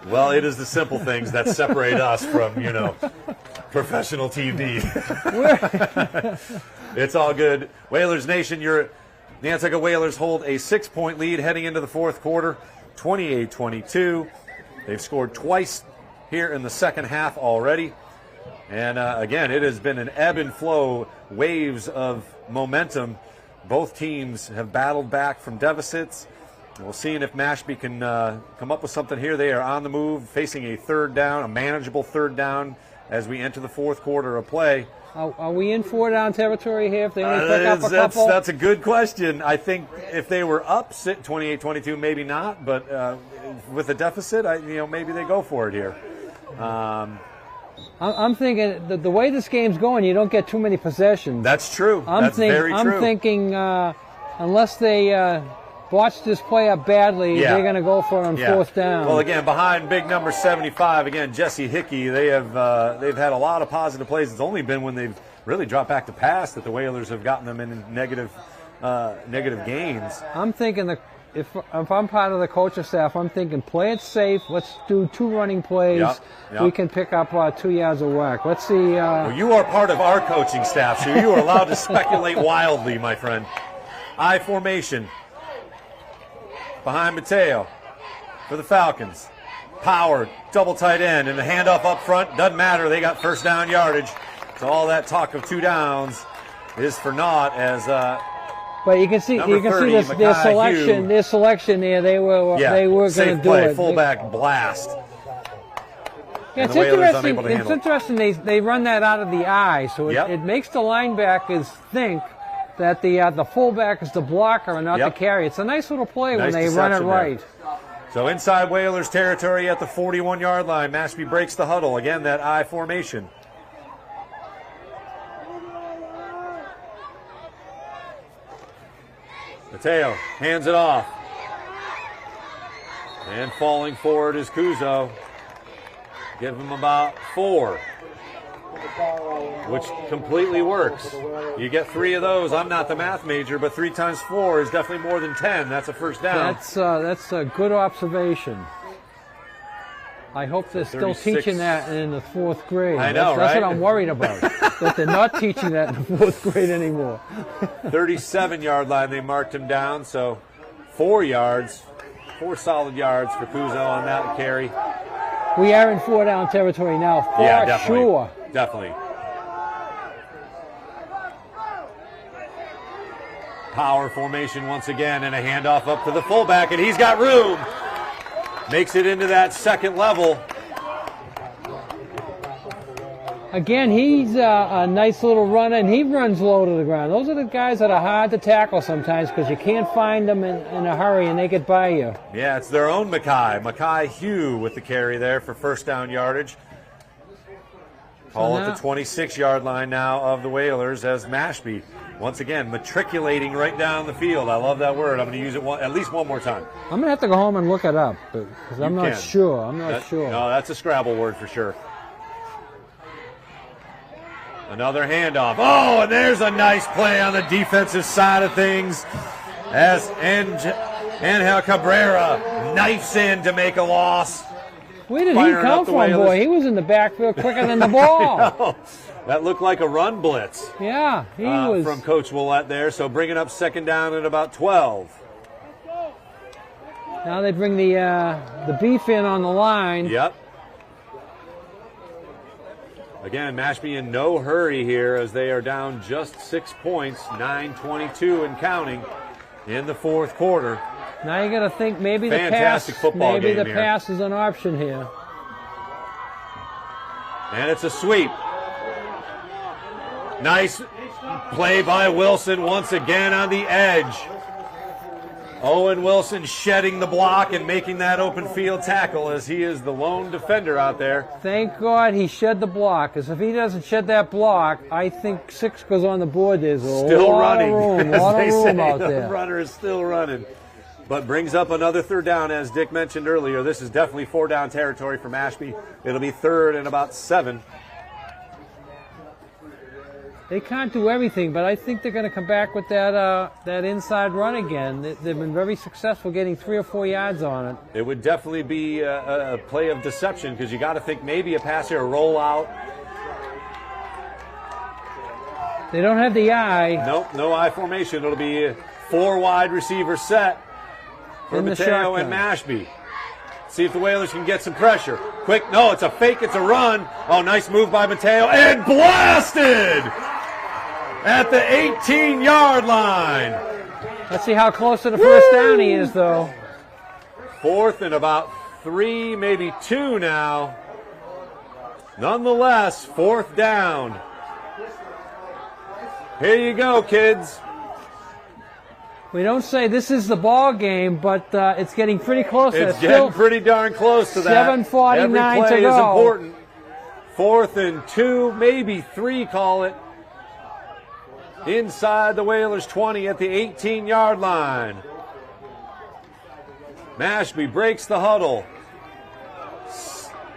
Well, it is the simple things that separate us from, professional TV. It's all good. Whalers Nation, your Nantucket Whalers hold a 6-point lead heading into the 4th quarter, 28-22. They've scored twice here in the second half already. And again, it has been an ebb and flow, waves of momentum. Both teams have battled back from deficits. We'll see if Mashpee can come up with something here. They are on the move, facing a 3rd down, a manageable 3rd down as we enter the 4th quarter of play. Are we in 4-down territory here if they only pick up a couple? That's a good question. I think if they were up 28-22, maybe not. But with a deficit, maybe they go for it here. I'm thinking the way this game's going, you don't get too many possessions. That's true. That's very true. I'm thinking unless they botched this play up badly. Yeah. They're going to go for it on fourth down. Well, again, behind big number 75, again, Jesse Hickey, they've had a lot of positive plays. It's only been when they've really dropped back to pass that the Whalers have gotten them in negative gains. I'm thinking if I'm part of the coaching staff, I'm thinking play it safe. Let's do 2 running plays. Yep. We can pick up 2 yards of work. Let's see. Well, you are part of our coaching staff, so you are allowed to speculate wildly, my friend. I formation. Behind Mateo for the Falcons. Power, double tight end, and the handoff up front. Doesn't matter. They got first down yardage. So all that talk of 2 downs is for naught as but you can see their selection there. They were going to do it. Fullback blast. Yeah, it's interesting. It's interesting. They run that out of the eye, so it makes the linebackers think that the fullback is the blocker and not the carry. It's a nice little play when they run it right. There. So inside Whalers territory at the 41-yard line, Mashpee breaks the huddle. Again, that I formation. Mateo hands it off. And falling forward is Kuzo. Give him about 4. Which completely works. You get 3 of those. I'm not the math major, but 3 times 4 is definitely more than 10. That's a first down. That's a good observation. I hope they're still teaching that in the 4th grade. I know, That's what I'm worried about, that they're not teaching that in the 4th grade anymore. 37-yard line, they marked him down, so 4 yards, 4 solid yards for Kuzo on that carry. We are in 4-down territory now, for definitely. sure. Definitely. Power formation once again, and a handoff up to the fullback, and he's got room. Makes it into that second level. Again, he's a nice little runner, and he runs low to the ground. Those are the guys that are hard to tackle sometimes because you can't find them in a hurry, and they get by you. Yeah, it's their own Mackay Hugh with the carry there for first down yardage. Call at the 26-yard line now of the Whalers as Mashpee, once again, matriculating right down the field. I love that word. I'm going to use it at least one more time. I'm going to have to go home and look it up because I'm not sure. I'm not sure. No, that's a Scrabble word for sure. Another handoff. Oh, and there's a nice play on the defensive side of things as Angel Cabrera knifes in to make a loss. Where did he come from, boy? He was in the backfield quicker than the ball. That looked like a run blitz. Yeah, he was. From Coach Willett there, so bringing up second down at about 12. Now they bring the beef in on the line. Yep. Again, Mashpee in no hurry here as they are down just 6 points, 9:22 and counting in the 4th quarter. Now you got to think maybe Fantastic football maybe game the here. pass is an option here. And it's a sweep. Nice play by Wilson once again on the edge. Owen Wilson shedding the block and making that open field tackle as he is the lone defender out there. Thank God he shed the block, because if he doesn't shed that block, I think 6 goes on the board. There's a lot of room out there. The runner is still running. But brings up another third down, as Dick mentioned earlier. This is definitely 4-down territory for Mashpee. It'll be 3rd and about 7. They can't do everything, but I think they're going to come back with that inside run again. They've been very successful getting 3 or 4 yards on it. It would definitely be a play of deception because you got to think maybe a pass here, a rollout. They don't have the eye. Nope, no I formation. It'll be a 4 wide receiver set for Mateo and Mashpee. See if the Whalers can get some pressure. Quick, no, it's a fake, it's a run. Oh, nice move by Mateo, and blasted at the 18-yard line. Let's see how close to the first down he is, though. 4th and about 3, maybe 2 now. Nonetheless, 4th down. Here you go, kids. We don't say this is the ball game, but it's getting pretty close. It's getting pretty darn close to that. 7:49 Every play to go. is important. 4th and 2, maybe 3, call it. Inside the Whalers 20 at the 18-yard line. Mashpee breaks the huddle.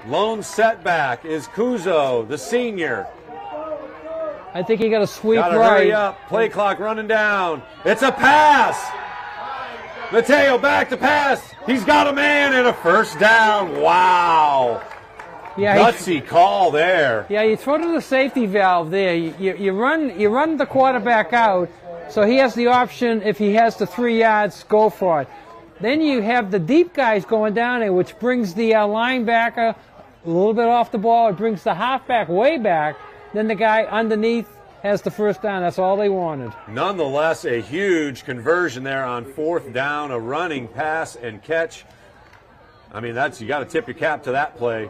Lone setback is Kuzo, the senior. I think he got a sweep Gotta right. hurry up. Play clock running down. It's a pass. Mateo back to pass. He's got a man and a first down. Wow. Yeah, Gutsy call there. Yeah, you throw to the safety valve there. You run the quarterback out, so he has the option, if he has the 3 yards, go for it. Then you have the deep guys going down there, which brings the linebacker a little bit off the ball. It brings the halfback way back. Then the guy underneath has the first down. That's all they wanted. Nonetheless, a huge conversion there on 4th down, a running pass and catch. I mean, you got to tip your cap to that play.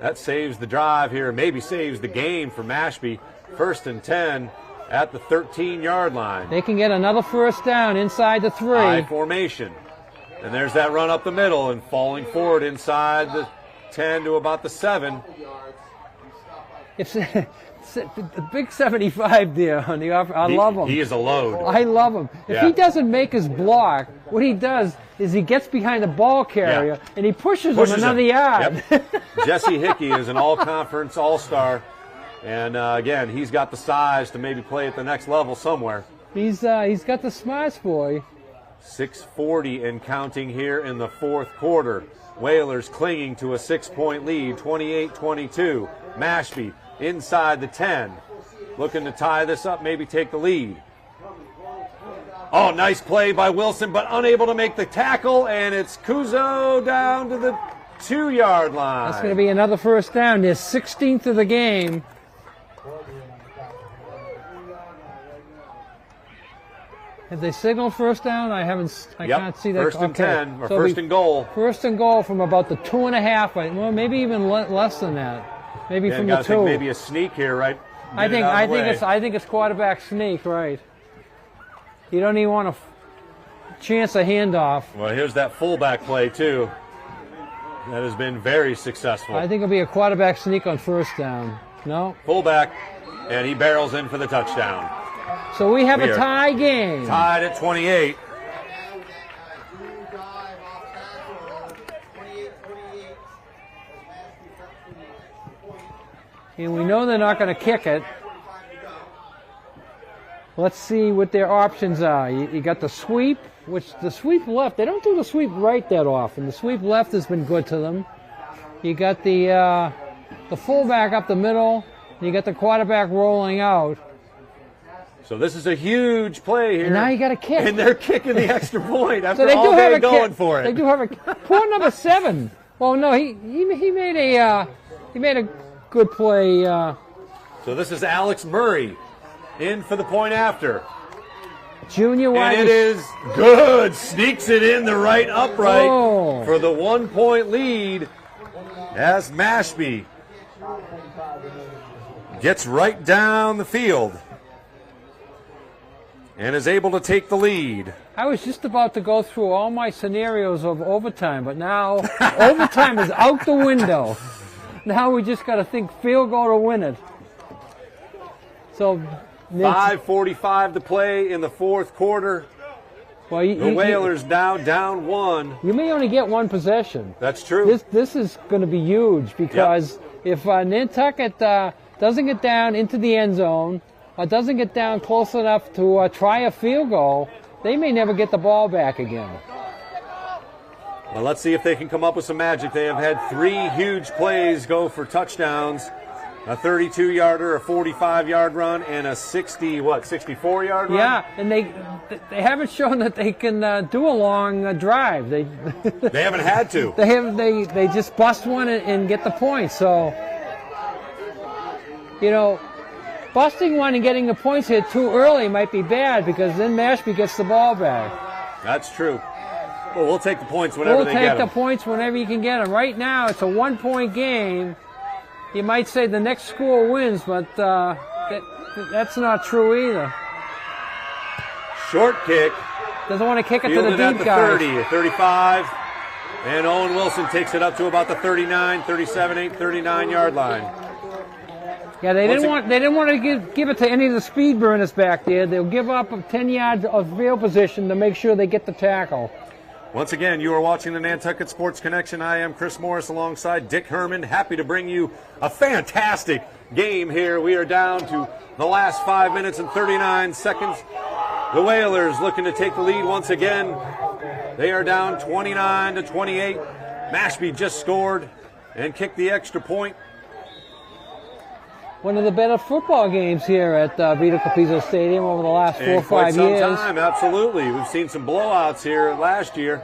That saves the drive here, maybe saves the game for Mashpee. 1st and 10 at the 13-yard line. They can get another first down inside the 3. High formation. And there's that run up the middle and falling forward inside the 10 to about the 7. It's the big 75 there on the offer. I love him. He is a load. I love him. If he doesn't make his block, what he does is he gets behind the ball carrier and he pushes him another yard. Yep. Jesse Hickey is an all-conference all-star. And, again, he's got the size to maybe play at the next level somewhere. He's got the smarts, boy. 6:40 and counting here in the 4th quarter. Whalers clinging to a 6-point lead, 28-22. Mashpee inside the 10. Looking to tie this up, maybe take the lead. Oh, nice play by Wilson, but unable to make the tackle, and it's Kuzo down to the 2-yard line. That's going to be another first down. Their 16th of the game. Have they signaled first down? I can't see that. First and 10, or first and goal. First and goal from about the 2.5. Well, maybe even less than that. Maybe from the 2. Think maybe a sneak here, right? I think it's quarterback sneak, right? You don't even want a chance of handoff. Well, here's that fullback play too. That has been very successful. I think it'll be a quarterback sneak on first down. No? Fullback, and he barrels in for the touchdown. So we have a tie game. Tied at 28. And we know they're not going to kick it. Let's see what their options are. You got the sweep, which the sweep left. They don't do the sweep right that often. The sweep left has been good to them. You got the fullback up the middle. You got the quarterback rolling out. So this is a huge play here. And now you got to kick. And they're kicking the extra point after so all day going for it. They do have a poor number 7. Well, no, he made a good play. So this is Alex Murray in for the point after. Junior wide. And it is good. Sneaks it in the right upright for the 1-point lead as Mashpee gets right down the field and is able to take the lead. I was just about to go through all my scenarios of overtime, but now overtime is out the window. Now we just got to think field goal to win it. So 5:45 to play in the 4th quarter. Well, the Whalers now down 1. You may only get 1 possession. That's true. This is going to be huge because if Nantucket doesn't get down into the end zone or doesn't get down close enough to try a field goal, they may never get the ball back again. Well, let's see if they can come up with some magic. They have had 3 huge plays go for touchdowns. A 32-yarder, a 45-yard run, and a 64-yard run? Yeah, and they haven't shown that they can do a long drive. They haven't had to. They just bust one and get the point. So, you know, busting one and getting the points here too early might be bad because then Mashpee gets the ball back. That's true. Well, we'll take the points whenever they get them. We'll take the points whenever you can get them. Right now, it's a 1-point game. You might say the next school wins, but that's not true either. Short kick. Doesn't want to kick it to the deep at the guys. 30, 35, and Owen Wilson takes it up to about the 39, 37, 8, 39-yard line. Yeah, they didn't want to give it to any of the speed burners back there. They'll give up 10 yards of field position to make sure they get the tackle. Once again, you are watching the Nantucket Sports Connection. I am Chris Morris alongside Dick Herman. Happy to bring you a fantastic game here. We are down to the last 5 minutes and 39 seconds. The Whalers looking to take the lead once again. They are down 29-28. Mashpee just scored and kicked the extra point. One of the better football games here at Vito Capizzo Stadium over the last 4 or 5 years. Some time, absolutely. We've seen some blowouts here last year.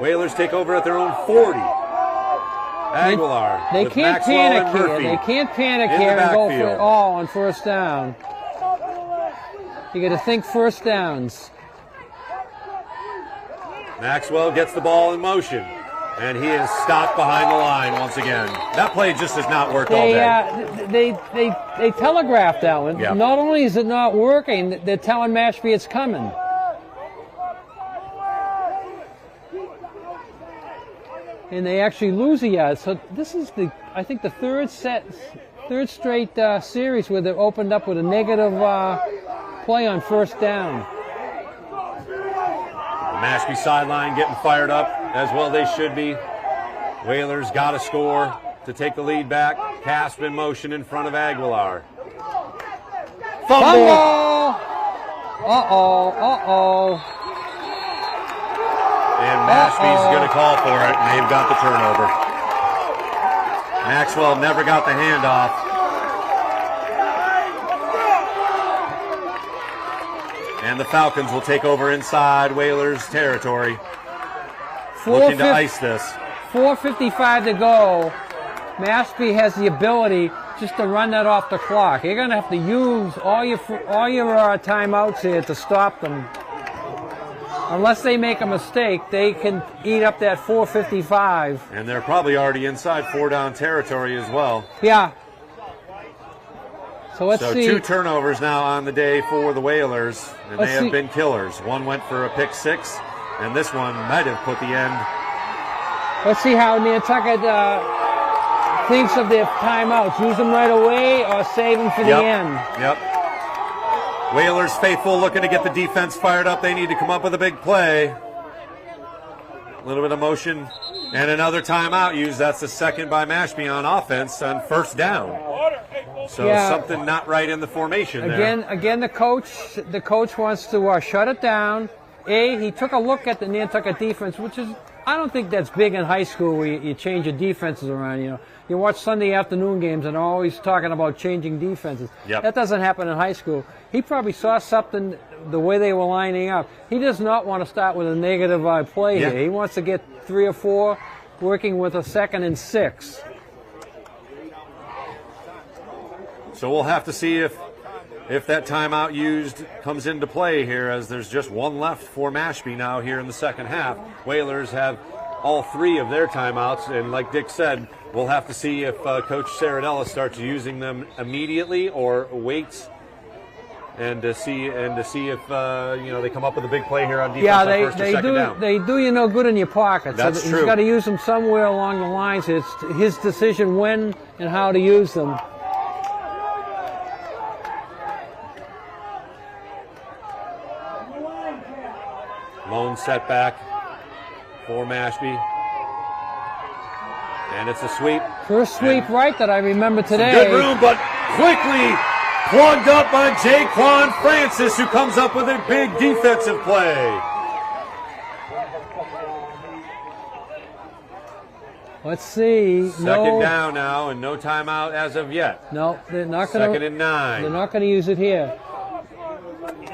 Whalers take over at their own 40. Aguilar. They can't panic here. They can't panic here and go for it all on first down. You got to think first downs. Maxwell gets the ball in motion. And he is stopped behind the line once again. That play just has not worked all day. They telegraphed that one. Yep. Not only is it not working, they're telling Mashpee it's coming. And they actually lose a yard. So this is I think the third straight series where they've opened up with a negative play on first down. The Mashpee sideline getting fired up, as well they should be. Whalers got to score to take the lead back. Casp in motion in front of Aguilar. Fumble! Uh-oh. And Mashpee's going to call for it, and they've got the turnover. Maxwell never got the handoff. And the Falcons will take over inside Whalers territory. Looking to ice this. 4:55 to go. Mashpee has the ability just to run that off the clock. You're going to have to use all your timeouts here to stop them. Unless they make a mistake, they can eat up that 4:55. And they're probably already inside 4-down territory as well. Yeah. So let's see. 2 turnovers now on the day for the Whalers, and they have been killers. One went for a pick 6, and this one might have put the end. Let's see how Nantucket thinks of their timeouts. Use them right away or save them for the end. Yep. Whalers faithful looking to get the defense fired up. They need to come up with a big play. A little bit of motion and another timeout used. That's the second by Mashpee on offense on first down. So something not right in the formation there. Again, the coach wants to shut it down. He took a look at the Nantucket defense, which is, I don't think that's big in high school where you change your defenses around. You watch Sunday afternoon games and they're always talking about changing defenses. Yep. That doesn't happen in high school. He probably saw something the way they were lining up. He does not want to start with a negative play here. He wants to get 3 or 4, working with a 2nd and 6. So we'll have to see if that timeout used comes into play here, as there's just one left for Mashpee now here in the second half. Whalers have all 3 of their timeouts, and like Dick said, we'll have to see if Coach Saradella starts using them immediately or waits, and to see if they come up with a big play here on defense on first or second down. They do you no good in your pocket. That's so true. He's got to use them somewhere along the lines. It's his decision when and how to use them. Lone setback for Mashpee. And it's a sweep. First sweep right that I remember today. Good room, but quickly plugged up by Jaquan Francis, who comes up with a big defensive play. Let's see. Second down now, and no timeout as of yet. No, they're not going to. 2nd and 9. They're not going to use it here.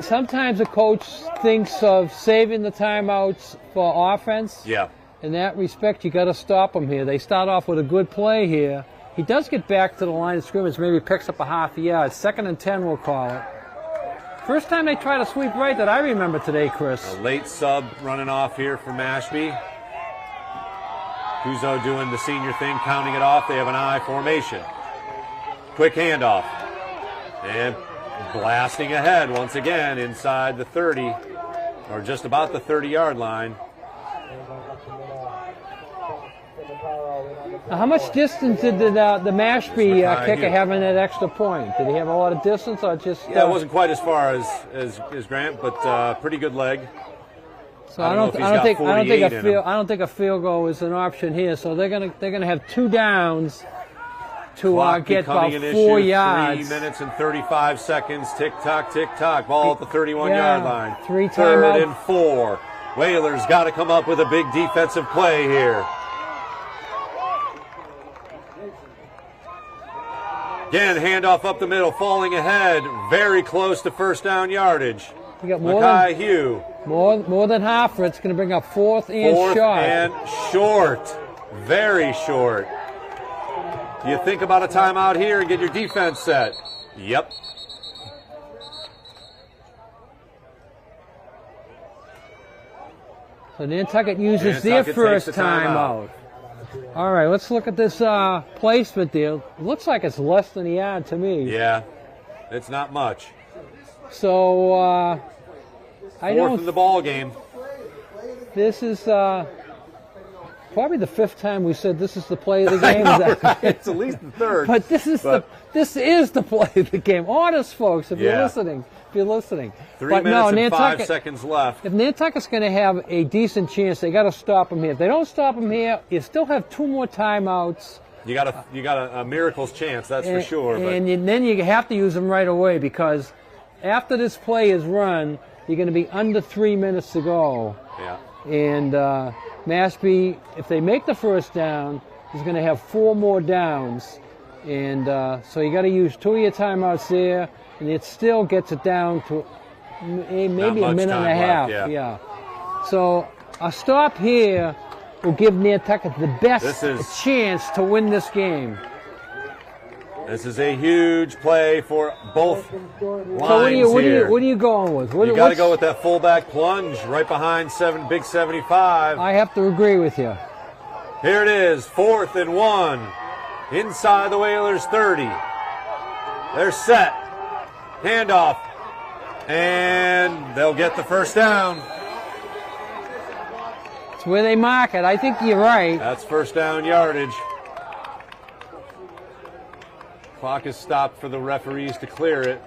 Sometimes a coach thinks of saving the timeouts for offense. Yeah. In that respect, you got to stop them here. They start off with a good play here. He does get back to the line of scrimmage, maybe picks up a half a yard. 2nd and 10, we'll call it. First time they try to sweep right that I remember today, Chris. A late sub running off here for Mashpee. Kuzo doing the senior thing, counting it off. They have an I formation. Quick handoff. And blasting ahead once again inside the 30, or just about the 30-yard line. Now, how much distance did the Mashpee kicker have in that extra point? Did he have a lot of distance or just... Yeah, it wasn't quite as far as Grant, but pretty good leg. So I don't think a field goal is an option here. So they're gonna have 2 downs to get about 4 yards. 3 minutes and 35 seconds. Tick tock, tick tock. Ball at the 31-yard line. 3 timeouts. 3rd and 4. Whalers got to come up with a big defensive play here. Again, handoff up the middle, falling ahead, very close to first down yardage. You got more than half. It's going to bring up 4th and short. 4th and short. Very short. Do you think about a timeout here and get your defense set? Yep. So Nantucket uses their first timeout. All right, let's look at this placement deal. It looks like it's less than a yard to me. Yeah, it's not much. So I don't. 4th in the ball game. This is probably the 5th time we said this is the play of the game. It's at least the 3rd. But this is the play of the game. Honest, folks, if you're listening. 3 minutes and 5 seconds left. If Nantucket's going to have a decent chance, they got to stop them here. If they don't stop them here, you still have 2 more timeouts. You got a miracle's chance, that's for sure. And then you have to use them right away, because after this play is run, you're going to be under 3 minutes to go. Yeah. And Mashpee, if they make the first down, is going to have 4 more downs. And so you got to use 2 of your timeouts there, and it still gets it down to maybe a minute and a half. Left, yeah. So a stop here will give Nantucket the best chance to win this game. This is a huge play for both lines so here. What are you going with? You got to go with that fullback plunge right behind big 75. I have to agree with you. Here it is, 4th and 1. Inside the Whalers 30. They're set. Handoff. And they'll get the first down. It's where they mark it. I think you're right. That's first down yardage. Clock is stopped for the referees to clear it.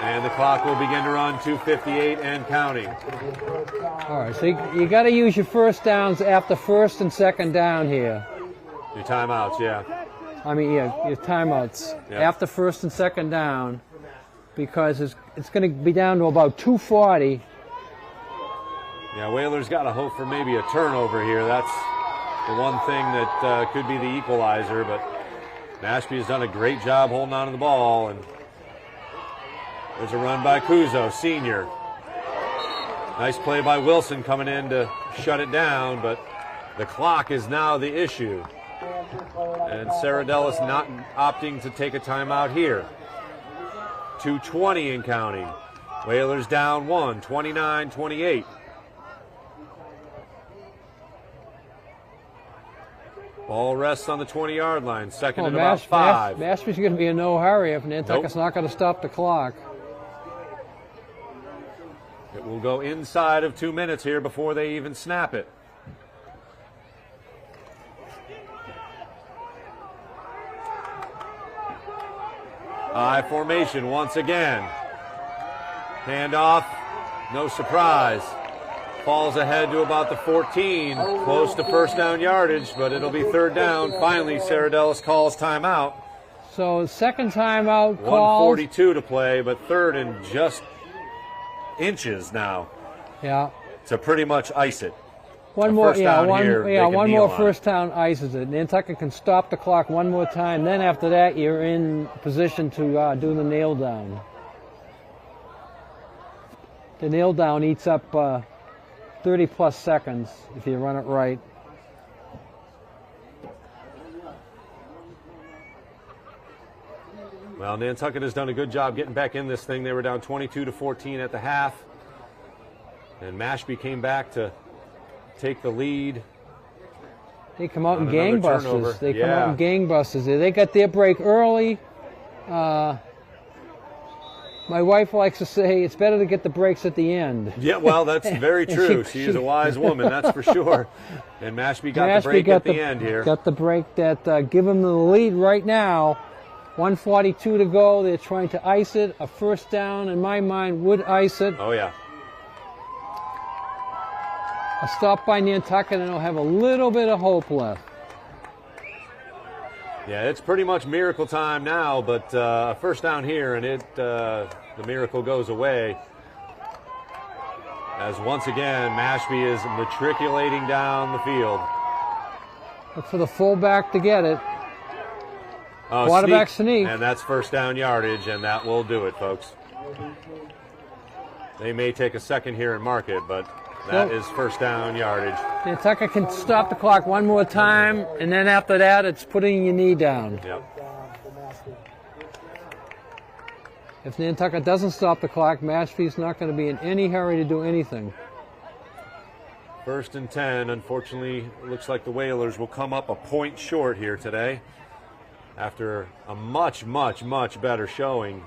And the clock will begin to run, 2:58 and counting. All right, so you got to use your first downs after 1st and 2nd down here. Your timeouts, yeah. I mean, yeah, your timeouts after 1st and 2nd down, because it's going to be down to about 2:40. Yeah, Whalers got to hope for maybe a turnover here. That's the one thing that could be the equalizer, but Mashpee has done a great job holding on to the ball. And there's a run by Capizzo, senior. Nice play by Wilson coming in to shut it down, but the clock is now the issue. And Saradellis not opting to take a timeout here. 2:20 and counting. Whalers down 1, 29-28. Ball rests on the 20-yard line. Second and about 5. Mashpee's going to be in no hurry if Nantucket's not going to stop the clock. It will go inside of 2 minutes here before they even snap it. I formation once again. Handoff, no surprise. Falls ahead to about the 14, close to first down yardage, but it'll be 3rd down. Finally, Saradellis calls timeout. So 2nd timeout called. 1:42 to play, but 3rd and just inches now. Yeah. To pretty much ice it. One more first down ices it. Nantucket can stop the clock one more time. Then after that, you're in position to do the nail down. The nail down eats up 30-plus seconds if you run it right. Well, Nantucket has done a good job getting back in this thing. They were down 22-14 at the half. And Mashpee came back to take the lead. They come out in gangbusters. They come out in gangbusters. They got their break early. My wife likes to say it's better to get the breaks at the end. Yeah, well, that's very true. She is a wise woman, that's for sure. And Mashpee got the break at the end here. Got the break that give them the lead right now. 1:42 to go. They're trying to ice it. A first down, in my mind, would ice it. Oh, yeah. a stop by Nantucket, and they'll have a little bit of hope left. Yeah, it's pretty much miracle time now, but first down here, and the miracle goes away. As once again, Mashpee is matriculating down the field. Look for the fullback to get it. Oh, Quarterback sneak. And that's first down yardage, and that will do it, folks. They may take a second here and mark it, but that is first down yardage. Nantucket can stop the clock one more time, and then after that, it's putting your knee down. Yep. If Nantucket doesn't stop the clock, Mashpee's not going to be in any hurry to do anything. First and 10. Unfortunately, it looks like the Whalers will come up a point short here today after a much, much, much better showing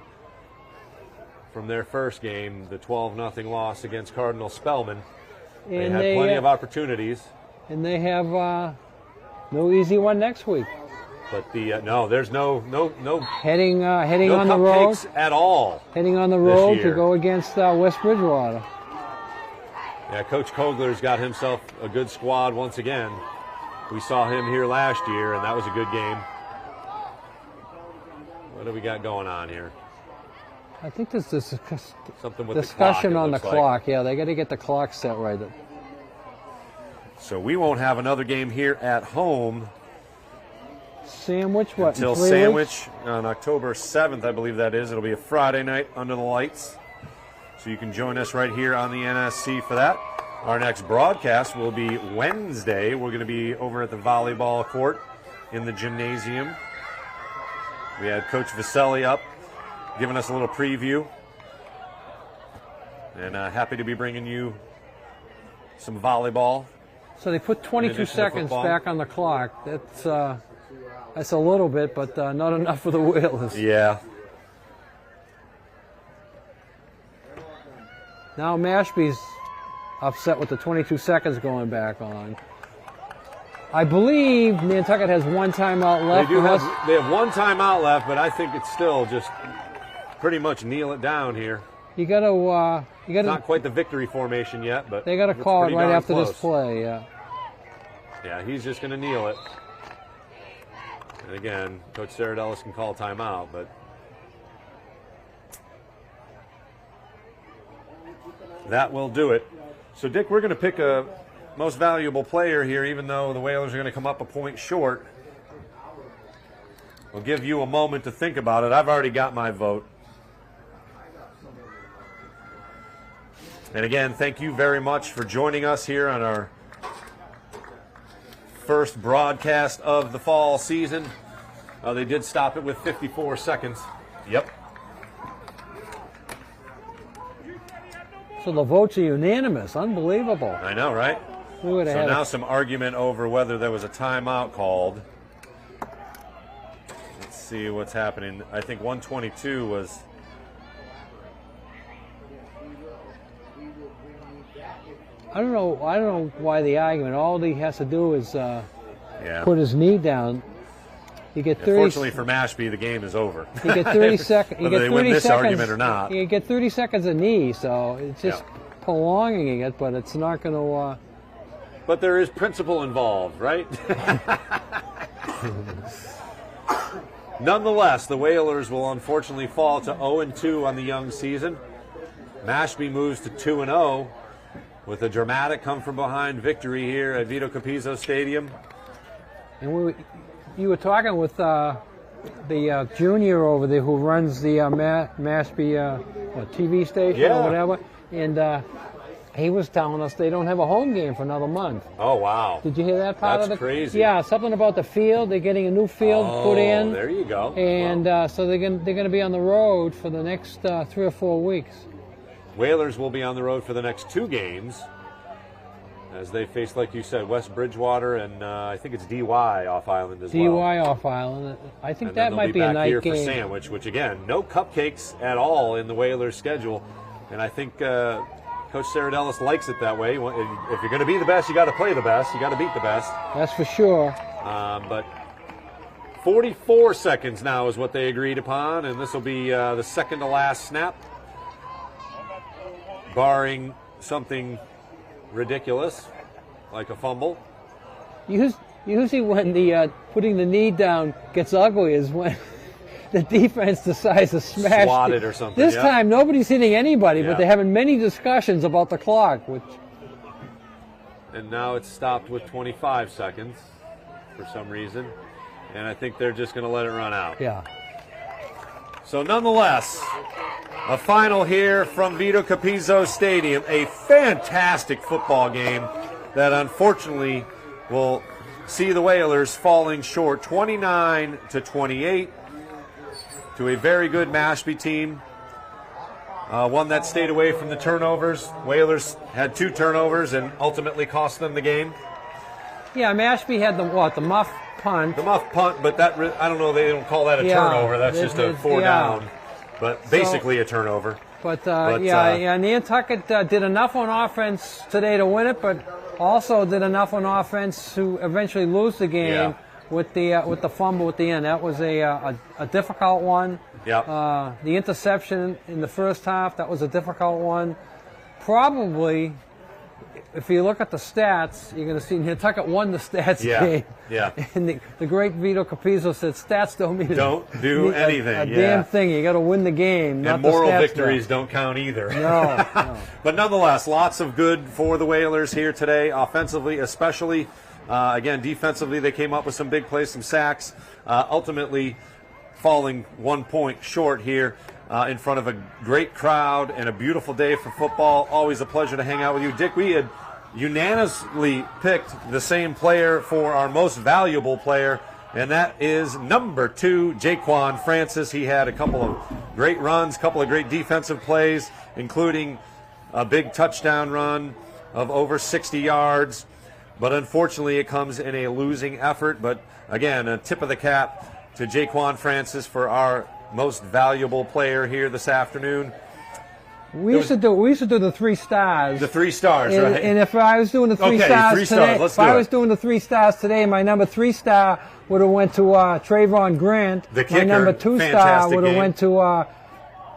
from their first game, the 12-0 loss against Cardinal Spellman. They had plenty of opportunities. And they have no easy one next week. But no, there's no heading no on the road at all. Heading on the road to go against West Bridgewater. Yeah, Coach Kogler's got himself a good squad once again. We saw him here last year, and that was a good game. What do we got going on here? I think there's this something with discussion the clock, on the clock. Yeah, they got to get the clock set right. So we won't have another game here at home. Sandwich, what? Until Sandwich on October 7th, I believe that is. It'll be a Friday night under the lights. So you can join us right here on the NSC for that. Our next broadcast will be Wednesday. We're going to be over at the volleyball court in the gymnasium. We had Coach Viselli up, giving us a little preview. And happy to be bringing you some volleyball. So they put 22 seconds back on the clock. That's a little bit, but not enough for the Whalers. Yeah. Now Mashpee's upset with the 22 seconds going back on. I believe Nantucket has one timeout left. They have one timeout left, but I think it's still just pretty much kneel it down here. You got to. Not quite the victory formation yet, but they got to call it right after this play. Yeah. Yeah, he's just going to kneel it. And again, Coach Saradellis can call timeout, but that will do it. So, Dick, we're going to pick a most valuable player here, even though the Whalers are going to come up a point short. We'll give you a moment to think about it. I've already got my vote. And again, thank you very much for joining us here on our first broadcast of the fall season. They did stop it with 54 seconds. Yep. So the votes are unanimous. Unbelievable. I know, right? So now some argument over whether there was a timeout called. Let's see what's happening. I think 122 was... I don't know why the argument. All he has to do is put his knee down. You get 30. Fortunately for Mashpee, the game is over. You get 30 seconds. Whether they win this argument or not. You get 30 seconds a knee, so it's just prolonging it, but it's not going to. But there is principle involved, right? Nonetheless, the Whalers will unfortunately fall to 0-2 on the young season. Mashpee moves to 2-0 with a dramatic come-from-behind victory here at Vito Capizzo Stadium. And you were talking with the junior over there who runs the Mashpee TV station or whatever, and he was telling us they don't have a home game for another month. Oh, wow. Did you hear that part of it? That's crazy. Yeah, something about the field. They're getting a new field put in. Oh, there you go. And so they're going to be on the road for the next 3 or 4 weeks. Whalers will be on the road for the next 2 games as they face, like you said, West Bridgewater and I think it's DY off island as well. DY off island. I think that might be a night game. For Sandwich, which again, no cupcakes at all in the Whalers schedule, and I think Coach Saradellis likes it that way. If you're going to be the best, you got to play the best. You got to beat the best. That's for sure. But 44 seconds now is what they agreed upon, and this will be the second to last snap, barring something ridiculous. like a fumble. Usually when the putting the knee down gets ugly is when the defense decides to smash. Swat it or something. This time nobody's hitting anybody, but Yeah. they're having many discussions about the clock. And now it's stopped with 25 seconds for some reason. And I think they're just going to let it run out. Yeah. So nonetheless, a final here from Vito Capizzo Stadium. A fantastic football game that unfortunately will see the Whalers falling short 29-28 to a very good Mashpee team. One that stayed away from the turnovers. Whalers had 2 turnovers and ultimately cost them the game. Yeah, Mashpee had the muff punt. The muff punt, but that I don't know. They don't call that a turnover. That's just a 4 down, but basically a turnover. But Nantucket did enough on offense today to win it, but also did enough on offense to eventually lose the game with the fumble at the end. That was a difficult one. Yeah. The interception in the first half, that was a difficult one. Probably, if you look at the stats, you're going to see Nantucket won the stats game. Yeah. And the great Vito Capizzo said, "Stats don't mean do anything. A damn thing. You got to win the game. And moral victories don't count either. No. But nonetheless, lots of good for the Whalers here today, offensively especially. Again, defensively, they came up with some big plays, some sacks. Ultimately, falling 1 point short here in front of a great crowd and a beautiful day for football. Always a pleasure to hang out with you. Dick, we had unanimously picked the same player for our most valuable player, and that is number 2, Jaquan Francis. He had a couple of great runs, a couple of great defensive plays, including a big touchdown run of over 60 yards. But unfortunately, it comes in a losing effort. But again, a tip of the cap to Jaquan Francis for our most valuable player here this afternoon. We used to do the 3 stars. The 3 stars, and, right? And if I was doing the 3 stars 3 today, stars. I was doing the 3 stars today, my number 3 star would have went to Trayvon Grant. The kicker, my number 2 star would have went to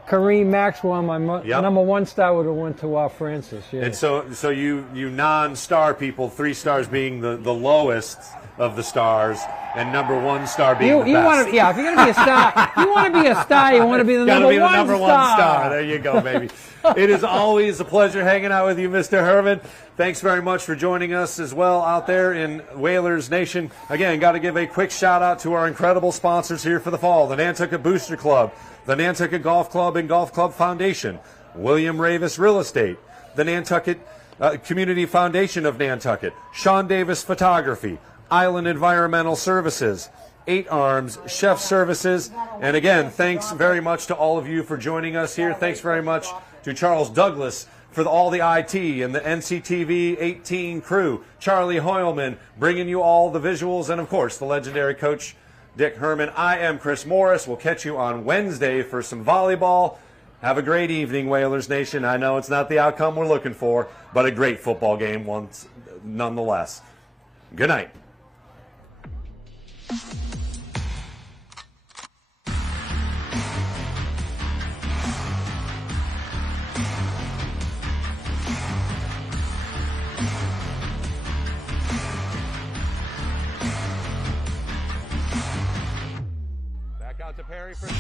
Kareem Maxwell. My number 1 star would have went to Francis. Yeah. And so you non-star people, 3 stars being the lowest of the stars, and number 1 star being the best. If you're gonna be a star, you want to be a star. You want to be the number 1 star. There you go, baby. It is always a pleasure hanging out with you, Mr. Herman. Thanks very much for joining us as well out there in Whalers Nation. Again, got to give a quick shout out to our incredible sponsors here for the fall: the Nantucket Booster Club, the Nantucket Golf Club and Golf Club Foundation, William Ravis Real Estate, the Nantucket Community Foundation of Nantucket, Sean Davis Photography, Island Environmental Services, 8 Arms, Chef Services, and again, thanks very much to all of you for joining us here. Thanks very much to Charles Douglas for all the IT and the NCTV 18 crew, Charlie Hoyleman bringing you all the visuals, and of course, the legendary coach Dick Herman. I am Chris Morris. We'll catch you on Wednesday for some volleyball. Have a great evening, Whalers Nation. I know it's not the outcome we're looking for, but a great football game once nonetheless. Good night. Back out to Perry for 3.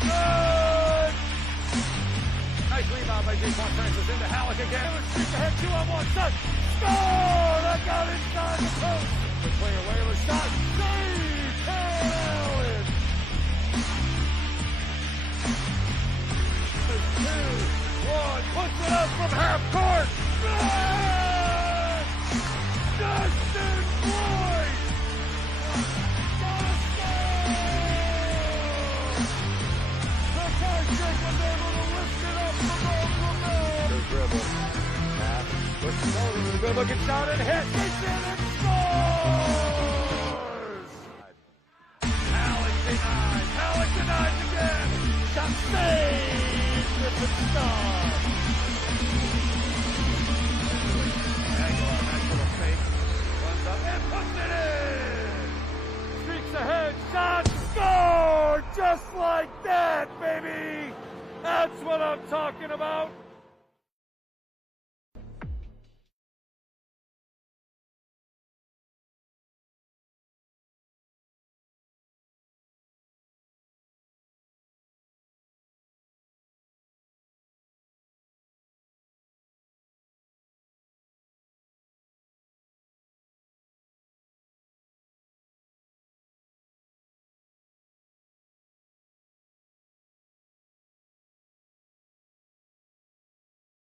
Good! Nice rebound by Jaquan Francis into Halleck again. Shoots ahead, 2-on-1, shot. Score! That got inside the post. The player Whalers shot. Save! Allen! 2-1. Puts it up from half court. Justin Boyd! The Patrick was able to lift it up from the dribble. Pass. Pushes over to the good looking shot and hit.